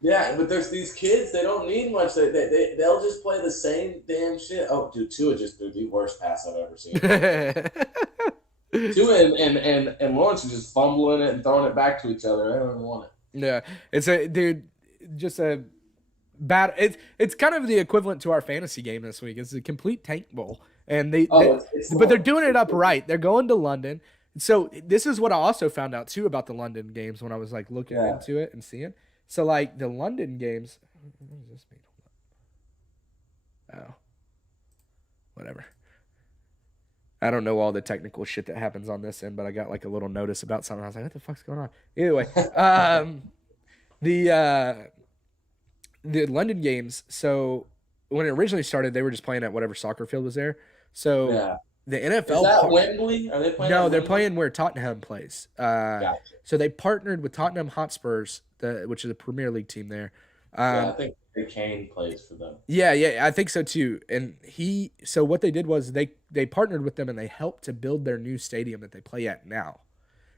Yeah, but there's these kids. They don't need much. They'll just play the same damn shit. Oh, dude, Tua just threw the worst pass I've ever seen. Tua and Lawrence are just fumbling it and throwing it back to each other. They don't even want it. Yeah, it's just a bad. It's kind of the equivalent to our fantasy game this week. It's a complete tank bowl. And but they're doing it up right. They're going to London. So this is what I also found out too about the London games when I was like looking into it and seeing. So like the London games, what does this mean? Oh, whatever. I don't know all the technical shit that happens on this end, but I got like a little notice about something. I was like, what the fuck's going on? Anyway, the London games. So when it originally started, they were just playing at whatever soccer field was there. So the NFL. Is that Wembley? Are they playing? No, they're playing where Tottenham plays. Gotcha. So they partnered with Tottenham Hotspurs, which is a Premier League team there. I think Kane plays for them. Yeah, I think so too. And so what they did was they partnered with them and they helped to build their new stadium that they play at now.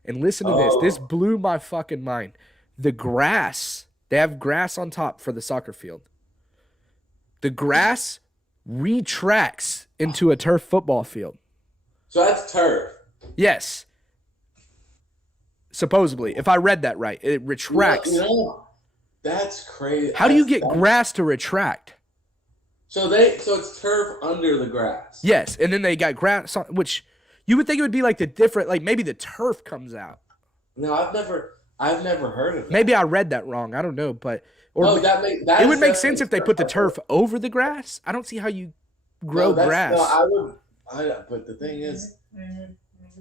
And listen to this. This blew my fucking mind. The grass, they have grass on top for the soccer field. The grass retracts into a turf football field. So that's turf. Yes. Supposedly, if I read that right, it retracts. That's crazy. How do you get grass to retract? So it's turf under the grass. Yes, and then they got grass on, which you would think it would be like the different, like maybe the turf comes out. No, I've never heard of that. Maybe I read that wrong. I don't know, but it would make sense if they put the turf over the grass. I don't see how you grow grass. But the thing is,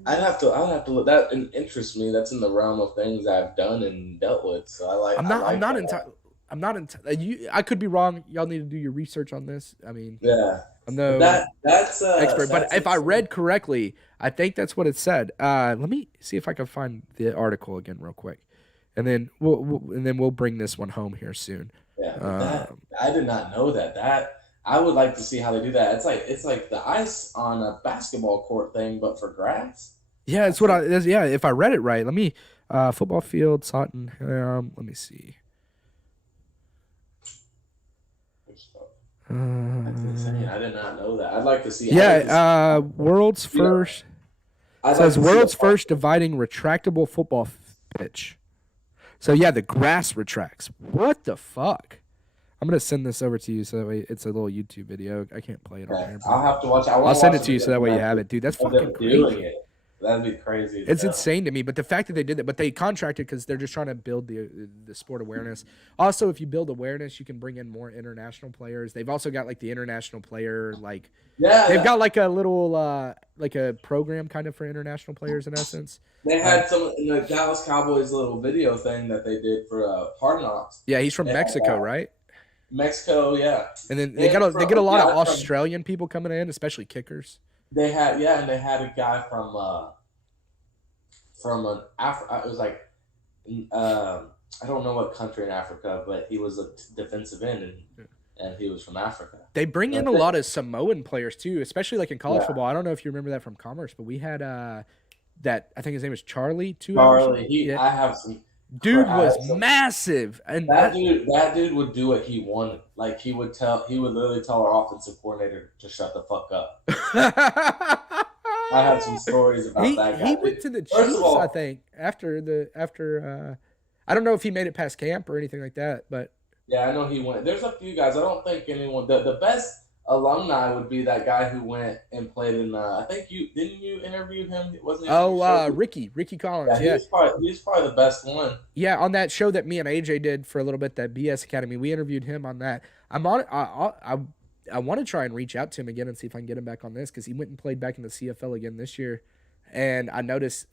I'd have to look. That interests me. That's in the realm of things I've done and dealt with. So I'm not entirely. I could be wrong. Y'all need to do your research on this. I mean, yeah. I'm But no expert, but that's if I insane. read correctly, I think that's what it said. Let me see if I can find the article again real quick, and then we'll bring this one home here soon. Yeah, but that Um, I did not know that. That I would like to see how they do that. It's like the ice on a basketball court thing, but for grass. yeah, it's That's what pretty. yeah. If I read it right, let me football field, Tottenham. Let me see. Good stuff. That's insane. Uh, I did not know that. I'd like to see. I'd like to see. yeah, world's You know, first I'd like says to see a world's first dividing retractable football pitch. So yeah, the grass retracts. What the fuck? I'm gonna send this over to you so that way it's a little YouTube video. I can't play it on Okay, here, but I'll have to watch. I want I'll to send watch it a to you video so that way you have documentary it, dude. That's of fucking them doing crazy. it. That'd be crazy as It's hell. insane to me, but the fact that they did that, but they contracted because they're just trying to build the sport awareness. Also, if you build awareness, you can bring in more international players. They've also got like the international player, like Yeah, they've got like a little like a program kind of for international players in essence. they Uh, had some in the Dallas Cowboys little video thing that they did for Hard Knocks. yeah, he's from They had Mexico, right? Mexico, yeah, And then and they from get a a lot of guy from Australian people coming in, especially kickers. they had yeah, and they had a guy from an It was like I don't know what country in Africa, but he was a defensive end, and he was from Africa. They bring And in I a think, lot of Samoan players too, especially like in college yeah, football. I don't know if you remember that from Commerce, but we had that I think his name was Charlie 2 Anderson. Charlie. Yeah, I have some. dude I have was some. massive, and That dude would do what he wanted. Like he would literally tell our offensive coordinator to shut the fuck up. I have some stories about that he guy. went to the First of Chiefs, I all, think, after I don't know if he made it past camp or anything like that, but yeah, I know he went. There's a few guys. I don't think anyone. The best alumni would be that guy who went and played in. I think you didn't you interview him? Wasn't he on your show? Ricky Collins, Yeah, yeah. he was probably the best one. Yeah, on that show that me and AJ did for a little bit, that BS Academy, we interviewed him on that. I'm on. I want to try and reach out to him again and see if I can get him back on this because he went and played back in the CFL again this year, and I noticed.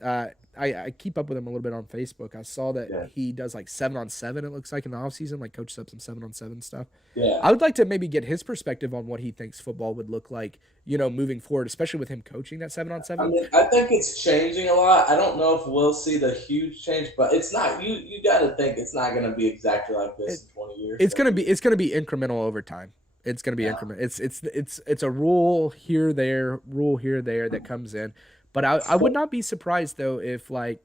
I keep up with him a little bit on Facebook. I saw that Yeah, he does like 7-on-7. It looks like in the off season, like coaches up some 7-on-7 stuff. yeah. I would like to maybe get his perspective on what he thinks football would look like, moving forward, especially with him coaching that 7 on I 7. mean, I think it's changing a lot. I don't know if we'll see the huge change, but it's not. You got to think it's not going to be exactly like this in 20 years. It's gonna be incremental over time. It's gonna be Yeah, increment. It's a rule here there that comes in. But I would not be surprised though if like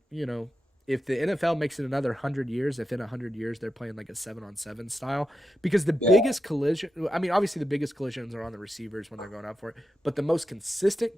if the NFL makes it another 100 years, if in 100 years they're playing like a 7-on-7 style, because the yeah, biggest collision, I mean, obviously the biggest collisions are on the receivers when they're going out for it, but the most consistent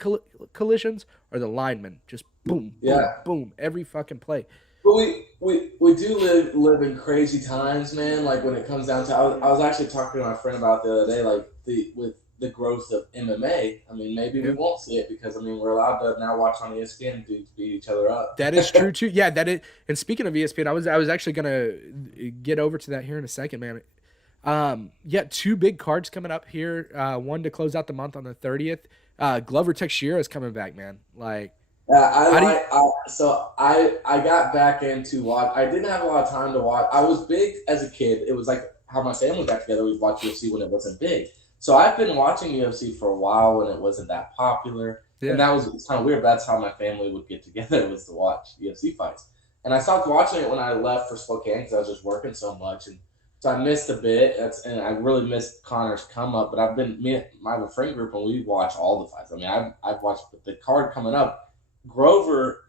collisions are the linemen, just boom, boom, yeah. boom, every fucking play. But we do live in crazy times, man. Like when it comes down to, I was actually talking to my friend about the other day, like with the growth of MMA. I mean, maybe we Yeah. won't see it because I mean we're allowed to now watch on ESPN dudes beat each other up. That is true too. Yeah, that is. And speaking of ESPN, I was actually gonna get over to that here in a second, man. Yeah, two big cards coming up here. One to close out the month on the 30th. Glover Teixeira is coming back, man. Like, Yeah, I how do you? like. So I got back into watch. I didn't have a lot of time to watch. I was big as a kid. It was like how my family got together. We'd watch UFC when it wasn't big. So I've been watching UFC for a while when it wasn't that popular, and Yeah, that was it's kind of weird. But that's how my family would get together was to watch UFC fights. And I stopped watching it when I left for Spokane because I was just working so much, and so I missed a bit. And I really missed Connor's come up. But I've been I have a friend group and we watch all the fights. I mean, I've watched the card coming up. Glover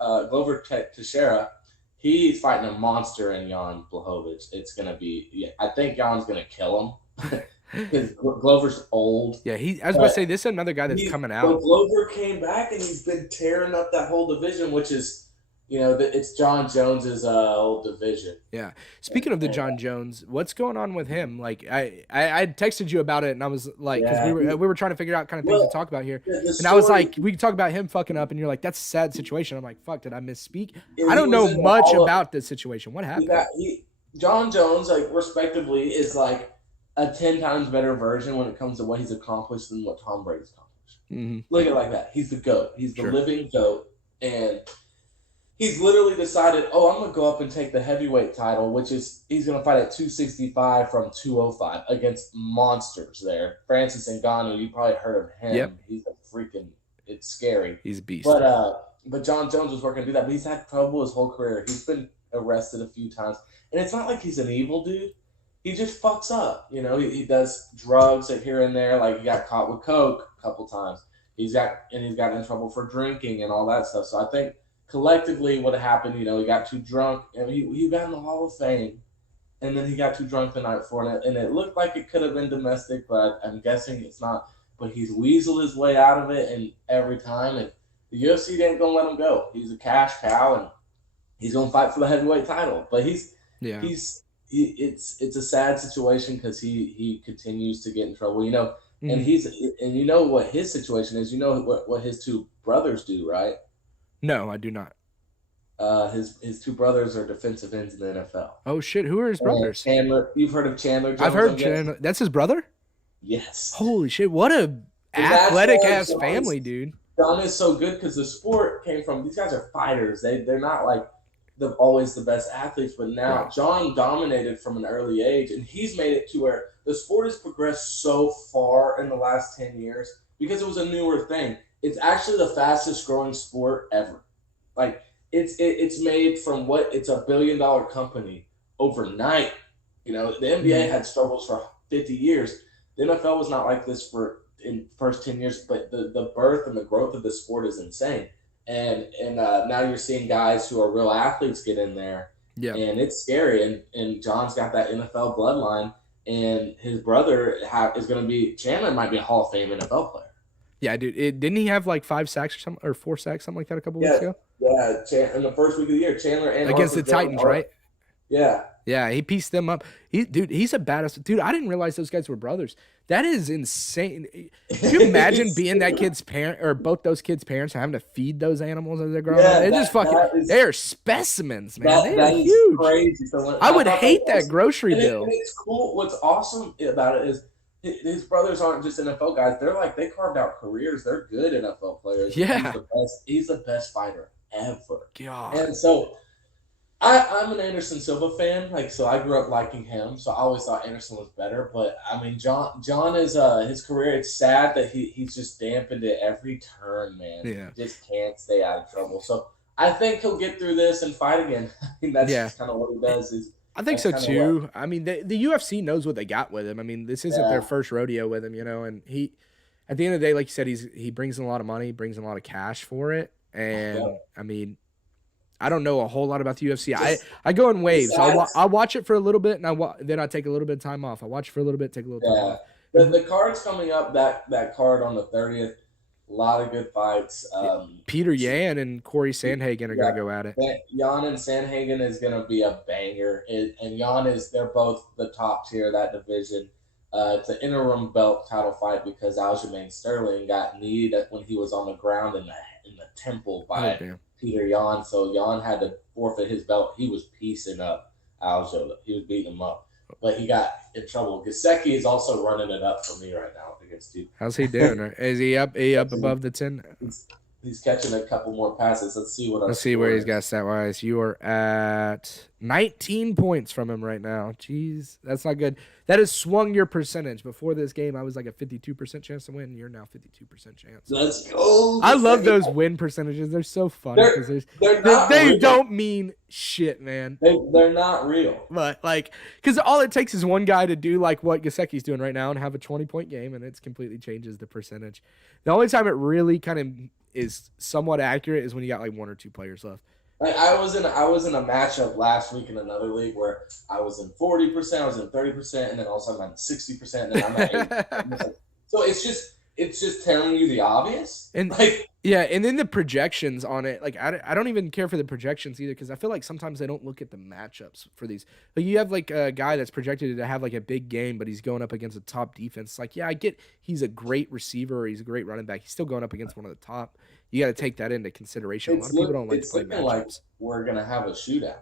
Teixeira, he's fighting a monster in Jan Blachowicz. It's gonna be, yeah, I think Jan's gonna kill him because Glover's old, yeah. I was about to but say this is another guy that's coming but out. Glover came back and he's been tearing up that whole division, which is it's John Jones's old division. Yeah. Speaking of the And, John Jones, what's going on with him? Like, I had texted you about it, and I was like, because yeah, we were trying to figure out kind of things to well, talk about here, the and I was story like, we can talk about him fucking up, and you're like, that's a sad situation. I'm like, fuck, did I misspeak? I he don't was know in the much Hall of about this situation. What he happened? got he John Jones, like respectively, is like a 10 times better version when it comes to what he's accomplished than what Tom Brady's accomplished. Hmm. Look at it like that. He's the GOAT. He's the Sure. living GOAT. And he's literally decided, oh, I'm gonna go up and take the heavyweight title, which is he's gonna fight at 265 from 205 against monsters there. Francis Ngannou, you probably heard of Yep. him. He's a freaking it's scary. He's a beast. But John Jones was working to do that, but he's had trouble his whole career. He's been arrested a few times. And it's not like he's an evil dude. He just fucks up. You know, he does drugs here and there, like he got caught with coke a couple times. He's gotten in trouble for drinking and all that stuff. So I think collectively what happened, you know, he got too drunk and he got in the Hall of Fame, and then he got too drunk the night before, and it looked like it could have been domestic, but I'm guessing it's not. But he's weaseled his way out of it, and every time, and the UFC ain't gonna let him go. He's a cash cow, and he's gonna fight for the heavyweight title. But it's a sad situation because he continues to get in trouble, you know, and you know what his situation is. You know what his two brothers do, right? No, I do not. His two brothers are defensive ends in the NFL. Oh shit! Who are his brothers? Chandler, you've heard of Chandler Jones? I've heard Chandler. That's his brother. Yes. Holy shit! What a athletic ass family, dude. John is so good because the sport came from these guys are fighters. They're not like always the best athletes, but now John dominated from an early age, and he's made it to where the sport has progressed so far in the last 10 years because it was a newer thing. It's actually the fastest growing sport ever. Like it's made from it's a $1 billion company overnight. You know, the NBA had struggles for 50 years. The NFL was not like this in the first 10 years, but the birth and the growth of the sport is insane. And now you're seeing guys who are real athletes get in there, and it's scary. And John's got that NFL bloodline, and his brother is going to be Chandler might be a Hall of Fame NFL player. Yeah, dude. Didn't he have like 5 sacks or something, or 4 sacks, something like that, a couple weeks ago? Yeah, in the first week of the year, Chandler and against the Titans, right? Yeah, he pieced them up. He's a badass dude. I didn't realize those guys were brothers. That is insane. Can you imagine being that kid's parent or both those kids' parents and having to feed those animals as they're growing up? They're just fucking. They're specimens, man. They're huge. Crazy. So I would hate that grocery bill. It's cool. What's awesome about it is his brothers aren't just NFL guys. They carved out careers. They're good NFL players. Yeah, he's the best fighter ever. God. And so I'm an Anderson Silva fan. So I grew up liking him. So I always thought Anderson was better. But I mean, John is his career. It's sad that he's just dampened it every turn, man. Yeah. He just can't stay out of trouble. So I think he'll get through this and fight again. I think that's kind of what he does. I think so too. I mean, the UFC knows what they got with him. I mean, this isn't their first rodeo with him, you know. And he, at the end of the day, like you said, he brings in a lot of money, brings in a lot of cash for it. And I mean, I don't know a whole lot about the UFC. I go in waves. I'll watch it for a little bit, and then I take a little bit of time off. I watch it for a little bit, take a little time off. The card's coming up. That card on the 30th. A lot of good fights. Peter Yan and Corey Sandhagen are going to go at it. Yan and Sandhagen is going to be a banger. And Yan they're both the top tier of that division. It's an interim belt title fight because Aljamain Sterling got kneed when he was on the ground in the temple by Peter Yan. So Yan had to forfeit his belt. He was piecing up Aljo. He was beating him up. But he got in trouble. Gasecki is also running it up for me right now against you. How's he doing? Is he up above the 10? He's catching a couple more passes. Let's see where he's got stat wise. You are at 19 points from him right now. Jeez, that's not good. That has swung your percentage. Before this game, I was like a 52% chance to win. You're now 52% chance. Let's go. I love those win percentages. They're so funny because they don't mean shit, man. They're not real. But because all it takes is one guy to do like what Gasecki's doing right now and have a 20-point game, and it completely changes the percentage. The only time it really kind of is somewhat accurate is when you got like 1 or 2 players left. I was in a matchup last week in another league where I was in 40%, I was in 30%, and then all of a sudden I'm 60%, and then I'm at 80%. So it's just telling you the obvious. And and then the projections on it, like I don't even care for the projections either because I feel like sometimes they don't look at the matchups for these. Like you have like a guy that's projected to have like a big game, but he's going up against a top defense. Like I get he's a great receiver or he's a great running back. He's still going up against one of the top. You got to take that into consideration. A lot of people don't like to play matchups. Like we're gonna have a shootout.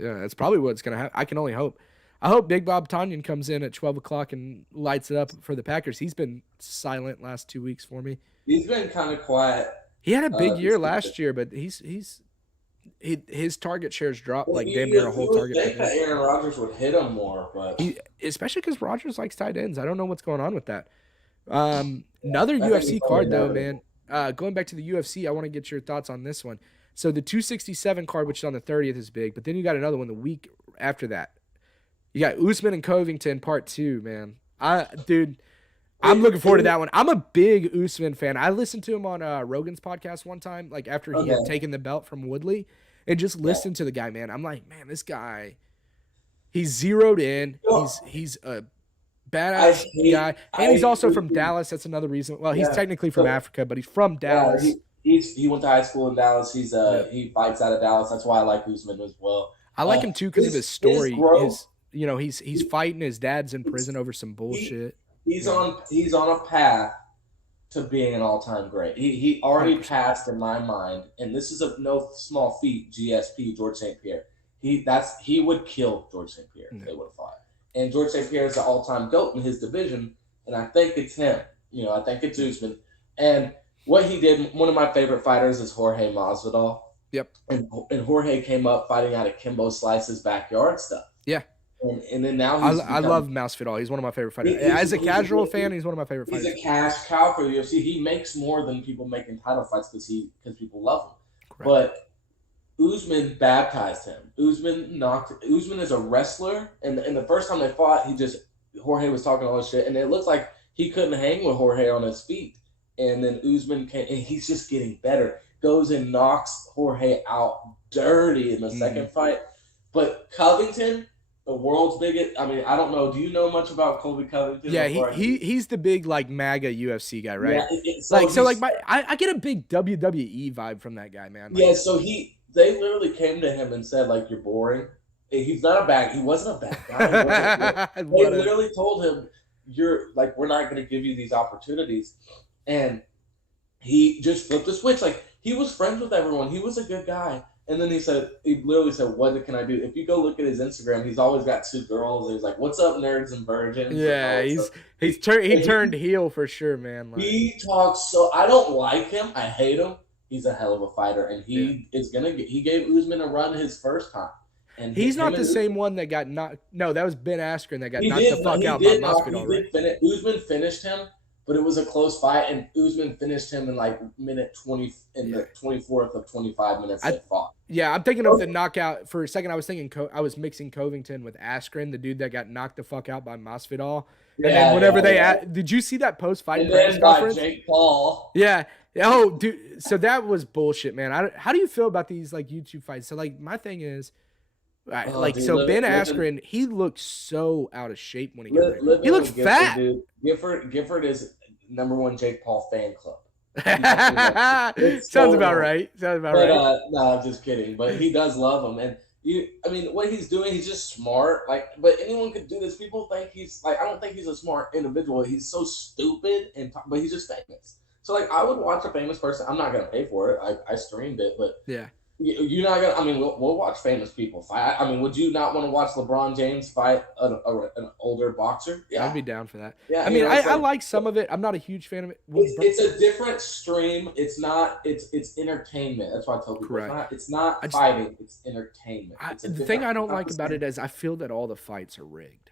Yeah, that's probably what's gonna happen. I can only hope. I hope Big Bob Tonyan comes in at 12 o'clock and lights it up for the Packers. He's been silent last 2 weeks for me. He's been kind of quiet. He had a big year last year, but he's his target shares dropped Well, like damn near a you whole would target per think that game. Aaron Rodgers would hit him more, but Especially because Rodgers likes tight ends. I don't know what's going on with that. Another I think UFC it's only card though, inevitable. man. Going back to the UFC, I want to get your thoughts on this one. So the 267 card, which is on the 30th, is big, but then you got another one the week after that. You got Usman and Covington part 2, man. Dude, I'm looking forward to It, that one. I'm a big Usman fan. I listened to him on Rogan's podcast one time, like after he had okay, taken the belt from Woodley, and just yeah. listened to the guy, man. I'm like, man, this guy, he's zeroed in. No, He's a I badass hate guy, and he's I also from freaking Dallas. That's another reason. Well, he's yeah. technically from So Africa, but he's from yeah, Dallas. he went to high school in Dallas. Yep. He fights out of Dallas. That's why I like Usman as well. I like him too because of his His story. growth. He's fighting. His dad's in He's prison over some he bullshit. he's You know, on a path to being an all time great. He hundred already percent. passed in my mind, and this is a no small feat. GSP George St. Pierre. He would kill George St. Pierre if Yeah. they would have fought. And George St. Pierre is the all time goat in his division, and I think it's him. I think it's Usman. And what he did, one of my favorite fighters is Jorge Masvidal. Yep. And Jorge came up fighting out of Kimbo Slice's backyard stuff. Yeah. And then now I love Masvidal. He's one of my favorite fighters. As a casual fan, he's one of my favorite he's fighters. a cash cow for the UFC. He makes more than people make in title fights because people love him. Correct. But Usman baptized him. Usman is a wrestler, and the first time they fought, Jorge was talking all this shit, and it looked like he couldn't hang with Jorge on his feet. And then Usman came, and he's just getting better. Goes and knocks Jorge out dirty in the second fight. But Covington, the world's biggest. I mean, I don't know. Do you know much about Colby Covington? Yeah, he's the big like MAGA UFC guy, right? Yeah. I get a big WWE vibe from that guy, man. Like, Yeah. So they literally came to him and said like, "You're boring." He wasn't a bad guy. They literally told him, "You're like, we're not going to give you these opportunities," and he just flipped the switch. Like he was friends with everyone. He was a good guy. And then he literally said, "What can I do?" If you go look at his Instagram, he's always got 2 girls. He's like, "What's up, nerds and virgins?" Yeah, he turned heel for sure, man. Like, he talks so. I don't like him. I hate him. He's a hell of a fighter, and he gave Usman a run his first time. And he's not the same one that got knocked. No, that was Ben Askren that got knocked the fuck out by Masvidal, right? Usman finished him, but it was a close fight, and Usman finished him in like minute 20 in the 24th of 25 minutes they fought. Yeah, I'm thinking of the knockout. For a second, I was thinking I was mixing Covington with Askren, the dude that got knocked the fuck out by Masvidal. And then whenever did you see that post-fight press conference? Jake Paul. Yeah. Oh, dude. So that was bullshit, man. How do you feel about these like YouTube fights? So like my thing is, Ben Askren, he looked so out of shape when he got there. He looked fat. Dude. Gifford is #1 Jake Paul fan club. Sounds about right. Right. No, I'm just kidding. But he does love him, and what he's doing, he's just smart. Like, but anyone could do this. People think he's like, I don't think he's a smart individual. He's so stupid, but he's just famous. So like, I would watch a famous person. I'm not gonna pay for it. I streamed it, but yeah. You're not gonna. I mean, we'll watch famous people fight. I mean, would you not want to watch LeBron James fight an older boxer? Yeah, I'd be down for that. Yeah, I mean, I like some of it. I'm not a huge fan of it. It's a different stream. It's not. It's entertainment. That's why I tell people. Correct. It's not fighting. It's entertainment. The thing I don't like about it is I feel that all the fights are rigged.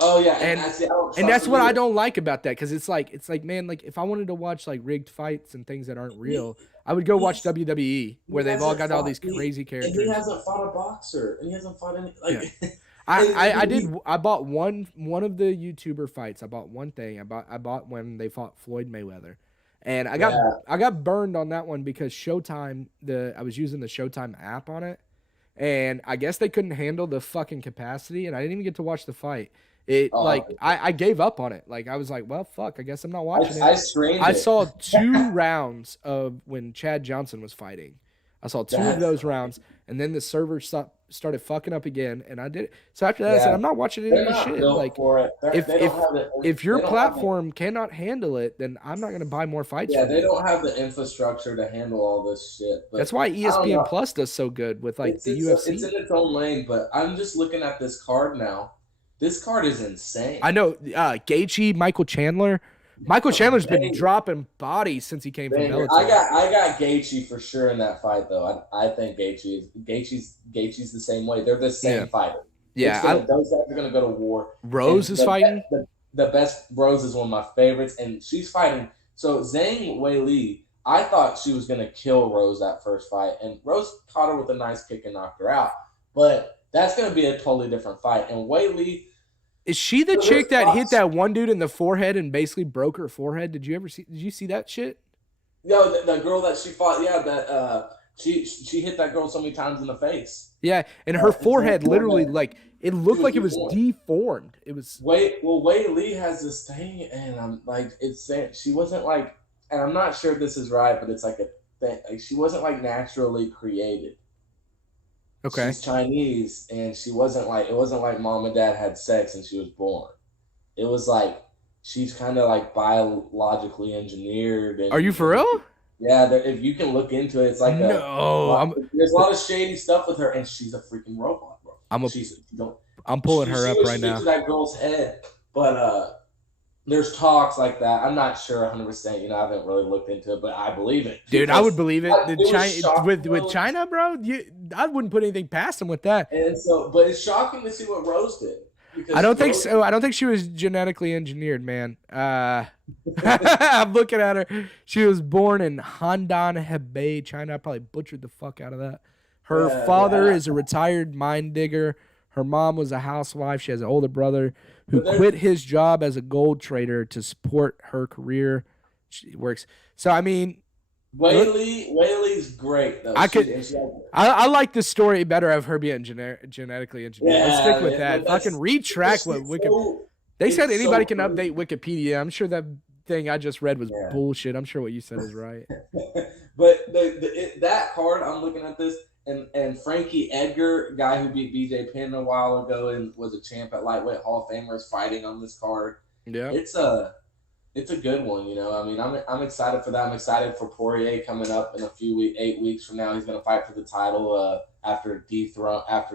Oh yeah, and that's what I don't like about that, because it's like man, like if I wanted to watch like rigged fights and things that aren't real, I would go watch WWE where they've all got all these crazy characters. And he hasn't fought a boxer, and he hasn't fought any. Like, yeah. I bought one of the YouTuber fights. I bought one thing. I bought when they fought Floyd Mayweather, and I got burned on that one because Showtime. I was using the Showtime app on it, and I guess they couldn't handle the fucking capacity, and I didn't even get to watch the fight. I gave up on it. Like I was like, well, fuck. I guess I'm not watching it. I saw 2 rounds of when Chad Johnson was fighting. I saw 2 of those rounds, and then the server started fucking up again, and I did it. So after that, I said, I'm not watching any of this shit. Like, if your platform cannot handle it, then I'm not going to buy more fights. Yeah, they don't have the infrastructure to handle all this shit. But that's why ESPN Plus does so good with like the UFC. It's in its own lane, but I'm just looking at this card now. This card is insane. I know Gaethje, Michael Chandler. Michael Chandler's been Banger. dropping bodies since he came from Banger. I Bellator. got I got Gaethje for sure in that fight though. I think Gaethje's the same way. They're the Yeah, same fighter. yeah. Those guys are gonna go to war. Rose And is fighting. the best Rose is one of my favorites, and she's fighting. So Zhang Weili, I thought she was gonna kill Rose that first fight, and Rose caught her with a nice kick and knocked her out. But that's gonna be a totally different fight. And Weili, Is she the so chick that hit that one dude in the forehead and basically broke her forehead? Did you see that shit? the girl that she fought, yeah, that she hit that girl so many times in the face. Yeah, and her forehead literally like it looked like it was deformed. deformed. It was Wei Lee has this thing, and I'm like, it's saying she wasn't like, and I'm not sure if this is right, but it's like a thing. Like she wasn't like naturally created. okay. She's Chinese, and she wasn't like, it wasn't like mom and dad had sex and she was born. It was like she's kind of like biologically engineered. Are you for real? Yeah, if you can look into it, it's like there's a lot of shady stuff with her, and she's a freaking robot, bro. I'm pulling her up right now. now. To that girl's head, but there's talks like that. I'm not sure 100%. I haven't really looked into it, but I believe it. Dude, I would believe it. With China, China, bro, I wouldn't put anything past them with that. and so, but it's shocking to see what Rose did. I don't think so. I don't think she was genetically engineered, man. I'm looking at her. She was born in Handan, Hebei, China. I probably butchered the fuck out of that. Her father is a retired mine digger. Her mom was a housewife. She has an older brother who quit his job as a gold trader to support her career. She works. So, I mean, Weili's great though. I like the story better of her being genetically engineered. Yeah, let's stick with that. Fucking retract what Wikipedia. They said anybody can update Wikipedia. I'm sure that thing I just read was bullshit. I'm sure what you said is right. But that card, I'm looking at this, and Frankie Edgar, guy who beat BJ Penn a while ago and was a champ at lightweight, Hall of Famer, is fighting on this card. Yeah, it's a good one, I mean, I'm excited for that. I'm excited for Poirier coming up in 8 weeks from now. He's going to fight for the title after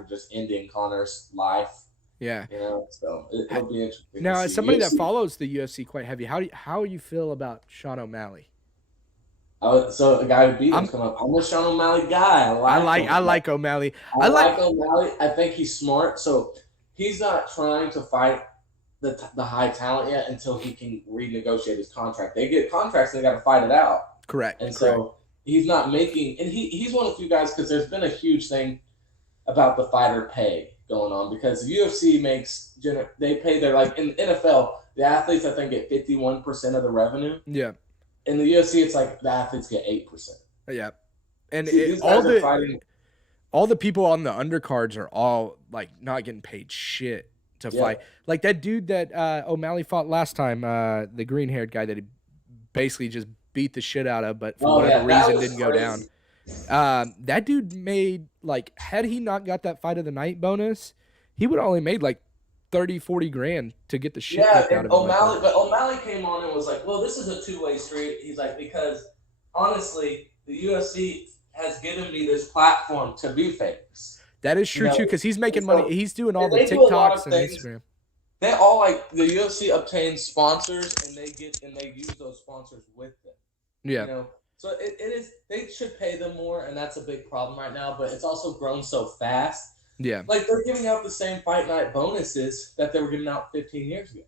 just ending Connor's life. Yeah, so it'll be interesting. Now, as somebody that follows the UFC quite heavy, how you feel about Sean O'Malley? So a guy who beat him come up. I'm a Sean O'Malley guy. I like O'Malley. I like O'Malley. I think he's smart. So he's not trying to fight the high talent yet until he can renegotiate his contract. They get contracts and they got to fight it out. Correct. And so he's not making, and he's one of the few guys, because there's been a huge thing about the fighter pay going on, because the UFC they pay their, like in the NFL, the athletes I think get 51% of the revenue. Yeah. In the UFC, it's like the athletes get 8%. Yeah. And all the people on the undercards are all like not getting paid shit to fight. Like that dude that O'Malley fought last time, the green-haired guy that he basically just beat the shit out of, but for whatever reason didn't go down. That dude made, like, had he not got that fight of the night bonus, he would have only made like 30-40 grand to get the shit kicked out of him. O'Malley, but O'Malley came on and was like, well, this is a two-way street. He's like, because honestly, the UFC has given me this platform to be famous. That is true too, because he's making money. He's doing all the TikToks and Instagram. They all, like, the UFC obtains sponsors, and they use those sponsors with them. Yeah. So it is, they should pay them more, and that's a big problem right now. But it's also grown so fast. Yeah. Like, they're giving out the same fight night bonuses that they were giving out 15 years ago.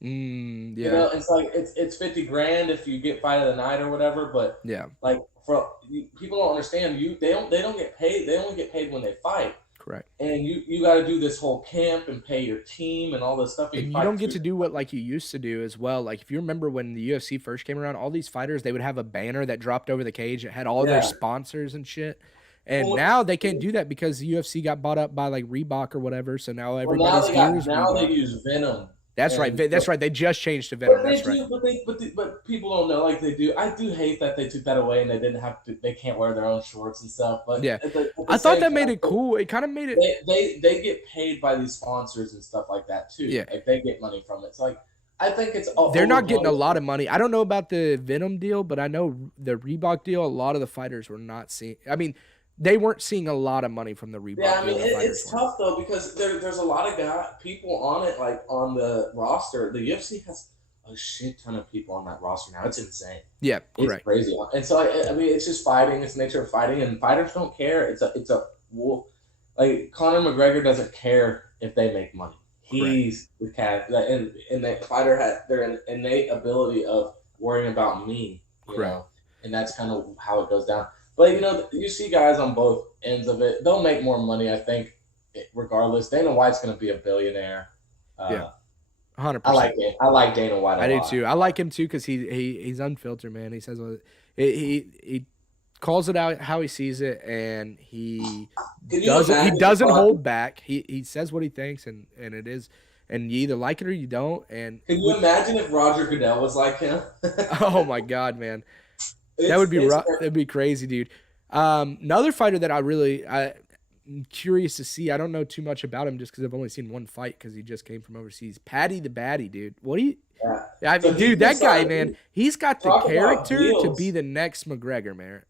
Yeah. It's like it's 50 grand if you get fight of the night or whatever. But like, people don't understand. They don't get paid. They only get paid when they fight. Correct. And you got to do this whole camp and pay your team and all this stuff. And you don't get to do what like you used to do as well. Like if you remember when the UFC first came around, all these fighters, they would have a banner that dropped over the cage. It had all their sponsors and shit. And now they can't do that because the UFC got bought up by like Reebok or whatever. So now everybody's now they use Venom. That's right. That's right. They just changed to Venom. That's right. But people don't know like they do. I do hate that they took that away and they didn't have to. They can't wear their own shorts and stuff. But yeah, I thought that made it cool. It kind of made it. They get paid by these sponsors and stuff like that too. Yeah, like they get money from it. It's like I think it's. They're not getting a lot of money. I don't know about the Venom deal, but I know the Reebok deal. A lot of the fighters were not seeing. I mean, they weren't seeing a lot of money from the Reebok. Yeah, I mean, it's tough though because there's a lot of people on it, like on the roster. The UFC has a shit ton of people on that roster now. It's insane. Yeah, It's correct. crazy. And so I mean, it's just fighting. It's the nature of fighting, and fighters don't care. It's a wolf. Like Conor McGregor doesn't care if they make money. Correct. He's the cat, and the fighter has their innate ability of worrying about me, Correct. and that's kind of how it goes down. But you see guys on both ends of it. They'll make more money, I think, regardless. Dana White's going to be a billionaire. Yeah. Uh, I 100%. like it. I like Dana White a I do lot. too. I like him too because he's unfiltered, man. He says he calls it out how he sees it, and Can you imagine doesn't hold back. He says what he thinks, and it is, and you either like it or you don't. And Can you imagine if Roger Goodell was like him? oh my god, man, that it's would be it's rough. That'd be crazy, dude. Another fighter that I'm curious to see. I don't know too much about him just because I've only seen one fight because he just came from overseas. Paddy the Baddy, dude. What do you? yeah. I So mean, dude, that guy, man, he's got the talk about character to deals. be the next McGregor, man.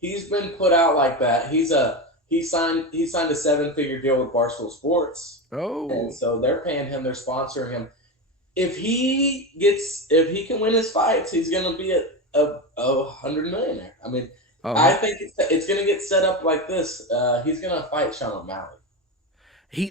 He's been put out like that. He signed a 7-figure deal with Barstool Sports, and Oh, so they're paying him. They're sponsoring him. If he can win his fights, he's gonna be a 100 millionaire. I mean, I oh, think it's gonna get set up like this. He's gonna fight Sean O'Malley.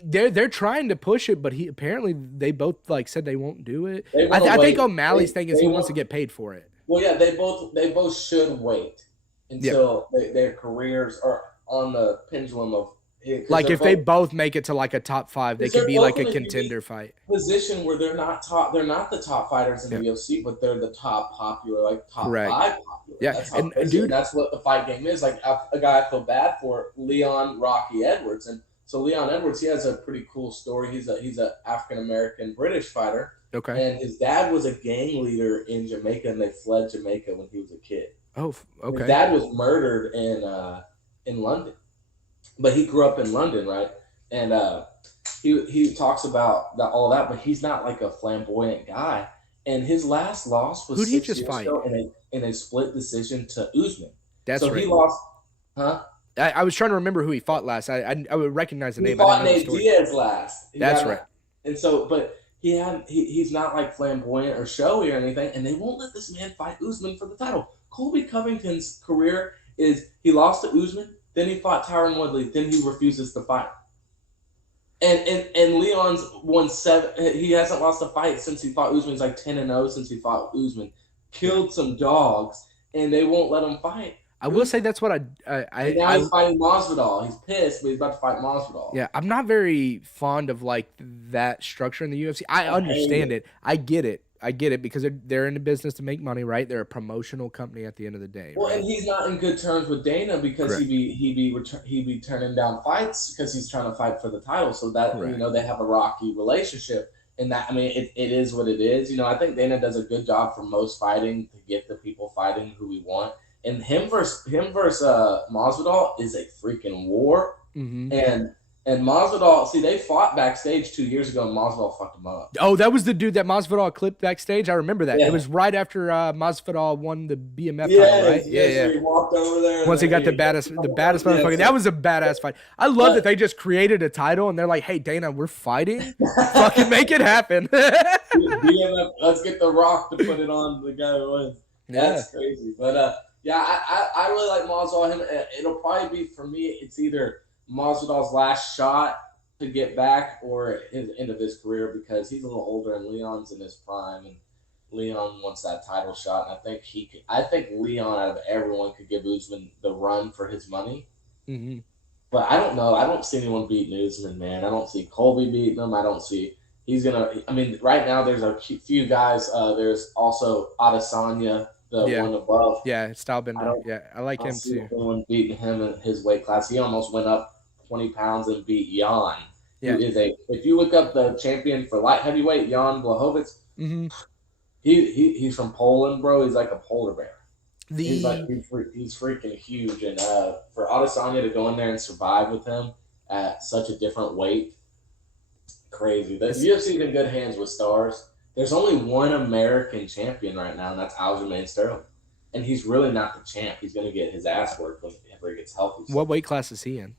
they're trying to push it, but he apparently they both like said they won't do it. They want to I think wait. O'Malley's thing is They he wants want to get paid for it. Well, yeah, they both should wait Yep. until their careers are on the pendulum of because Like they're if they both both make it to like a top five, they because could they're be both like a in a unique contender fight. position where they're not top. They're not the top fighters in the Yep. UFC, but they're the top popular, like top Correct. five popular. Yeah. That's how And crazy. And dude, that's what the fight game is. Like a guy I feel bad for, Leon Rocky Edwards, and so Leon Edwards, he has a pretty cool story. He's a African American British fighter, okay. and his dad was a gang leader in Jamaica, and they fled Jamaica when he was a kid. Oh, His okay. dad was murdered in London, but he grew up in London, right? And he talks about all that, but he's not like a flamboyant guy. And his last loss was Who'd he 6 just years fight? ago in a split decision to Usman. That's So he right. lost, huh? I was trying to remember who he fought last. I would recognize the He name. I didn't fought know the Nate story. Diaz last. That's right. And so, but he's not like flamboyant or showy or anything, and they won't let this man fight Usman for the title. Colby Covington's career is he lost to Usman, then he fought Tyron Woodley, then he refuses to fight. And Leon's won 7. He hasn't lost a fight since he fought Usman. He's like 10-0 since he fought Usman. Yeah. Killed some dogs, and they won't let him fight. I will say that's what And now he's fighting Masvidal. He's pissed, but he's about to fight Masvidal. yeah, I'm not very fond of like that structure in the UFC. I understand it. I get it. I get it because they're in the business to make money, right? They're a promotional company at the end of the day, Well, right? and he's not in good terms with Dana because Correct. he'd be turning down fights because he's trying to fight for the title. So that Correct. they have a rocky relationship, and that I mean it is what it is. I think Dana does a good job for most fighting to get the people fighting who we want. And him versus Masvidal is a freaking war. Mm-hmm. And Masvidal, see, they fought backstage 2 years ago, and Masvidal fucked him up. Oh, that was the dude that Masvidal clipped backstage. I remember that. Yeah. It was right after Masvidal won the BMF Yes, title, right? yes, Yeah. he walked over there. Once he got the baddest motherfucker. That was a badass fight. I love that they just created a title and they're like, "Hey, Dana, we're fighting. Fucking make it happen." BMF, let's get The Rock to put it on the guy who wins. Yeah. That's crazy. But yeah, I really like Masvidal. It'll probably be for me. It's either Masvidal's last shot to get back or his end of his career because he's a little older and Leon's in his prime and Leon wants that title shot. And I think Leon out of everyone could give Usman the run for his money. Mm-hmm. But I don't know. I don't see anyone beating Usman, man. I don't see Colby beating him. I don't see he's gonna. I mean, right now there's a few guys. There's also Adesanya, the one above. Yeah, Stylebender. Yeah, I like him see too. anyone beating him in his weight class. He almost went up 20 pounds and beat Jan. Yeah. Who is if you look up the champion for light heavyweight, Jan Blachowicz, Mm-hmm. he's from Poland, bro. He's like a polar bear. He's The freaking huge, and for Adesanya to go in there and survive with him at such a different weight, crazy. The UFC's in good hands with stars. There's only one American champion right now, and that's Aljamain Sterling, and he's really not the champ. He's going to get his ass worked whenever he gets healthy. what weight class is he in?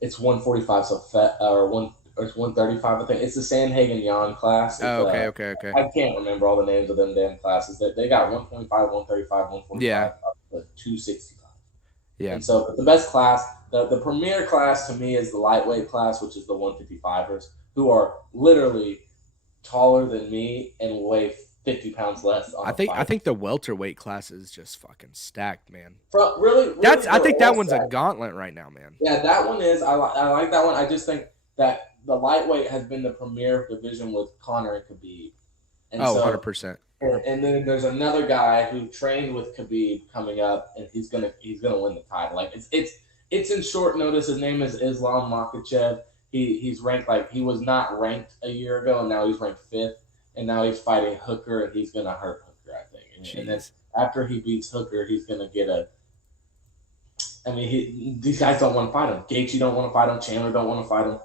It's 145, so or it's 135. I think it's the Sandhagen Jan class. It's Oh, okay. I can't remember all the names of them damn classes. They got 125, 135, 145, Yeah, up to 265. yeah. And so, but the best class, the premier class to me is the lightweight class, which is the 155ers, who are literally taller than me and weigh 50 pounds less on I a think I fight. think the welterweight class is just fucking stacked, man. Really, really, I they're think that all one's a set. gauntlet right now, man. Yeah, that one is. I like that one. I just think that the lightweight has been the premier division with Connor and Khabib, and Oh, so 100%. and then there's another guy who trained with Khabib coming up, and he's gonna win the title. Like it's in short notice. His name is Islam Makhachev. He's ranked like he was not ranked a year ago, and now he's ranked fifth, and now he's fighting Hooker, and he's gonna hurt Hooker, I think. And then Jeez. after he beats Hooker, he's gonna get a. I mean, these guys don't want to fight him. Gaethje don't want to fight him. Chandler don't want to fight him.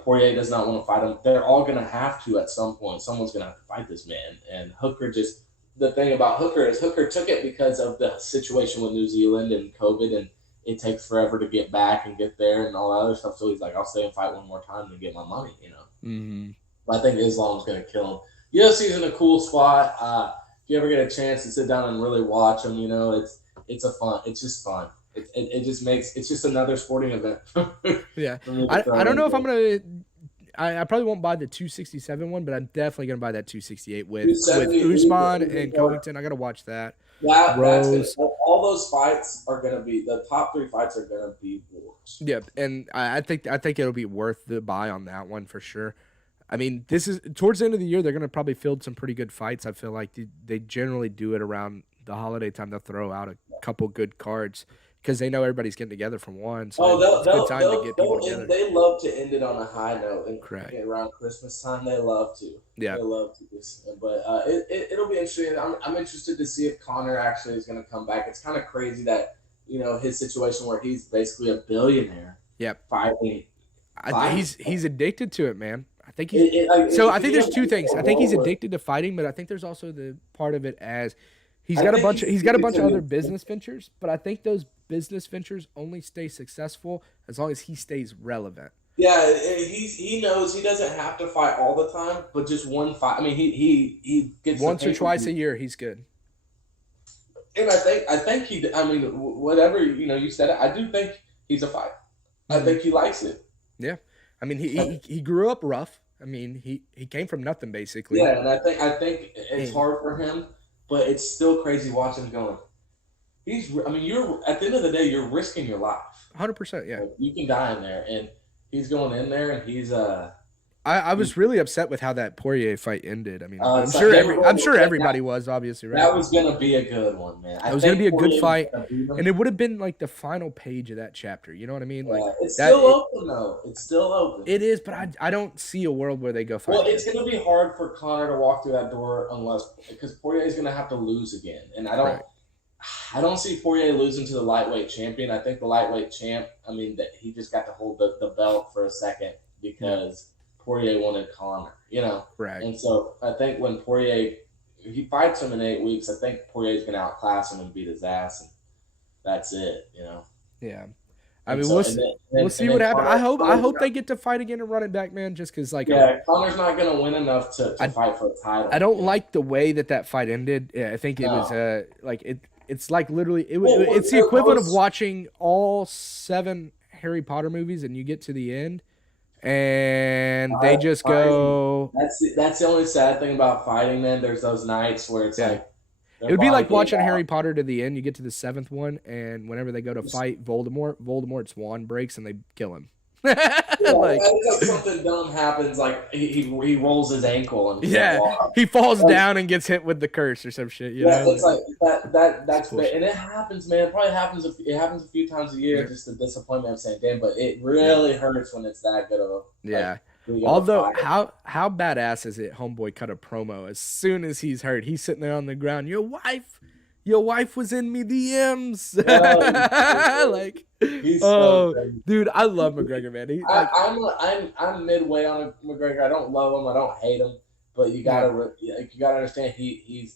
Poirier does not want to fight him. They're all going to have to at some point. Someone's going to have to fight this man. And Hooker just the thing about Hooker is Hooker took it because of the situation with New Zealand and COVID, and it takes forever to get back and get there and all that other stuff. So he's like, I'll stay and fight one more time to get my money. Mm-hmm. But I think Islam's going to kill him. UFC's in a cool spot. If you ever get a chance to sit down and really watch them, it's just fun. It just makes it's just another sporting event. Yeah. I don't know if I'm gonna. I probably won't buy the 267 one, but I'm definitely gonna buy that 268 with 270, Usman and Covington. I gotta watch that. that's Rose. all those fights are gonna be the top three fights are gonna be wars. Yep, and I think it'll be worth the buy on that one for sure. I mean, this is towards the end of the year. They're gonna probably field some pretty good fights. I feel like they generally do it around the holiday time. They'll throw out a couple good cards because they know everybody's getting together from one. So Oh, it's a good time to get people together. they love to end it on a high note, and Correct. around Christmas time they love to. Yeah. They love to. But it'll be interesting. I'm interested to see if Connor actually is going to come back. It's kind of crazy that his situation where he's basically a billionaire. Yep. Fighting. He's addicted to it, man. I think I think there's two things. I think he's addicted to fighting, but I think there's also the part of it as he's got a bunch of other business ventures, but I think those business ventures only stay successful as long as he stays relevant. Yeah, he knows he doesn't have to fight all the time, but just one fight. I mean, he gets once or twice a year. He's good. And I think he. I mean, whatever you said it. I do think he's a fighter. I think he likes it. Yeah, I mean, he grew up rough. I mean, he came from nothing basically. Yeah, and I think it's hard for him, but it's still crazy watching him going. I mean, you're at the end of the day, you're risking your life. 100%. Yeah, You can die in there, and he's going in there, and he's I was really upset with how that Poirier fight ended. I mean, I'm like sure everybody was obviously right. That was gonna be a good one, man. It was gonna be a good fight, and it would have been like the final page of that chapter. You know what I mean? Like it's still open though. It's still open. It is, but I don't see a world where they go fight. Well, it's gonna be hard for Connor to walk through that door because Poirier is gonna have to lose again, and I don't see Poirier losing to the lightweight champion. I think the lightweight champ. I mean, that he just got to hold the belt for a second because. Poirier wanted Connor, Right. And so I think when Poirier, if he fights him in 8 weeks, I think Poirier's going to outclass him and beat his ass, and that's it, Yeah. I mean, we'll see what happens. I hope they get to fight again and run it back, man. Just because, Connor's not going to win enough to fight for a title. I don't like the way that fight ended. Yeah, I think it was it's like literally it's the equivalent of watching all 7 Harry Potter movies and you get to the end. And they just go. That's the only sad thing about fighting. Then there's those nights where it's like it would be like watching Harry Potter to the end. You get to the 7th one, and whenever they go to fight Voldemort's wand breaks and they kill him. Like something dumb happens, like he rolls his ankle and he falls down and gets hit with the curse or some shit. It's like that's and it happens, man. It probably happens. It happens a few times a year. Just the disappointment of saying, "Damn!" But it really hurts when it's that good of a Although how badass is it? Homeboy cut a promo as soon as he's hurt. He's sitting there on the ground. Your wife was in me DMs. Dude, I love McGregor, man. I'm midway on McGregor. I don't love him. I don't hate him. But you gotta understand he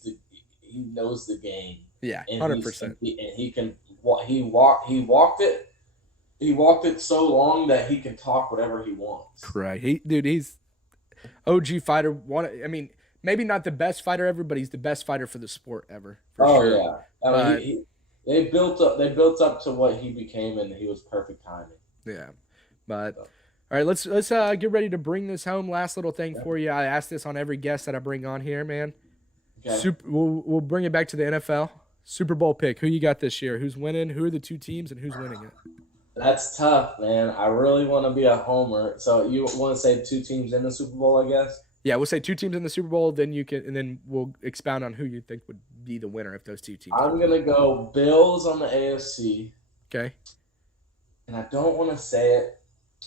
knows the game. Yeah, 100%. He walked it. he walked it so long that he can talk whatever he wants. Correct. He's OG fighter. I mean, maybe not the best fighter ever, but he's the best fighter for the sport ever, for Oh sure. yeah, I mean, But they built up. They built up to what he became, and he was perfect timing. yeah, but So, all right, let's get ready to bring this home. Last little thing yeah. for you. I ask this on every guest that I bring on here, man. Okay. We'll bring it back to the NFL. Super Bowl pick. Who you got this year? Who's winning? Who are the two teams, and who's winning it? That's tough, man. I really want to be a homer. So you want to say two teams in the Super Bowl, I guess? Yeah, we'll say two teams in the Super Bowl. Then and then we'll expound on who you think would be the winner if those two teams. I'm gonna go Bills on the AFC. Okay. And I don't want to say it.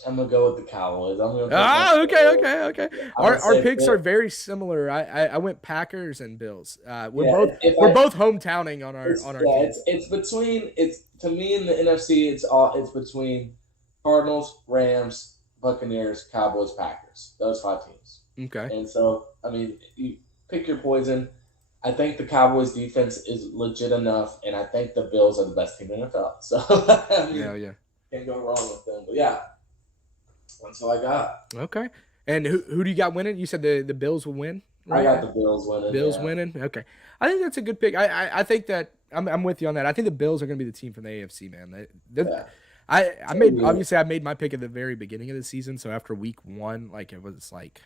I'm gonna go with the Cowboys. I'm gonna. Okay. Our picks Bills. are very similar. I went Packers and Bills. We're Yeah, both hometowning on our team. It's between to me in the NFC. It's between Cardinals, Rams, Buccaneers, Cowboys, Packers. Those 5 teams. Okay. And so I mean, you pick your poison. I think the Cowboys defense is legit enough, and I think the Bills are the best team in the NFL. So I mean, Yeah. can't go wrong with them. But yeah, that's all I got. Okay. And who do you got winning? You said the Bills will win. Right? I got the Bills winning. Bills yeah. winning. Okay. I think that's a good pick. I think that I'm with you on that. I think the Bills are going to be the team from the AFC, man. Yeah. I made my pick at the very beginning of the season. So after week 1, like it was like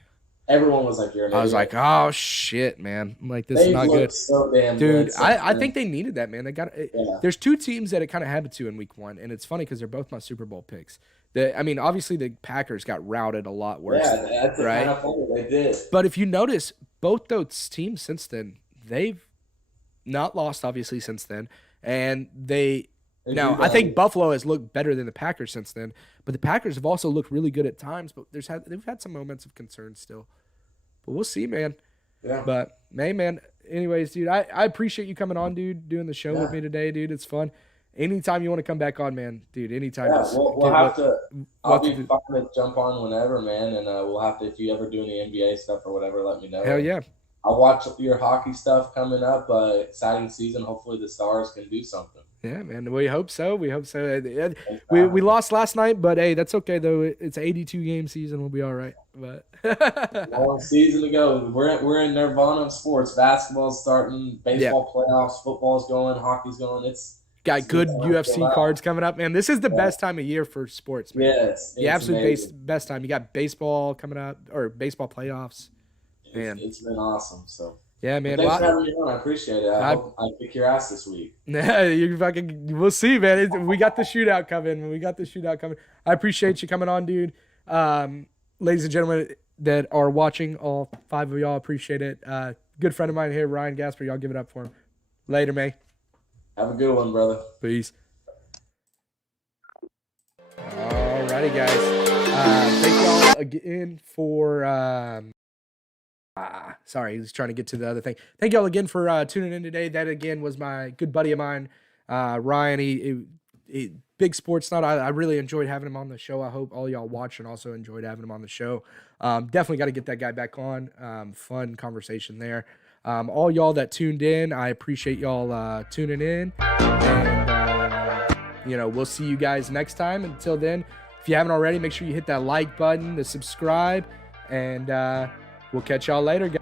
everyone was like, "You're an I was idiot." like, oh shit, man. I'm like, this is They not looked good. so damn Dude, good. I think they needed that, man. They got Yeah. There's 2 teams that it kind of happened to in week 1, and it's funny because they're both my Super Bowl picks. I mean, obviously the Packers got routed a lot worse. Yeah, that's right? kind of funny. They did. But if you notice, both those teams since then, they've not lost obviously since then, and I think Buffalo has looked better than the Packers since then, but the Packers have also looked really good at times, but they've had some moments of concern still. But we'll see, man. Yeah. But hey, man. Anyways, dude, I appreciate you coming on, dude, doing the show with me today, dude. It's fun. Anytime you want to come back on, man, dude. Anytime. Yeah, we'll have to. I'll be fine to jump on whenever, man, and we'll have to. If you ever do any NBA stuff or whatever, let me know. Hell yeah. I'll watch your hockey stuff coming up. Exciting season. Hopefully the Stars can do something. Yeah, man. We hope so. We We lost last night, but hey, that's okay though. It's an 82 game season. We'll be all right. But long season to go. We're in nirvana of sports. Basketball's starting. Baseball playoffs. Football's going. Hockey's going. It's got good UFC cards coming up, man. This is the best time of year for sports, man. Yeah, it's the absolute best time. You got baseball coming up, or baseball playoffs. Man, it's been awesome. So yeah, man. Thanks for having me on. I appreciate it. I hope I kick your ass this week. You fucking. We'll see, man. We got the shootout coming. I appreciate you coming on, dude. Ladies and gentlemen that are watching, all 5 of y'all, appreciate it. Good friend of mine here, Ryan Gasper. Y'all give it up for him. Later, May. Have a good one, brother. Peace. Alrighty, guys. Thank y'all again for. Sorry, he's trying to get to the other thing. Thank y'all again for tuning in today. That again was my good buddy of mine, Ryan. He big sports nut. I really enjoyed having him on the show. I hope all y'all watching also enjoyed having him on the show. Definitely got to get that guy back on. Fun conversation there. All y'all that tuned in, I appreciate y'all tuning in. And, we'll see you guys next time. Until then, if you haven't already, make sure you hit that like button, the subscribe, and we'll catch y'all later, guys.